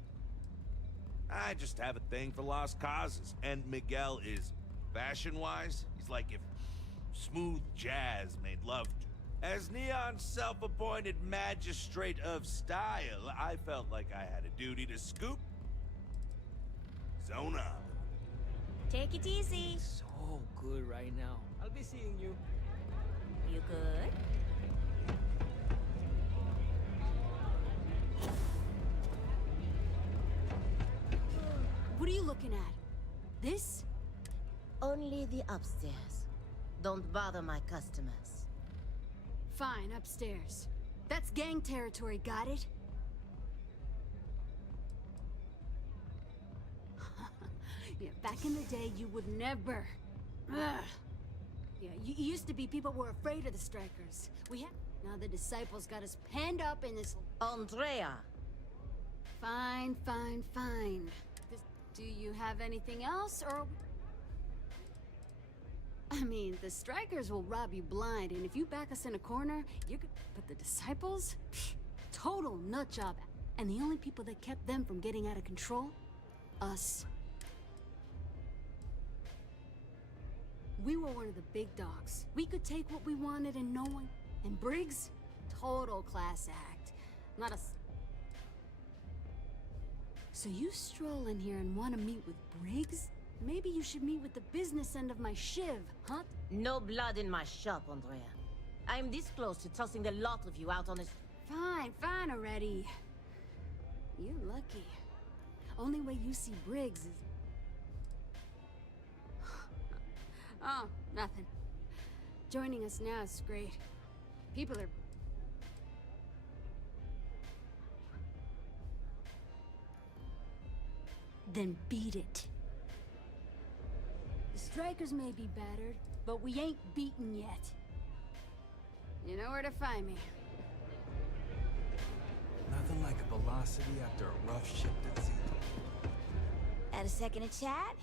I just have a thing for lost causes, and Miguel is, fashion-wise, he's like if smooth jazz made love to. As Neon's self-appointed magistrate of style, I felt like I had a duty to scoop. Zone up. Take it easy. So good right now. I'll be seeing you. You good? What are you looking at? This? Only the upstairs. Don't bother my customers. Fine, upstairs. That's gang territory, got it? Yeah, back in the day, you would never. Ugh. Yeah, you used to be people were afraid of the strikers. Now the disciples got us penned up in this... Andrea! Fine, fine, fine. Do you have anything else, or... I mean, the strikers will rob you blind, and if you back us in a corner, you're good. But the disciples? Pfft, total nut job. And the only people that kept them from getting out of control? Us. We were one of the big dogs. We could take what we wanted and no one... And Briggs? Total class act. Not a... So you stroll in here and want to meet with Briggs? Maybe you should meet with the business end of my shiv, huh? No blood in my shop, Andrea. I'm this close to tossing the lot of you out on this... Fine, fine already. You're lucky. Only way you see Briggs is... Oh, nothing. Joining us now is great. People are... Then beat it. The strikers may be battered, but we ain't beaten yet. You know where to find me. Nothing like a velocity after a rough shift at sea. Had a second to chat?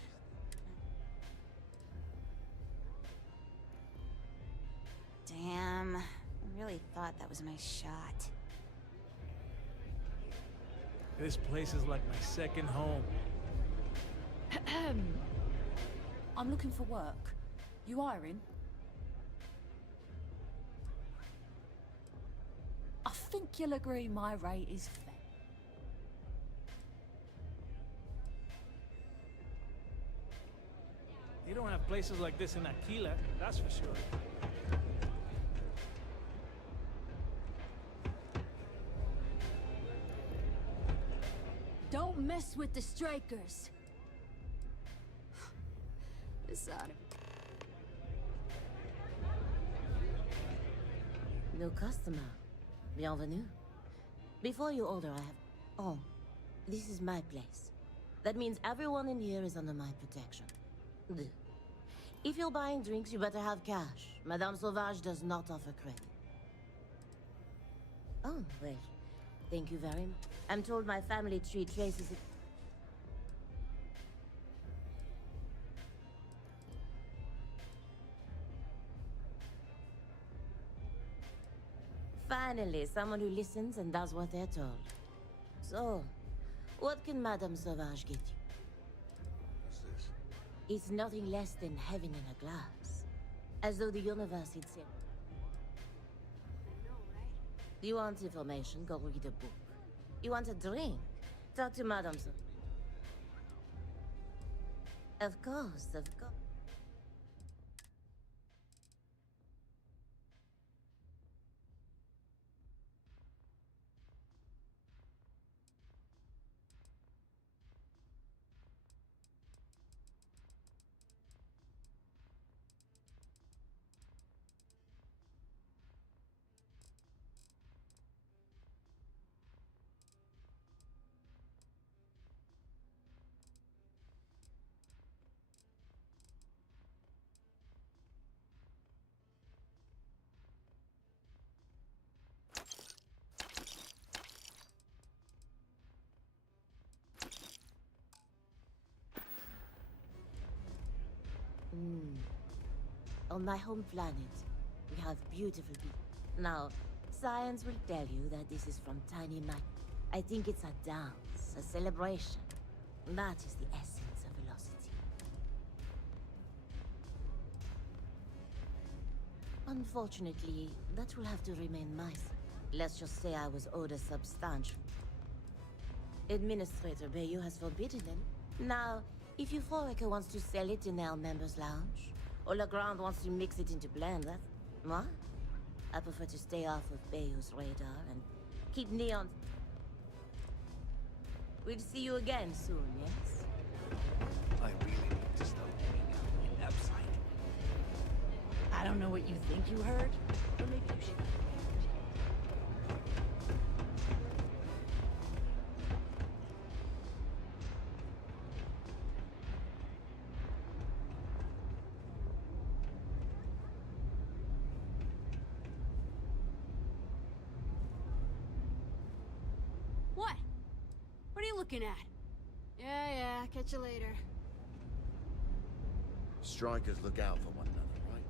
Damn. I really thought that was my shot. This place is like my second home. I'm looking for work. You hiring? I think you'll agree my rate is fair. You don't have places like this in Aquila, that's for sure. Don't mess with the strikers. This ought to... No customer. Bienvenue. Before you order, I have... Oh, this is my place. That means everyone in here is under my protection. Deux. If you're buying drinks, you better have cash. Madame Sauvage does not offer credit. Oh, well, thank you very much. I'm told my family tree traces it. Finally, someone who listens and does what they're told. So, what can Madame Sauvage get you? What's this? It's nothing less than heaven in a glass. As though the universe itself. You want information? Go read a book. You want a drink? Talk to Madame Sauvage. Of course, of course. on my home planet, we have beautiful people. Now, science will tell you that this is from tiny man. I think it's a dance, a celebration. That is the essence of velocity. Unfortunately, that will have to remain my secret. Let's just say I was owed a substantial. Administrator Bayou has forbidden it. Now, if Euphorica wants to sell it in our members' lounge, or Legrand wants to mix it into blend, that's... What? I prefer to stay off of Bayou's radar and keep Neon... We'll see you again soon, yes? I really need to stop hanging out in that side. I don't know what you think you heard, or maybe you should... What? What are you looking at? Yeah, catch you later. Strikers look out for one another, right?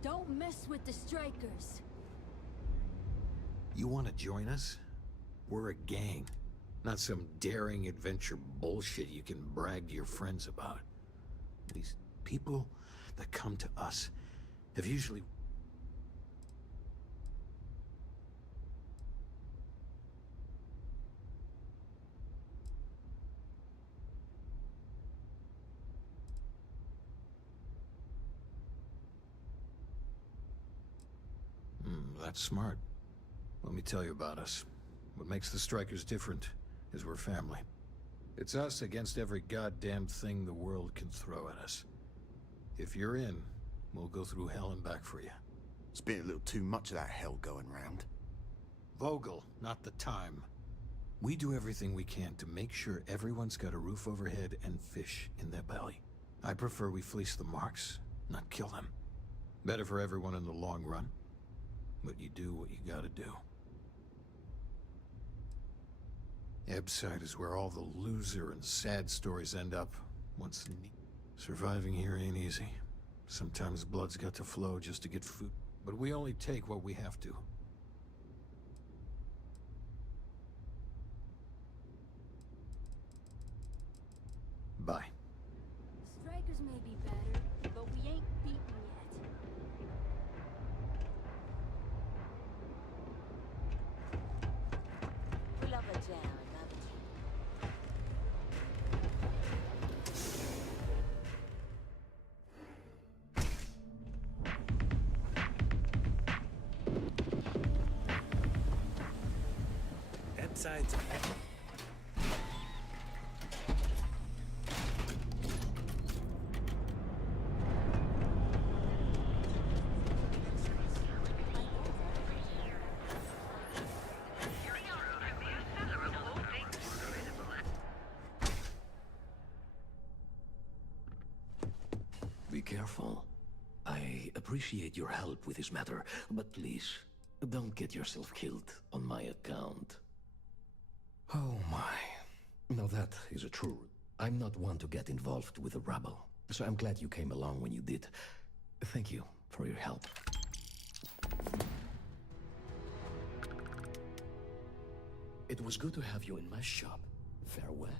Don't mess with the strikers. You want to join us? We're a gang, not some daring adventure bullshit you can brag to your friends about. These people that come to us have usually... That's smart. Let me tell you about us. What makes the Strikers different is we're family. It's us against every goddamn thing the world can throw at us. If you're in, we'll go through hell and back for you. It's been a little too much of that hell going round. Vogel, not the time. We do everything we can to make sure everyone's got a roof overhead and fish in their belly. I prefer we fleece the marks, not kill them. Better for everyone in the long run. But you do what you gotta do. Ebside is where all the loser and sad stories end up. Surviving here ain't easy. Sometimes blood's got to flow just to get food. But we only take what we have to. Bye. Strikers may be better, but we ain't beaten yet. We love a jam, love it. Ebside's Be careful. I appreciate your help with this matter, but please, don't get yourself killed on my account. Oh my. Now that is a true... I'm not one to get involved with the rabble, so I'm glad you came along when you did. Thank you for your help. It was good to have you in my shop. Farewell.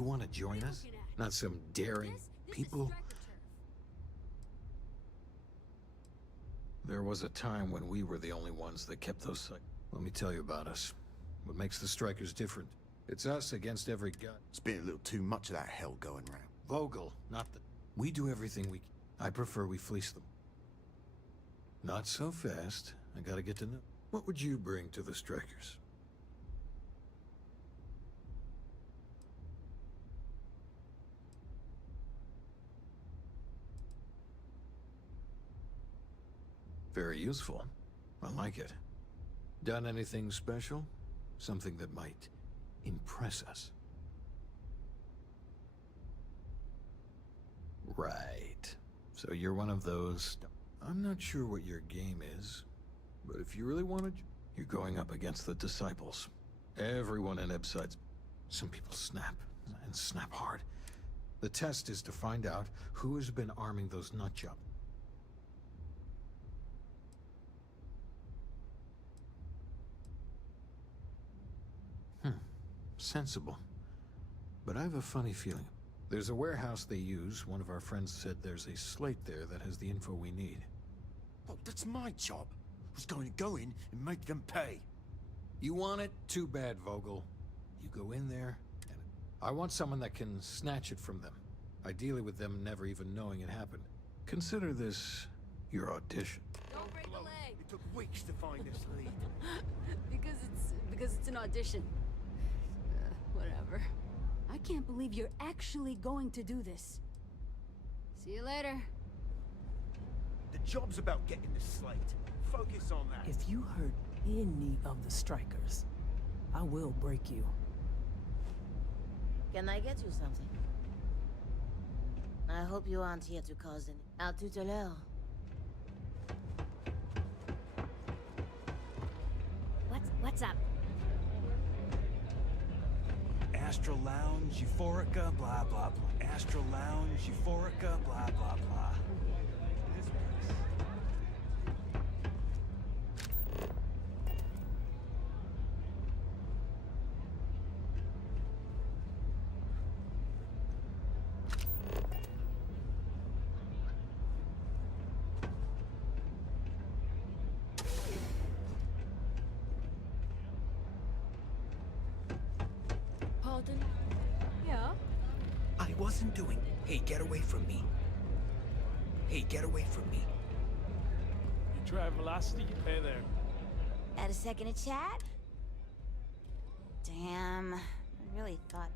You want to join us? Not some daring people? There was a time when we were the only ones that kept those sites. Let me tell you about us. What makes the Strikers different? It's us against every gun. It's been a little too much of that hell going round. Vogel, not the... We do everything we... I prefer we fleece them. Not so fast. I gotta get to know. What would you bring to the Strikers? Very useful. I like it. Done anything special? Something that might impress us? Right. So you're one of those... I'm not sure what your game is, but if you really want to... You're going up against the Disciples. Everyone in Ebside's... Some people snap, and snap hard. The test is to find out who has been arming those nutjobs. Sensible. But I have a funny feeling. There's a warehouse they use. One of our friends said there's a slate there that has the info we need. Oh, that's my job. I was going to go in and make them pay. You want it? Too bad, Vogel. You go in there, and I want someone that can snatch it from them. Ideally with them never even knowing it happened. Consider this your audition. Don't break the leg. It took weeks to find this lead. because it's an audition. Whatever. I can't believe you're actually going to do this. See you later. The job's about getting the slate. Focus on that. If you hurt any of the Strikers, I will break you. Can I get you something? I hope you aren't here to cause any... À tout à l'heure. What's up? Astral Lounge, Euphorica, blah, blah, blah. Astral Lounge, Euphorica, blah, blah, blah. Pardon? Yeah? I wasn't doing... Hey, get away from me. Hey, get away from me. You drive velocity, you pay there. Had a second to chat? Damn. I really thought...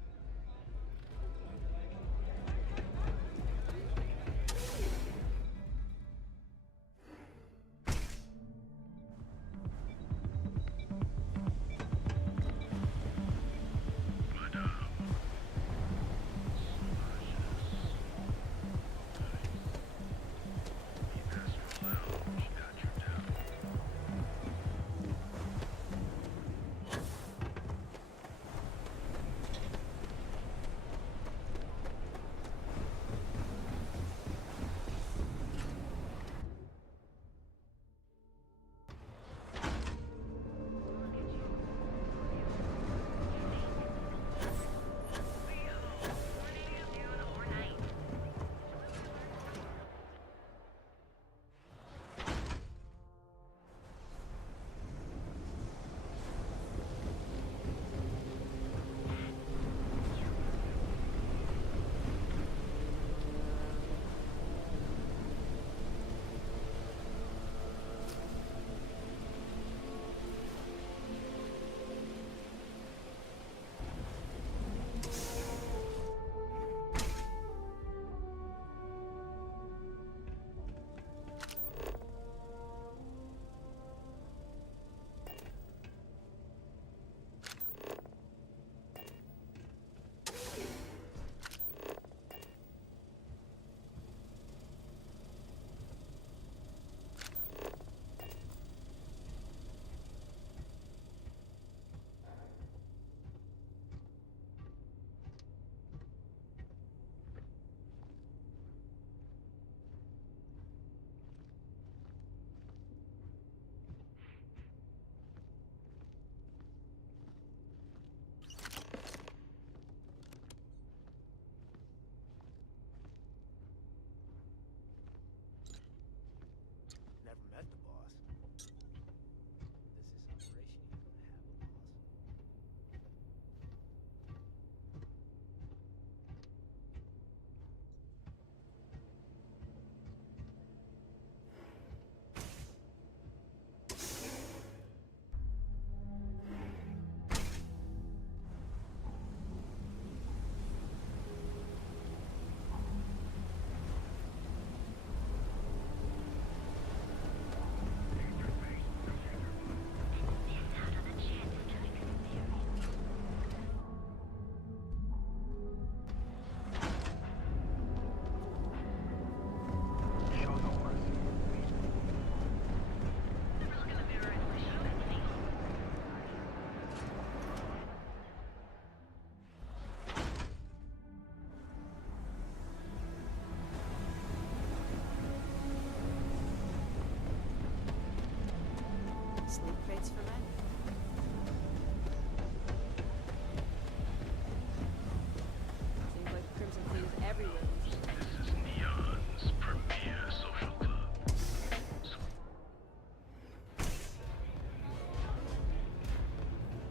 crates for rent. Seems like Crimson Fleet is everywhere these days. This is Neon's premier social club.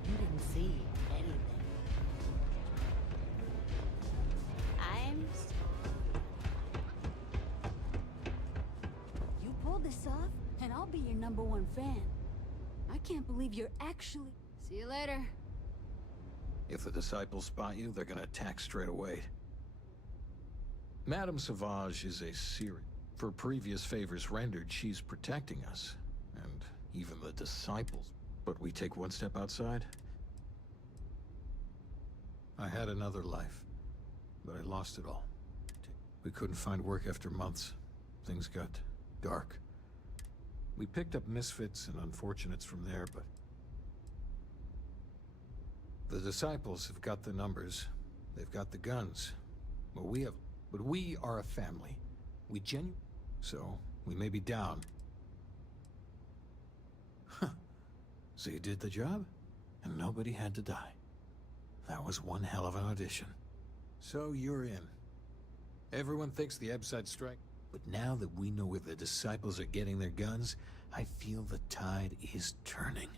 You didn't see anything. I'm You pulled this off, and I'll be your #1 fan. I can't believe you're actually... See you later. If the disciples spot you, they're gonna attack straight away. Madame Sauvage is a Syrian. For previous favors rendered, she's protecting us. And even the disciples. But we take one step outside. I had another life, but I lost it all. We couldn't find work after months. Things got dark. We picked up misfits and unfortunates from there, but... The disciples have got the numbers. They've got the guns. But we are a family. We So, we may be down. Huh. So you did the job? And nobody had to die. That was one hell of an audition. So you're in. Everyone thinks the Ebside strike. But now that we know where the disciples are getting their guns, I feel the tide is turning.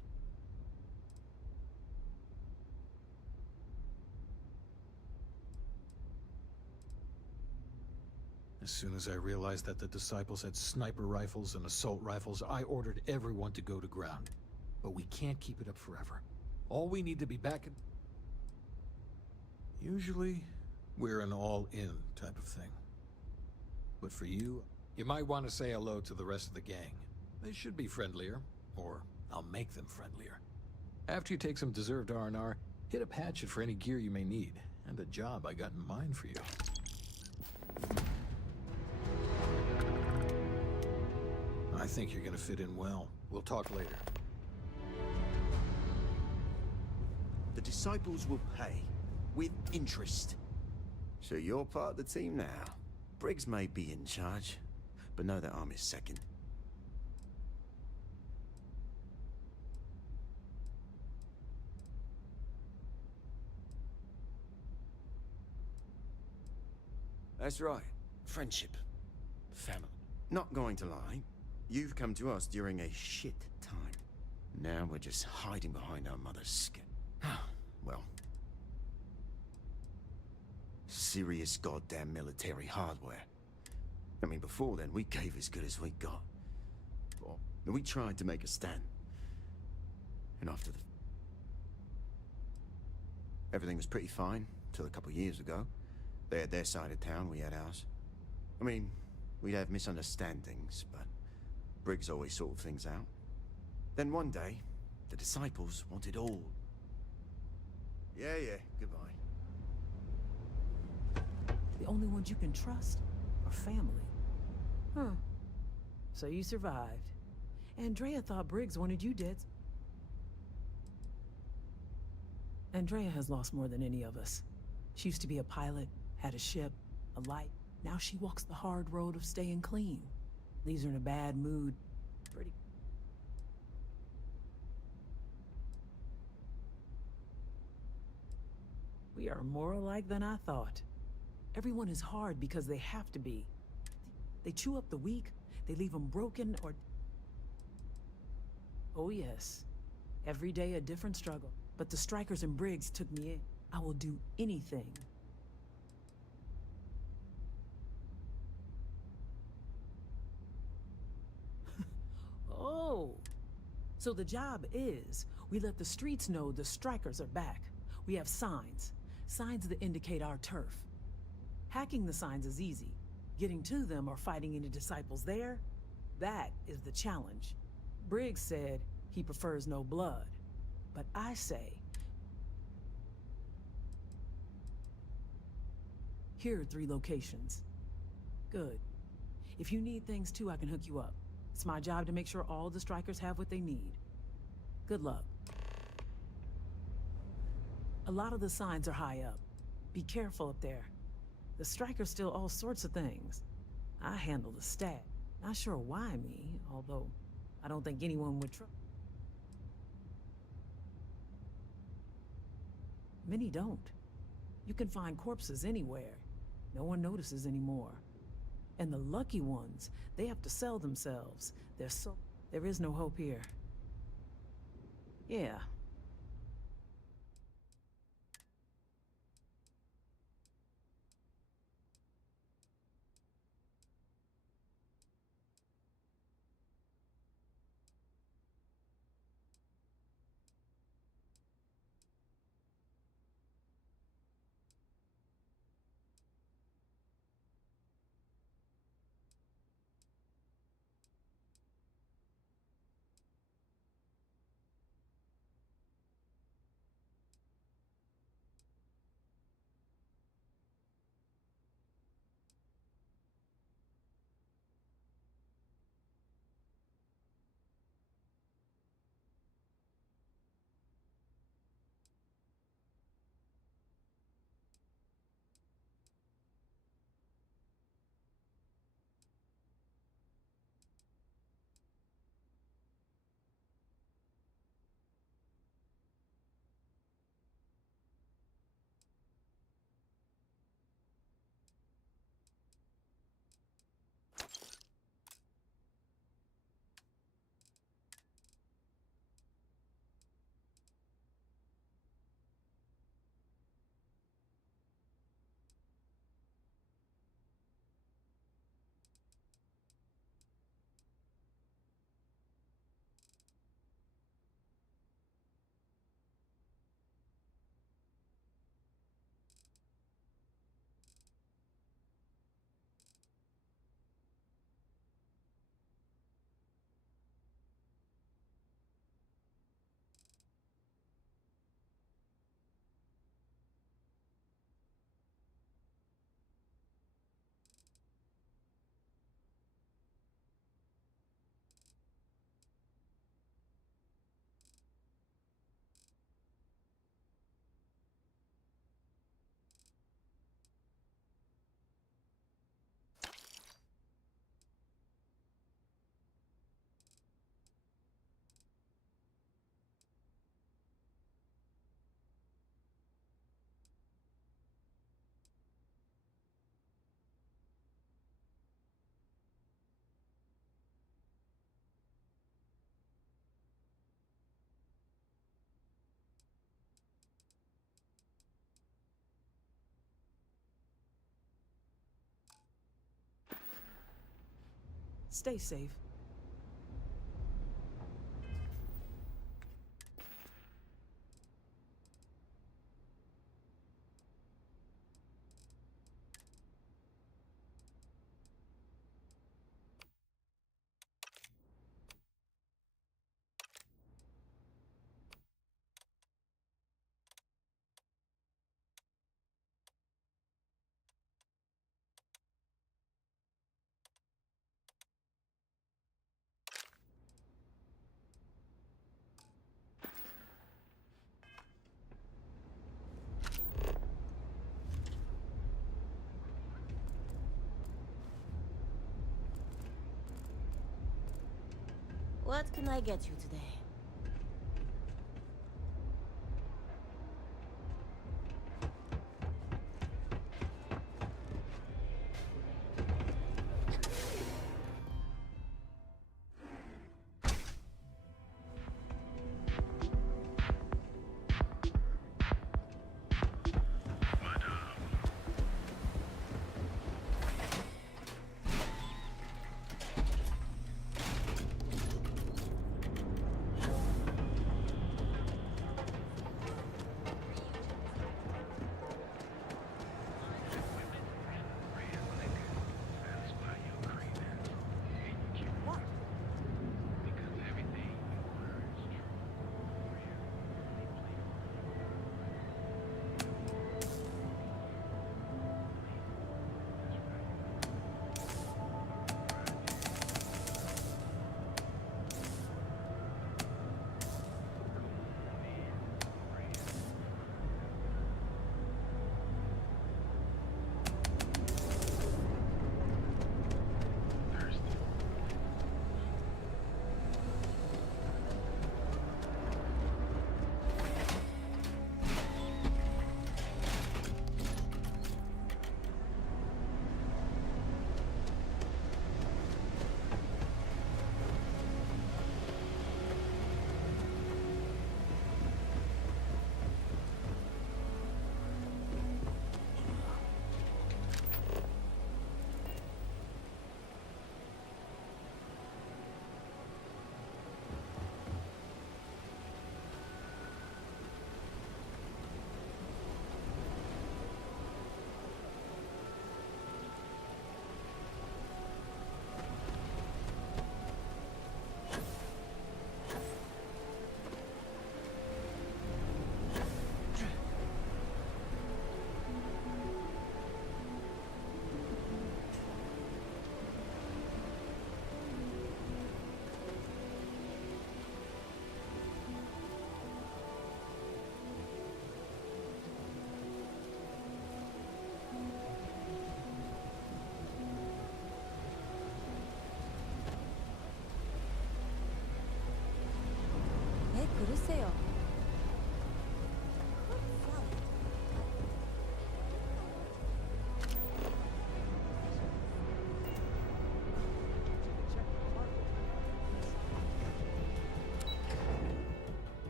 As soon as I realized that the disciples had sniper rifles and assault rifles, I ordered everyone to go to ground. But we can't keep it up forever. All we need to be back in... Usually, we're an all-in type of thing. But for you, you might want to say hello to the rest of the gang. They should be friendlier, or I'll make them friendlier. After you take some deserved R&R, hit up Hatchet for any gear you may need, and a job I got in mind for you. I think you're gonna fit in well. We'll talk later. The disciples will pay, with interest. So you're part of the team now. Briggs may be in charge, but know that I'm his second. That's right. Friendship. Family. Not going to lie, you've come to us during a shit time. Now we're just hiding behind our mother's skin. Well. Serious goddamn military hardware. I mean, before then, we gave as good as we got. Well, we tried to make a stand. And after the... Everything was pretty fine, till a couple years ago. They had their side of town, we had ours. I mean, we'd have misunderstandings, but Briggs always sorted things out. Then one day, the disciples wanted all. Yeah, goodbye. The only ones you can trust are family. Huh. So you survived. Andrea thought Briggs wanted you dead. Andrea has lost more than any of us. She used to be a pilot, had a ship, a light. Now she walks the hard road of staying clean. Leaves her in a bad mood. Pretty... We are more alike than I thought. Everyone is hard because they have to be. They chew up the weak, they leave them broken or... Oh yes, every day a different struggle. But the Strikers and Briggs took me in. I will do anything. Oh, so the job is, we let the streets know the Strikers are back. We have signs that indicate our turf. Hacking the signs is easy. Getting to them or fighting any disciples there, that is the challenge. Briggs said he prefers no blood, but I say, here are 3 locations. Good. If you need things too, I can hook you up. It's my job to make sure all the Strikers have what they need. Good luck. A lot of the signs are high up. Be careful up there. The Strikers steal all sorts of things. I handle the stat. Not sure why me, although I don't think anyone would try. Many don't. You can find corpses anywhere. No one notices anymore. And the lucky ones, they have to sell themselves. There is no hope here. Yeah. Stay safe. What can I get you today? 주세요.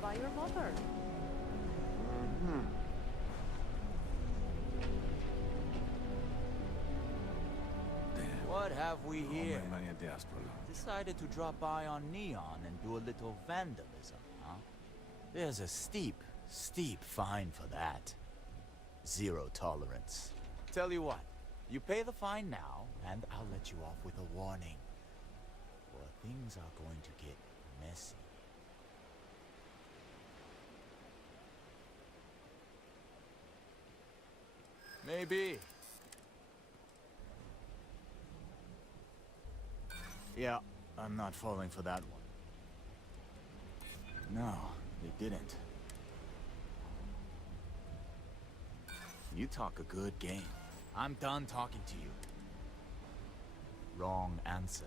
By your mother. What have we here? Decided to drop by on Neon and do a little vandalism, huh? There's a steep fine for that. Zero tolerance. Tell you what, you pay the fine now, and I'll let you off with a warning. Or things are going to get messy. Maybe. Yeah, I'm not falling for that one. No, they didn't. You talk a good game. I'm done talking to you. Wrong answer.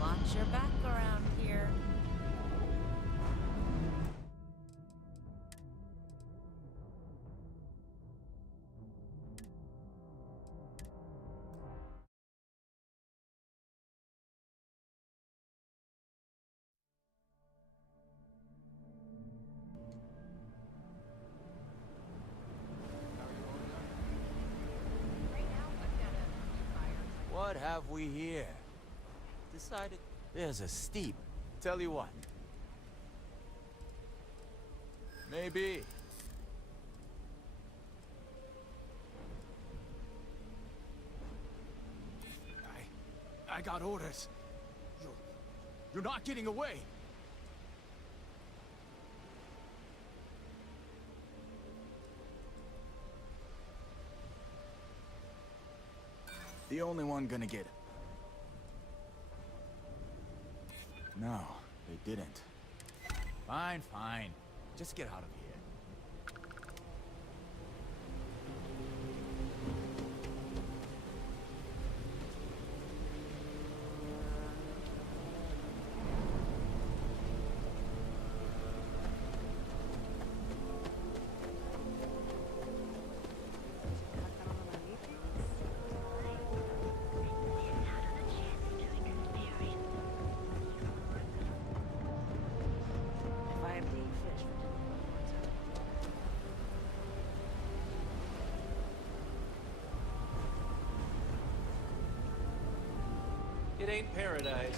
Watch your back around here. What have we here? Decided there's a steep. Tell you what. Maybe. I got orders. You're not getting away. The only one gonna get it. No, they didn't. Fine, fine. Just get out of here. It ain't paradise.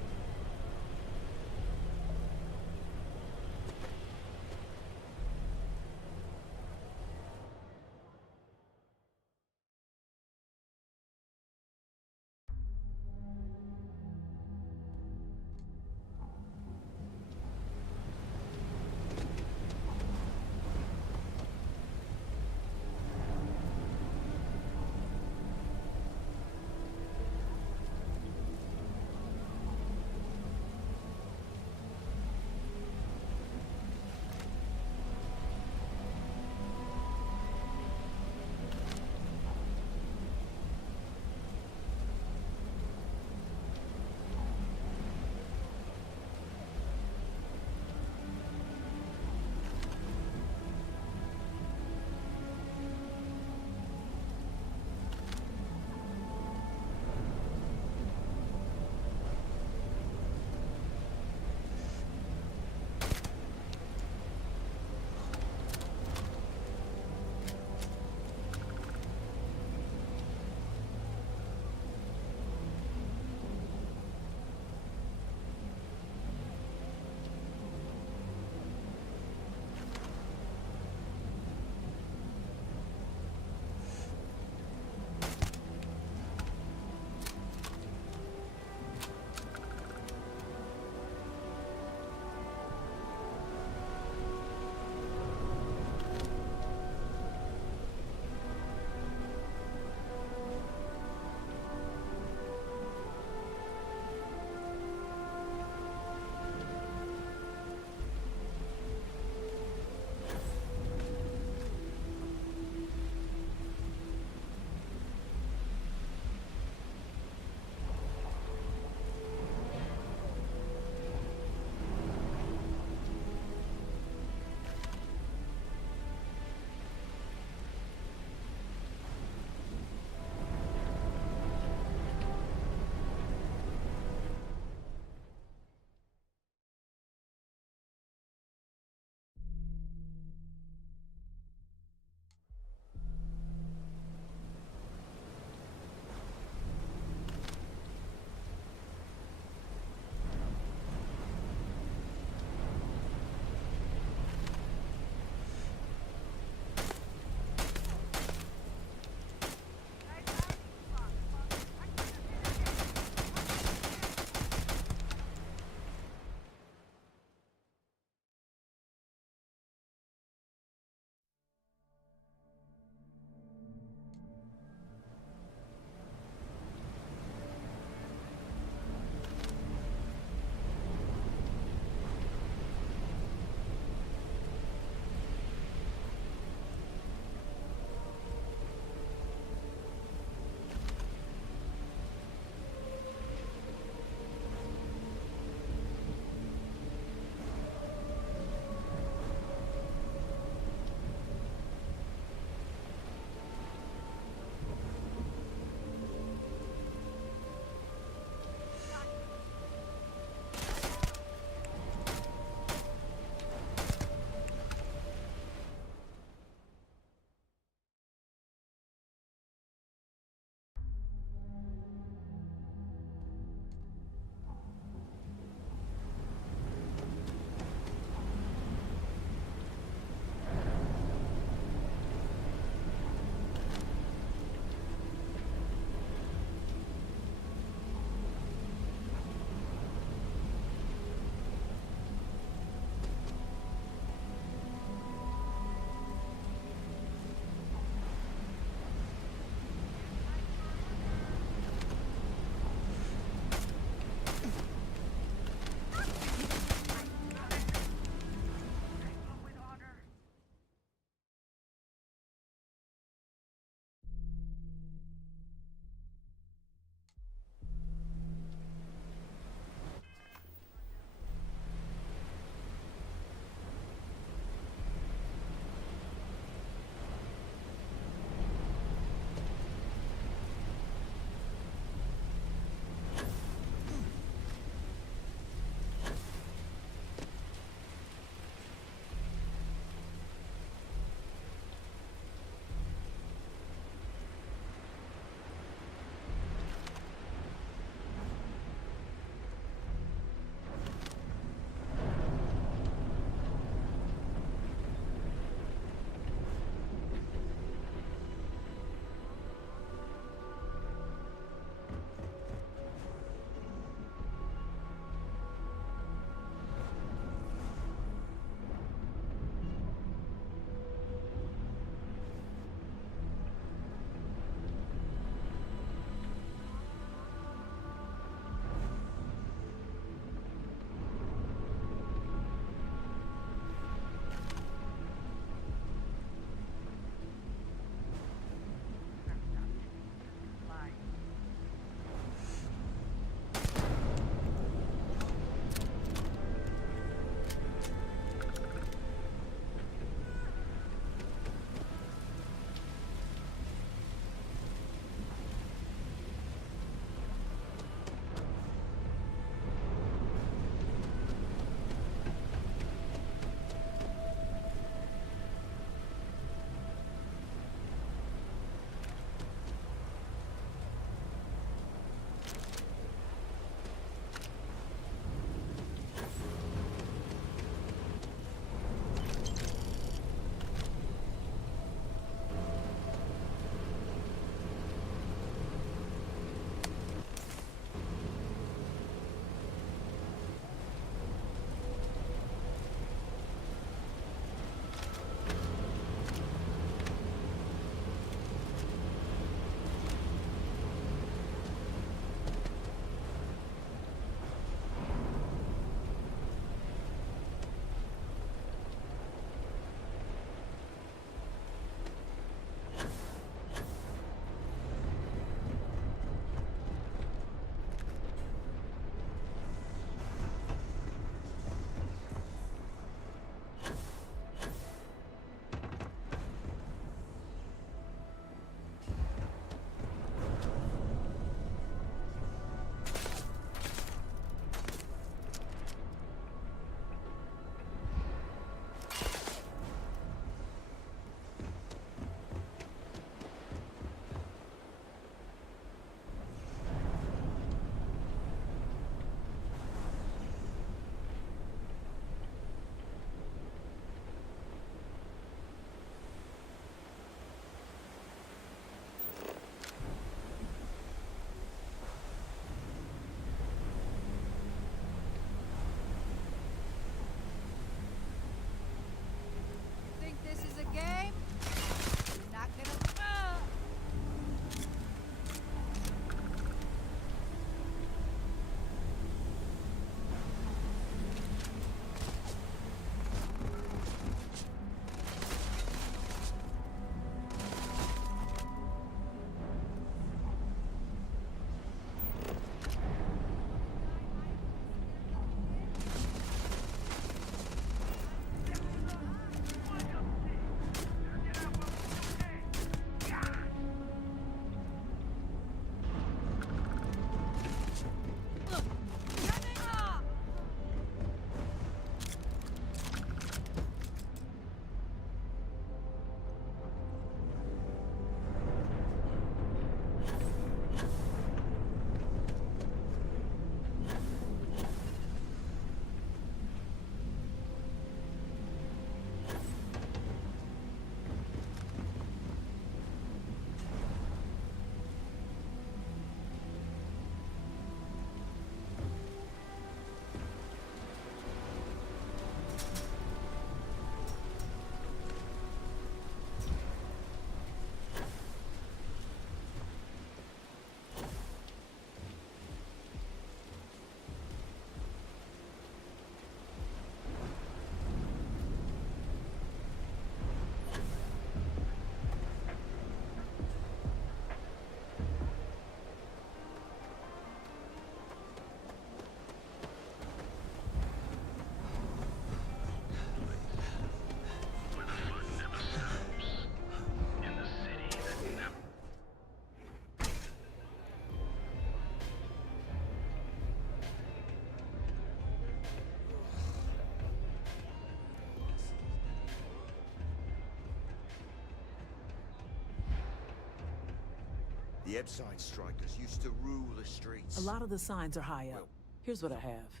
The Ebside strikers used to rule the streets. A lot of the signs are high up. Here's what I have.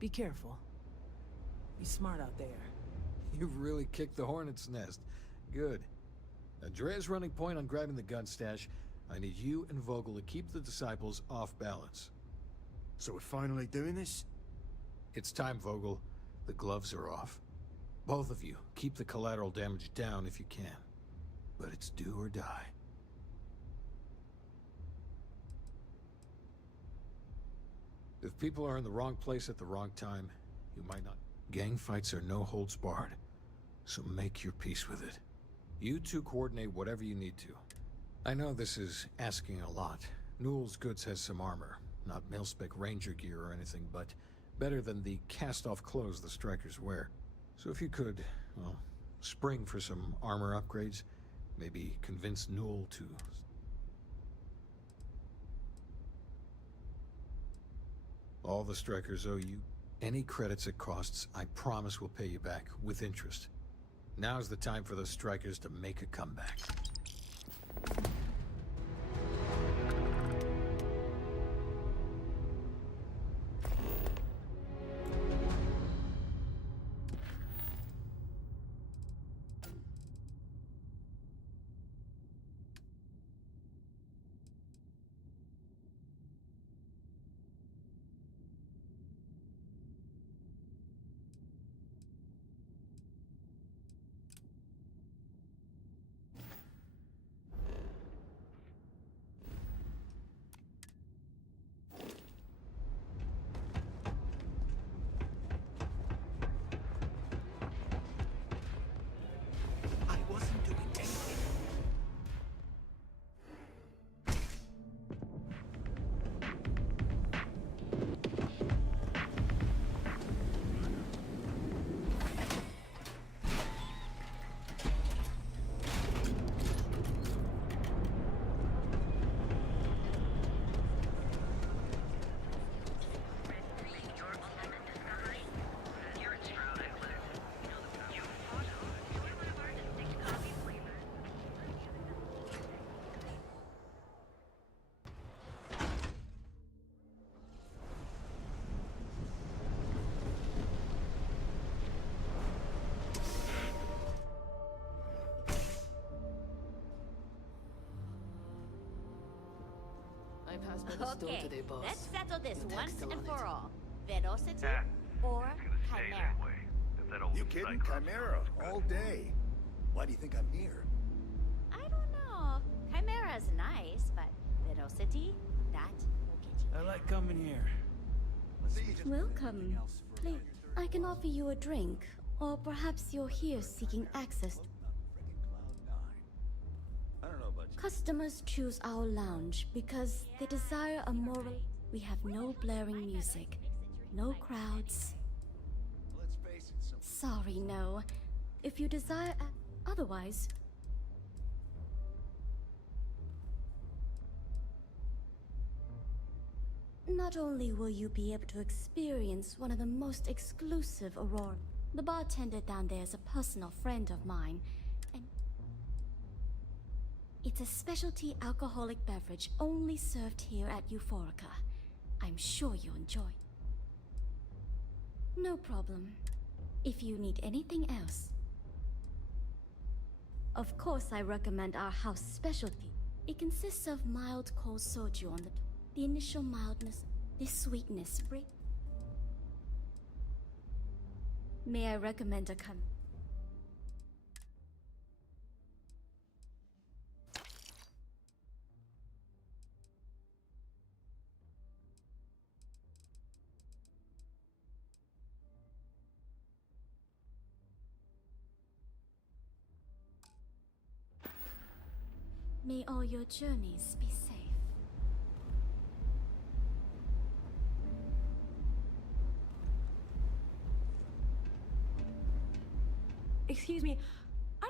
Be careful. Be smart out there. You've really kicked the hornet's nest. Good. Andrea's running point on grabbing the gun stash. I need you and Vogel to keep the disciples off balance. So we're finally doing this? It's time, Vogel. The gloves are off. Both of you, keep the collateral damage down if you can. But it's do or die. If people are in the wrong place at the wrong time, you might not. Gang fights are no holds barred, so make your peace with it. You two coordinate whatever you need to. I know this is asking a lot. Newell's Goods has some armor, not mil-spec ranger gear or anything, but better than the cast-off clothes the strikers wear. So if you could, well, spring for some armor upgrades, maybe convince Newell to... All the strikers owe you. Any credits it costs, I promise we'll pay you back, with interest. Now's the time for those strikers to make a comeback. Okay, let's settle this once and for all. Velocity or Chimera? You kidding? Chimera, all day. Why do you think I'm here? I don't know. Chimera's nice, but velocity, that will get you. I like coming here. Welcome. Please, I can offer you a drink, or perhaps you're here seeking access. Customers choose our lounge because they desire a more... We have no blaring music, no crowds. Sorry, no. If you desire... Otherwise... Not only will you be able to experience one of the most exclusive Aurora... The bartender down there is a personal friend of mine, and... It's a specialty alcoholic beverage only served here at Euphorica. I'm sure you'll enjoy. No problem. If you need anything else. Of course, I recommend our house specialty. It consists of mild cold soju on the initial mildness, the sweetness May I recommend a May all your journeys be safe. Excuse me, I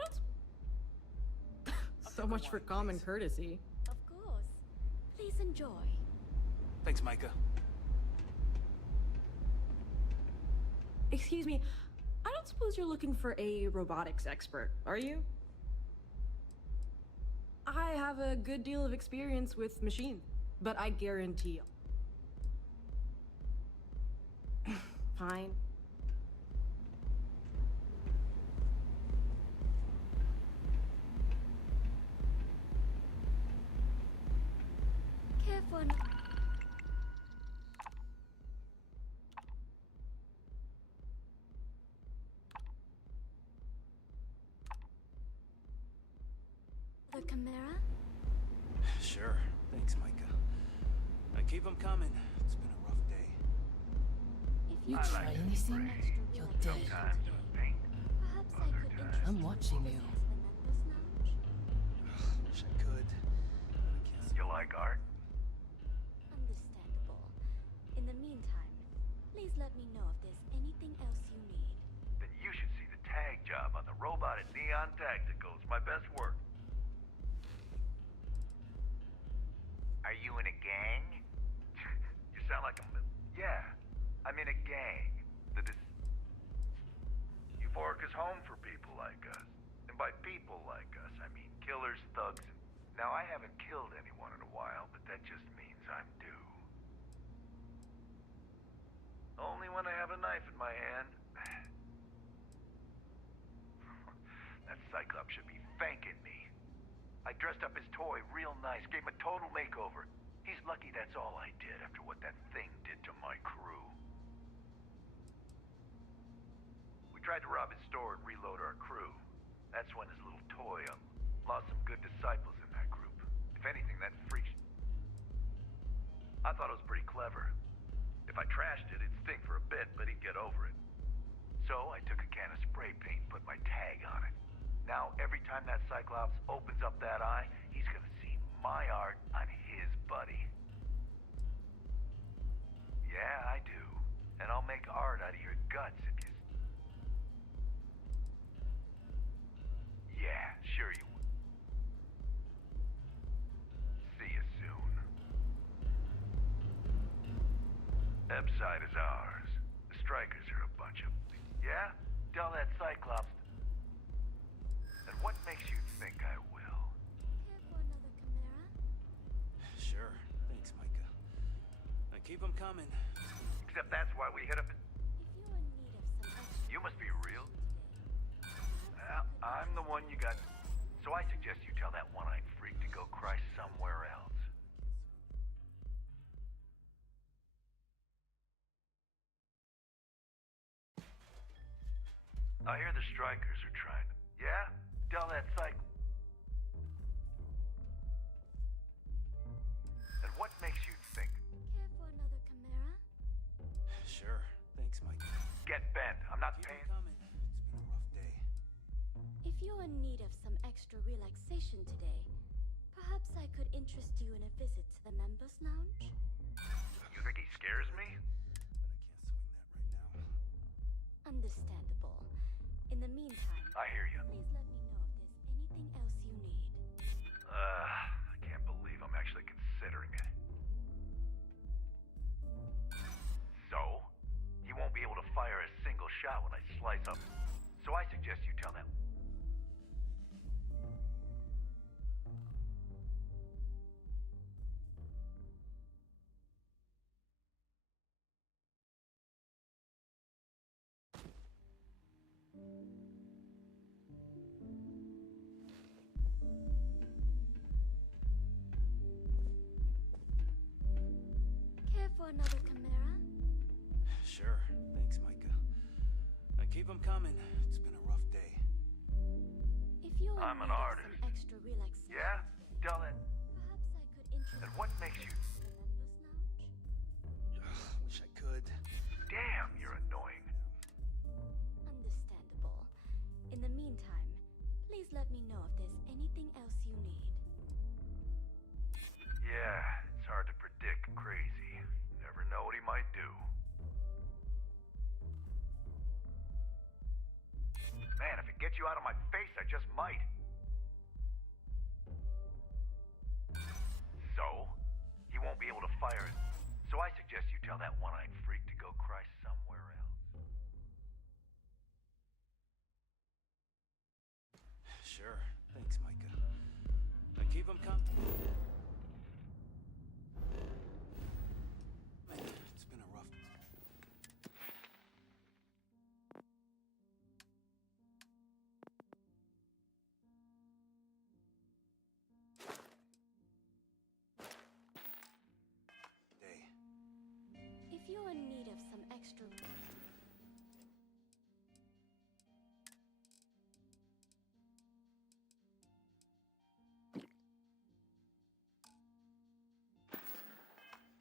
don't... So much for common courtesy. Of course. Please enjoy. Thanks, Micah. Excuse me, I don't suppose you're looking for a robotics expert, are you? I have a good deal of experience with machines, but I guarantee you. Fine. Care for the camera? Sure. Thanks, Micah. Now keep them coming. It's been a rough day. If You you try anything, you're dead. perhaps I could interest I'm watching you. Wish I could. You like art? Understandable. In the meantime, please let me know if there's anything else you need. Then you should see the tag job on the robot at Neon Tacticals. My best work. Are you in a gang? You sound like a... Yeah, I'm in a gang. Euphoric is home for people like us. And by people like us, I mean killers, thugs, and... Now, I haven't killed anyone in a while, but that just means I'm due. Only when I have a knife in my hand. That Cyclops should be thanking me. I dressed up his toy real nice, gave him a total makeover. He's lucky that's all I did after what that thing did to my crew. We tried to rob his store and reload our crew. That's when his little toy lost some good disciples in that group. If anything, that freak... I thought it was pretty clever. If I trashed it, it'd stink for a bit, but he'd get over it. So I took a can of spray paint and put my tag on it. Now, every time that Cyclops opens up that eye, he's gonna see my art on his buddy. Yeah, I do. And I'll make art out of your guts if you... Yeah, sure you will. See you soon. Epside is ours. The Strikers are a bunch of... Yeah? Tell that Cyclops... And what makes you think I will? Care for another camera? Sure. Thanks, Micah. Now keep them coming. Except that's why we hit up... If you're in need of some extra... You must be real. Well, I'm the one you got. So I suggest you tell that one-eyed freak to go cry somewhere else. I hear the Strikers are trying to... Yeah? Tell that psych... And what makes you think... Care for another camera? Sure. Thanks, Micah. Get bent. I'm not paying... Coming. It's been a rough day. If you're in need of some extra relaxation today, perhaps I could interest you in a visit to the Members Lounge? You think he scares me? But I can't swing that right now. Understandable. In the meantime, I hear you. please let me know if there's anything else you need. I can't believe I'm actually considering it. So? He won't be able to fire a single shot when I slice up. So I suggest you tell him. Care for another camera? Sure. Thanks, Micah. Now keep keep 'em coming. It's been a rough day. If you are I'm an in need of artist. some extra relaxation, Yeah? Tell it. perhaps I could interest And what makes you... Wish I could. Damn, you're annoying. Understandable. In the meantime, please let me know if there's anything else you need. Yeah, it's hard to predict crazy. You never know what he might do. Man, if it gets you out of my face, I just might. So? He won't be able to fire it. So I suggest you tell that one-eyed freak to go cry somewhere else. Sure. Thanks, Micah. Now keep 'em coming. It's been a rough... day. If you're in need of some extra...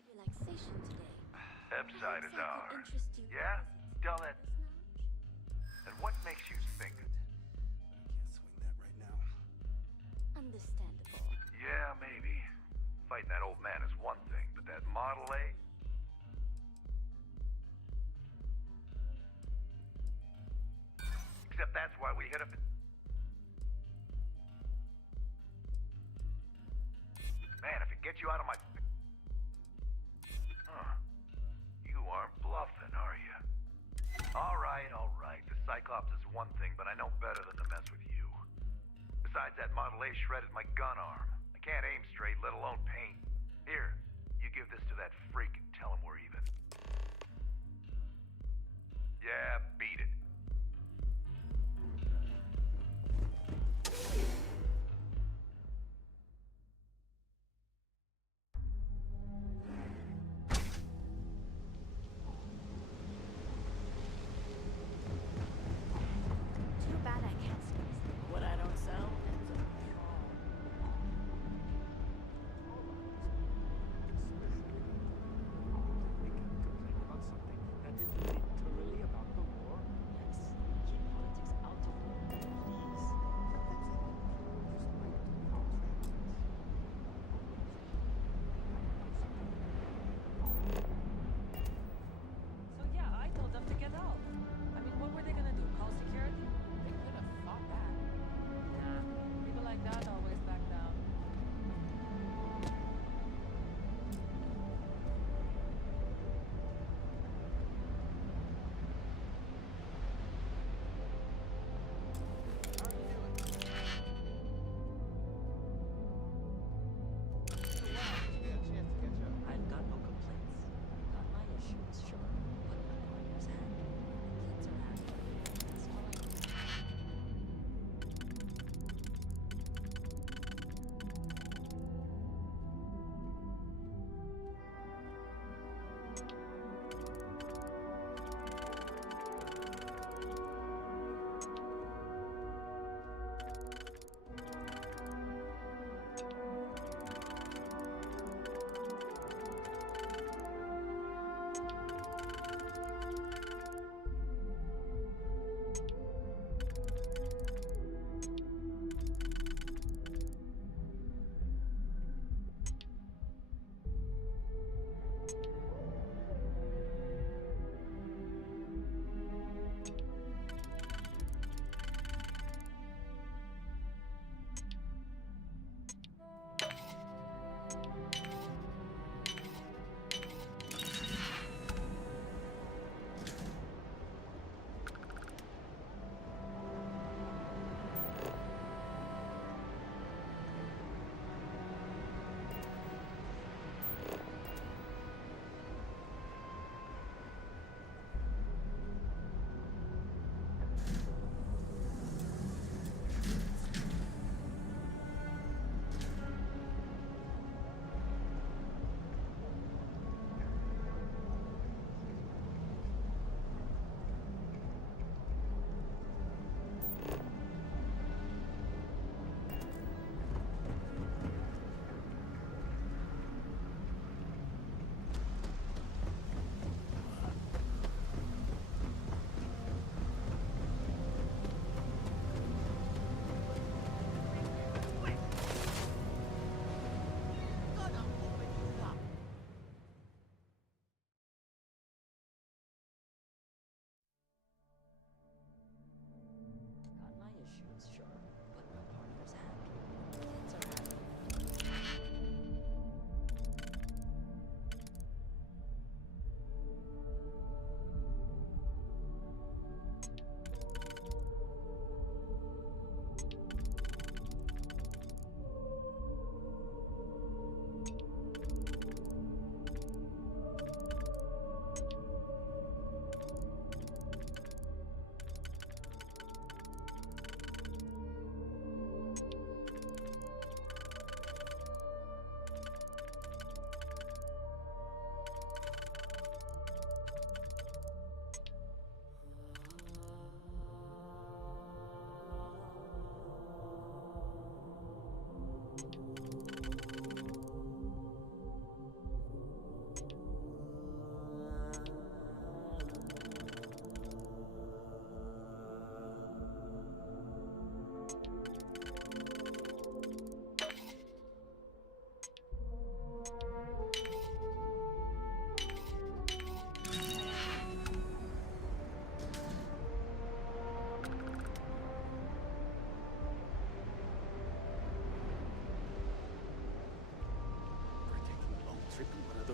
relaxation today, Epside is perhaps I ours. could interest you Yeah? in Tell it. And what makes you think... Can't swing that right now. understandable. Yeah, maybe. Fighting that old man is one thing, but that Model A... Except that's why we hit up... Man, if it gets you out of my... Huh. You aren't bluffing, are you? All right. The Cyclops is one thing, but I know better than to mess with you. Besides, that Model A shredded my gun arm. I can't aim straight, let alone paint. Here, you give this to that freak and tell him we're even. Yeah, beat it. Too bad I can't squeeze them. What I don't sell ends up Complain about something that is literally about the war.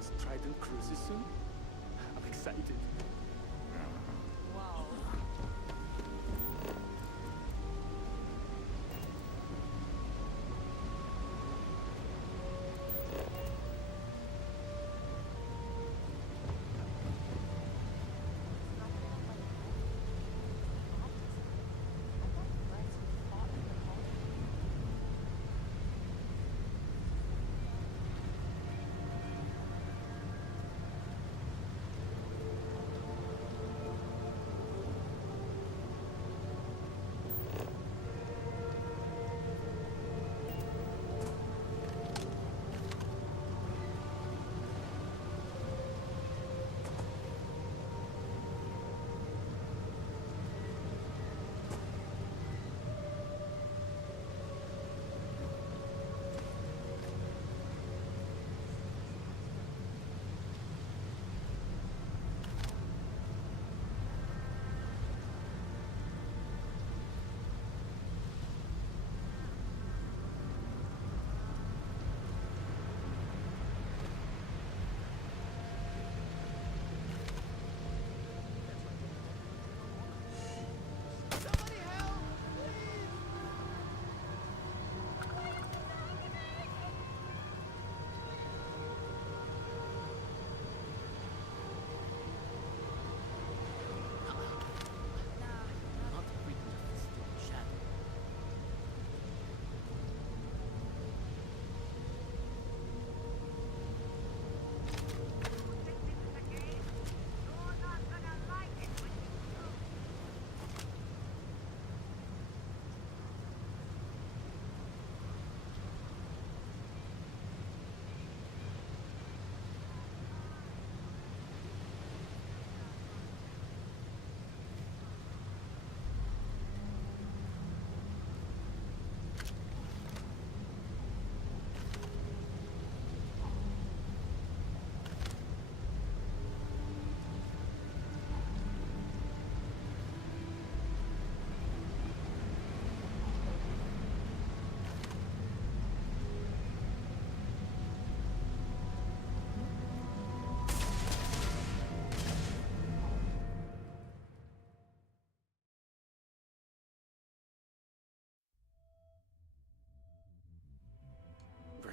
those Trident cruises soon? I'm excited. Wow.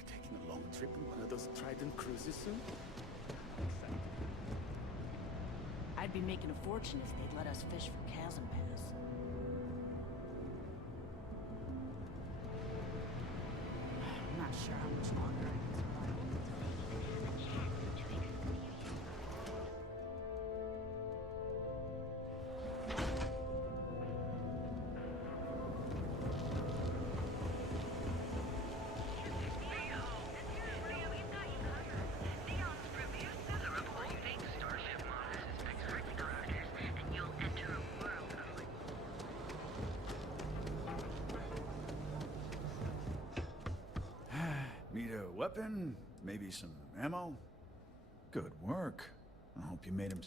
Taking a long trip in one of those Trident cruises soon? I'd be making a fortune if they'd let us fish for chasm bass. I'm not sure how much longer I can survive. Need a weapon? Maybe some ammo? Good work. I hope you made him...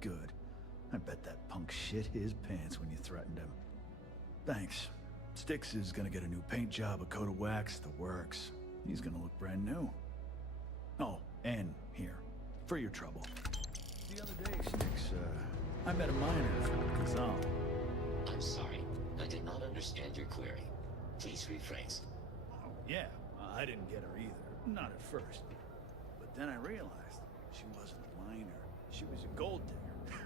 Good. I bet that punk shit his pants when you threatened him. Thanks. Styx is gonna get a new paint job, a coat of wax, the works. He's gonna look brand new. Oh, and here, for your trouble. The other day, Styx, I met a miner from Kazal. I'm sorry. I did not understand your query. Please rephrase. Oh, yeah, I didn't get her either. Not at first. But then I realized she wasn't a miner. She was a gold digger.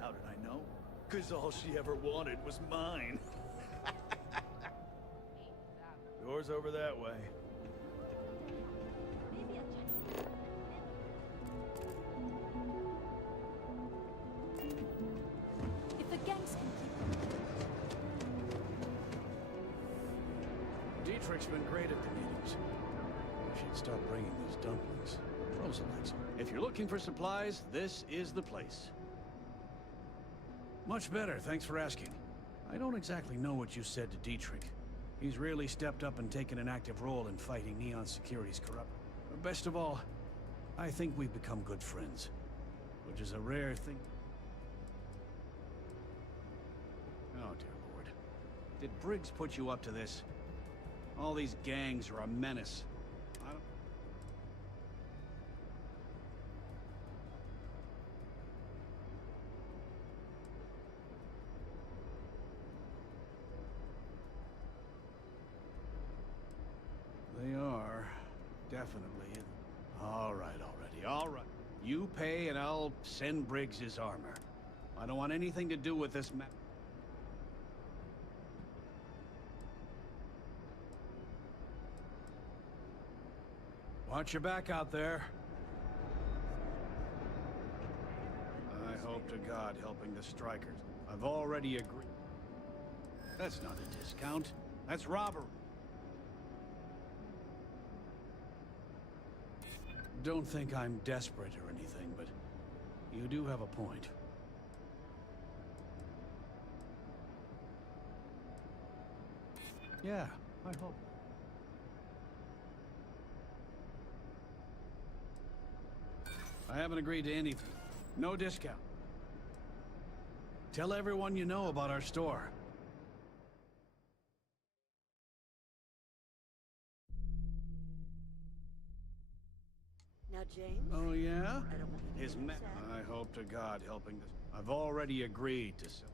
How did I know? 'Cause all she ever wanted was mine. Door's over that way. If the gangs can keep... Dietrich's been great at the meetings. If she'd stop bringing those dumplings. Frozen, that's all. If you're looking for supplies, this is the place. Much better, thanks for asking. I don't exactly know what you said to Dietrich. He's really stepped up and taken an active role in fighting Neon Security's corrupt. Best of all, I think we've become good friends, which is a rare thing. Oh, dear Lord. Did Briggs put you up to this? All these gangs are a menace. I don't... They are. Definitely. All right, already. All right. You pay and I'll send Briggs his armor. I don't want anything to do with this Watch your back out there. I hope to God helping the strikers. I've already agreed. That's not a discount. That's robbery. Don't think I'm desperate or anything, but you do have a point. Yeah, I hope. I haven't agreed to anything. No discount. Tell everyone you know about our store. Now, James? Oh, yeah? I don't want to His get ma- upset. I hope to God helping this. I've already agreed to sell.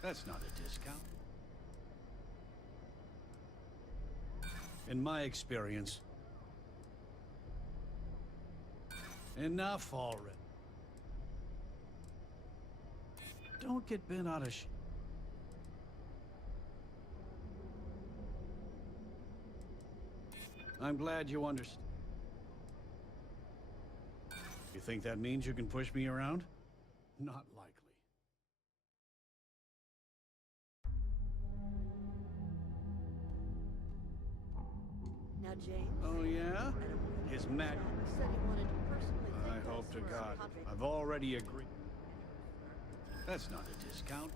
That's not a discount. In my experience. Enough already. Don't get bent out of I'm glad you understand. You think that means you can push me around? Not likely. Now, James? Oh, yeah? I don't want to His get mag- upset. He said he wanted to personally I thank hope us to for our God. public- I've already agreed. That's not a discount.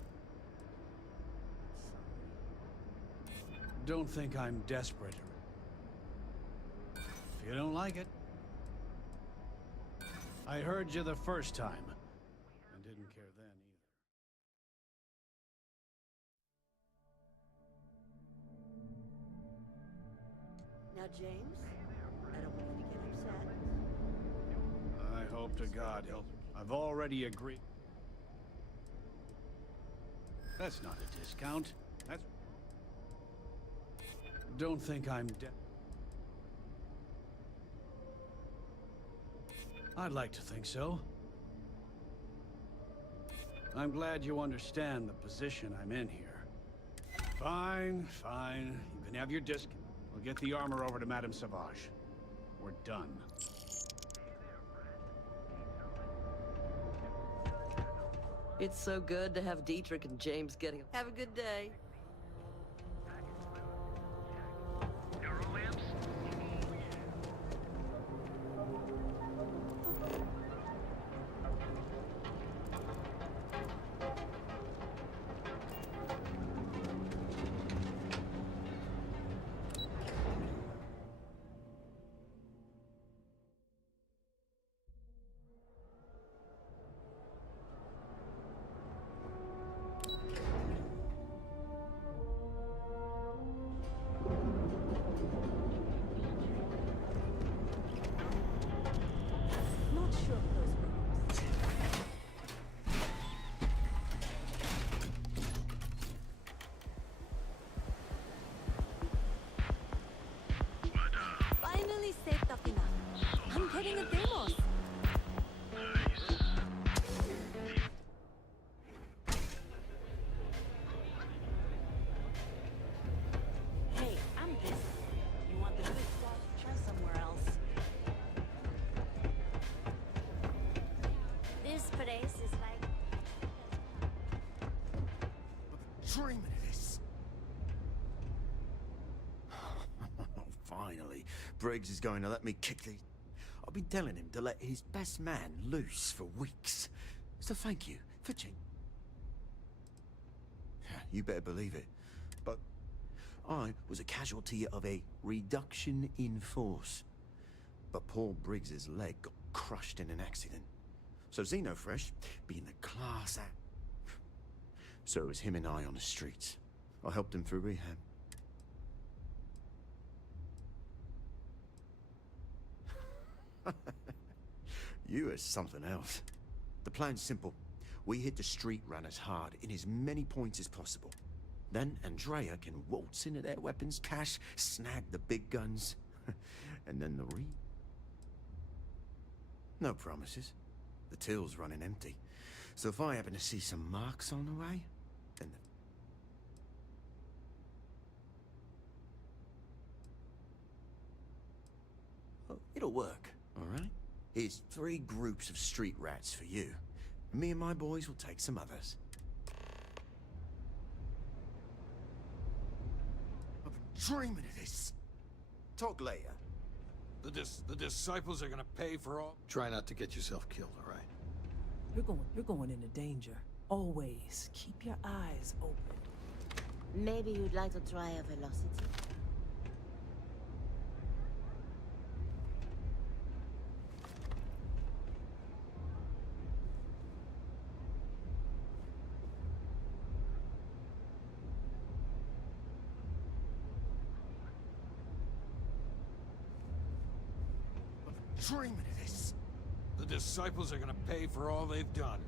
Don't think I'm desperate. If you don't like it. I heard you the first time. And didn't care then either. Now, James? I don't want you to get upset. I hope to God help. I've already agreed. That's not a discount. That's... Don't think I'm I'd like to think so. I'm glad you understand the position I'm in here. Fine, fine. You can have your disc. We'll get the armor over to Madame Sauvage. We're done. It's so good to have Dietrich and James getting... Have a good day. Not sure of those rumors. Finally saved up enough. I'm getting a demos. Hey, I'm busy. You want the good stuff? Try somewhere else. This place is like... Dreaming of this. Finally, Briggs is going to let me kick these. I've been telling him to let his best man loose for weeks. So thank you for change. You better believe it. But I was a casualty of a reduction in force. but poor Briggs's leg got crushed in an accident. So Xenofresh, being the class act... So it was him and I on the streets. I helped him through rehab. You are something else. The plan's simple. We hit the street runners hard in as many points as possible. Then Andrea can waltz into their weapons cache, snag the big guns, and then the No promises. The till's running empty. So if I happen to see some marks on the way, then it'll work, all right? Here's 3 groups of street rats for you. Me and my boys will take some others. I've been dreaming of this. Talk later. The disciples are gonna pay for all... Try not to get yourself killed, all right? You're going into danger. Always keep your eyes open. Maybe you'd like to try a velocity? Dreaming of this. The disciples are gonna pay for all they've done.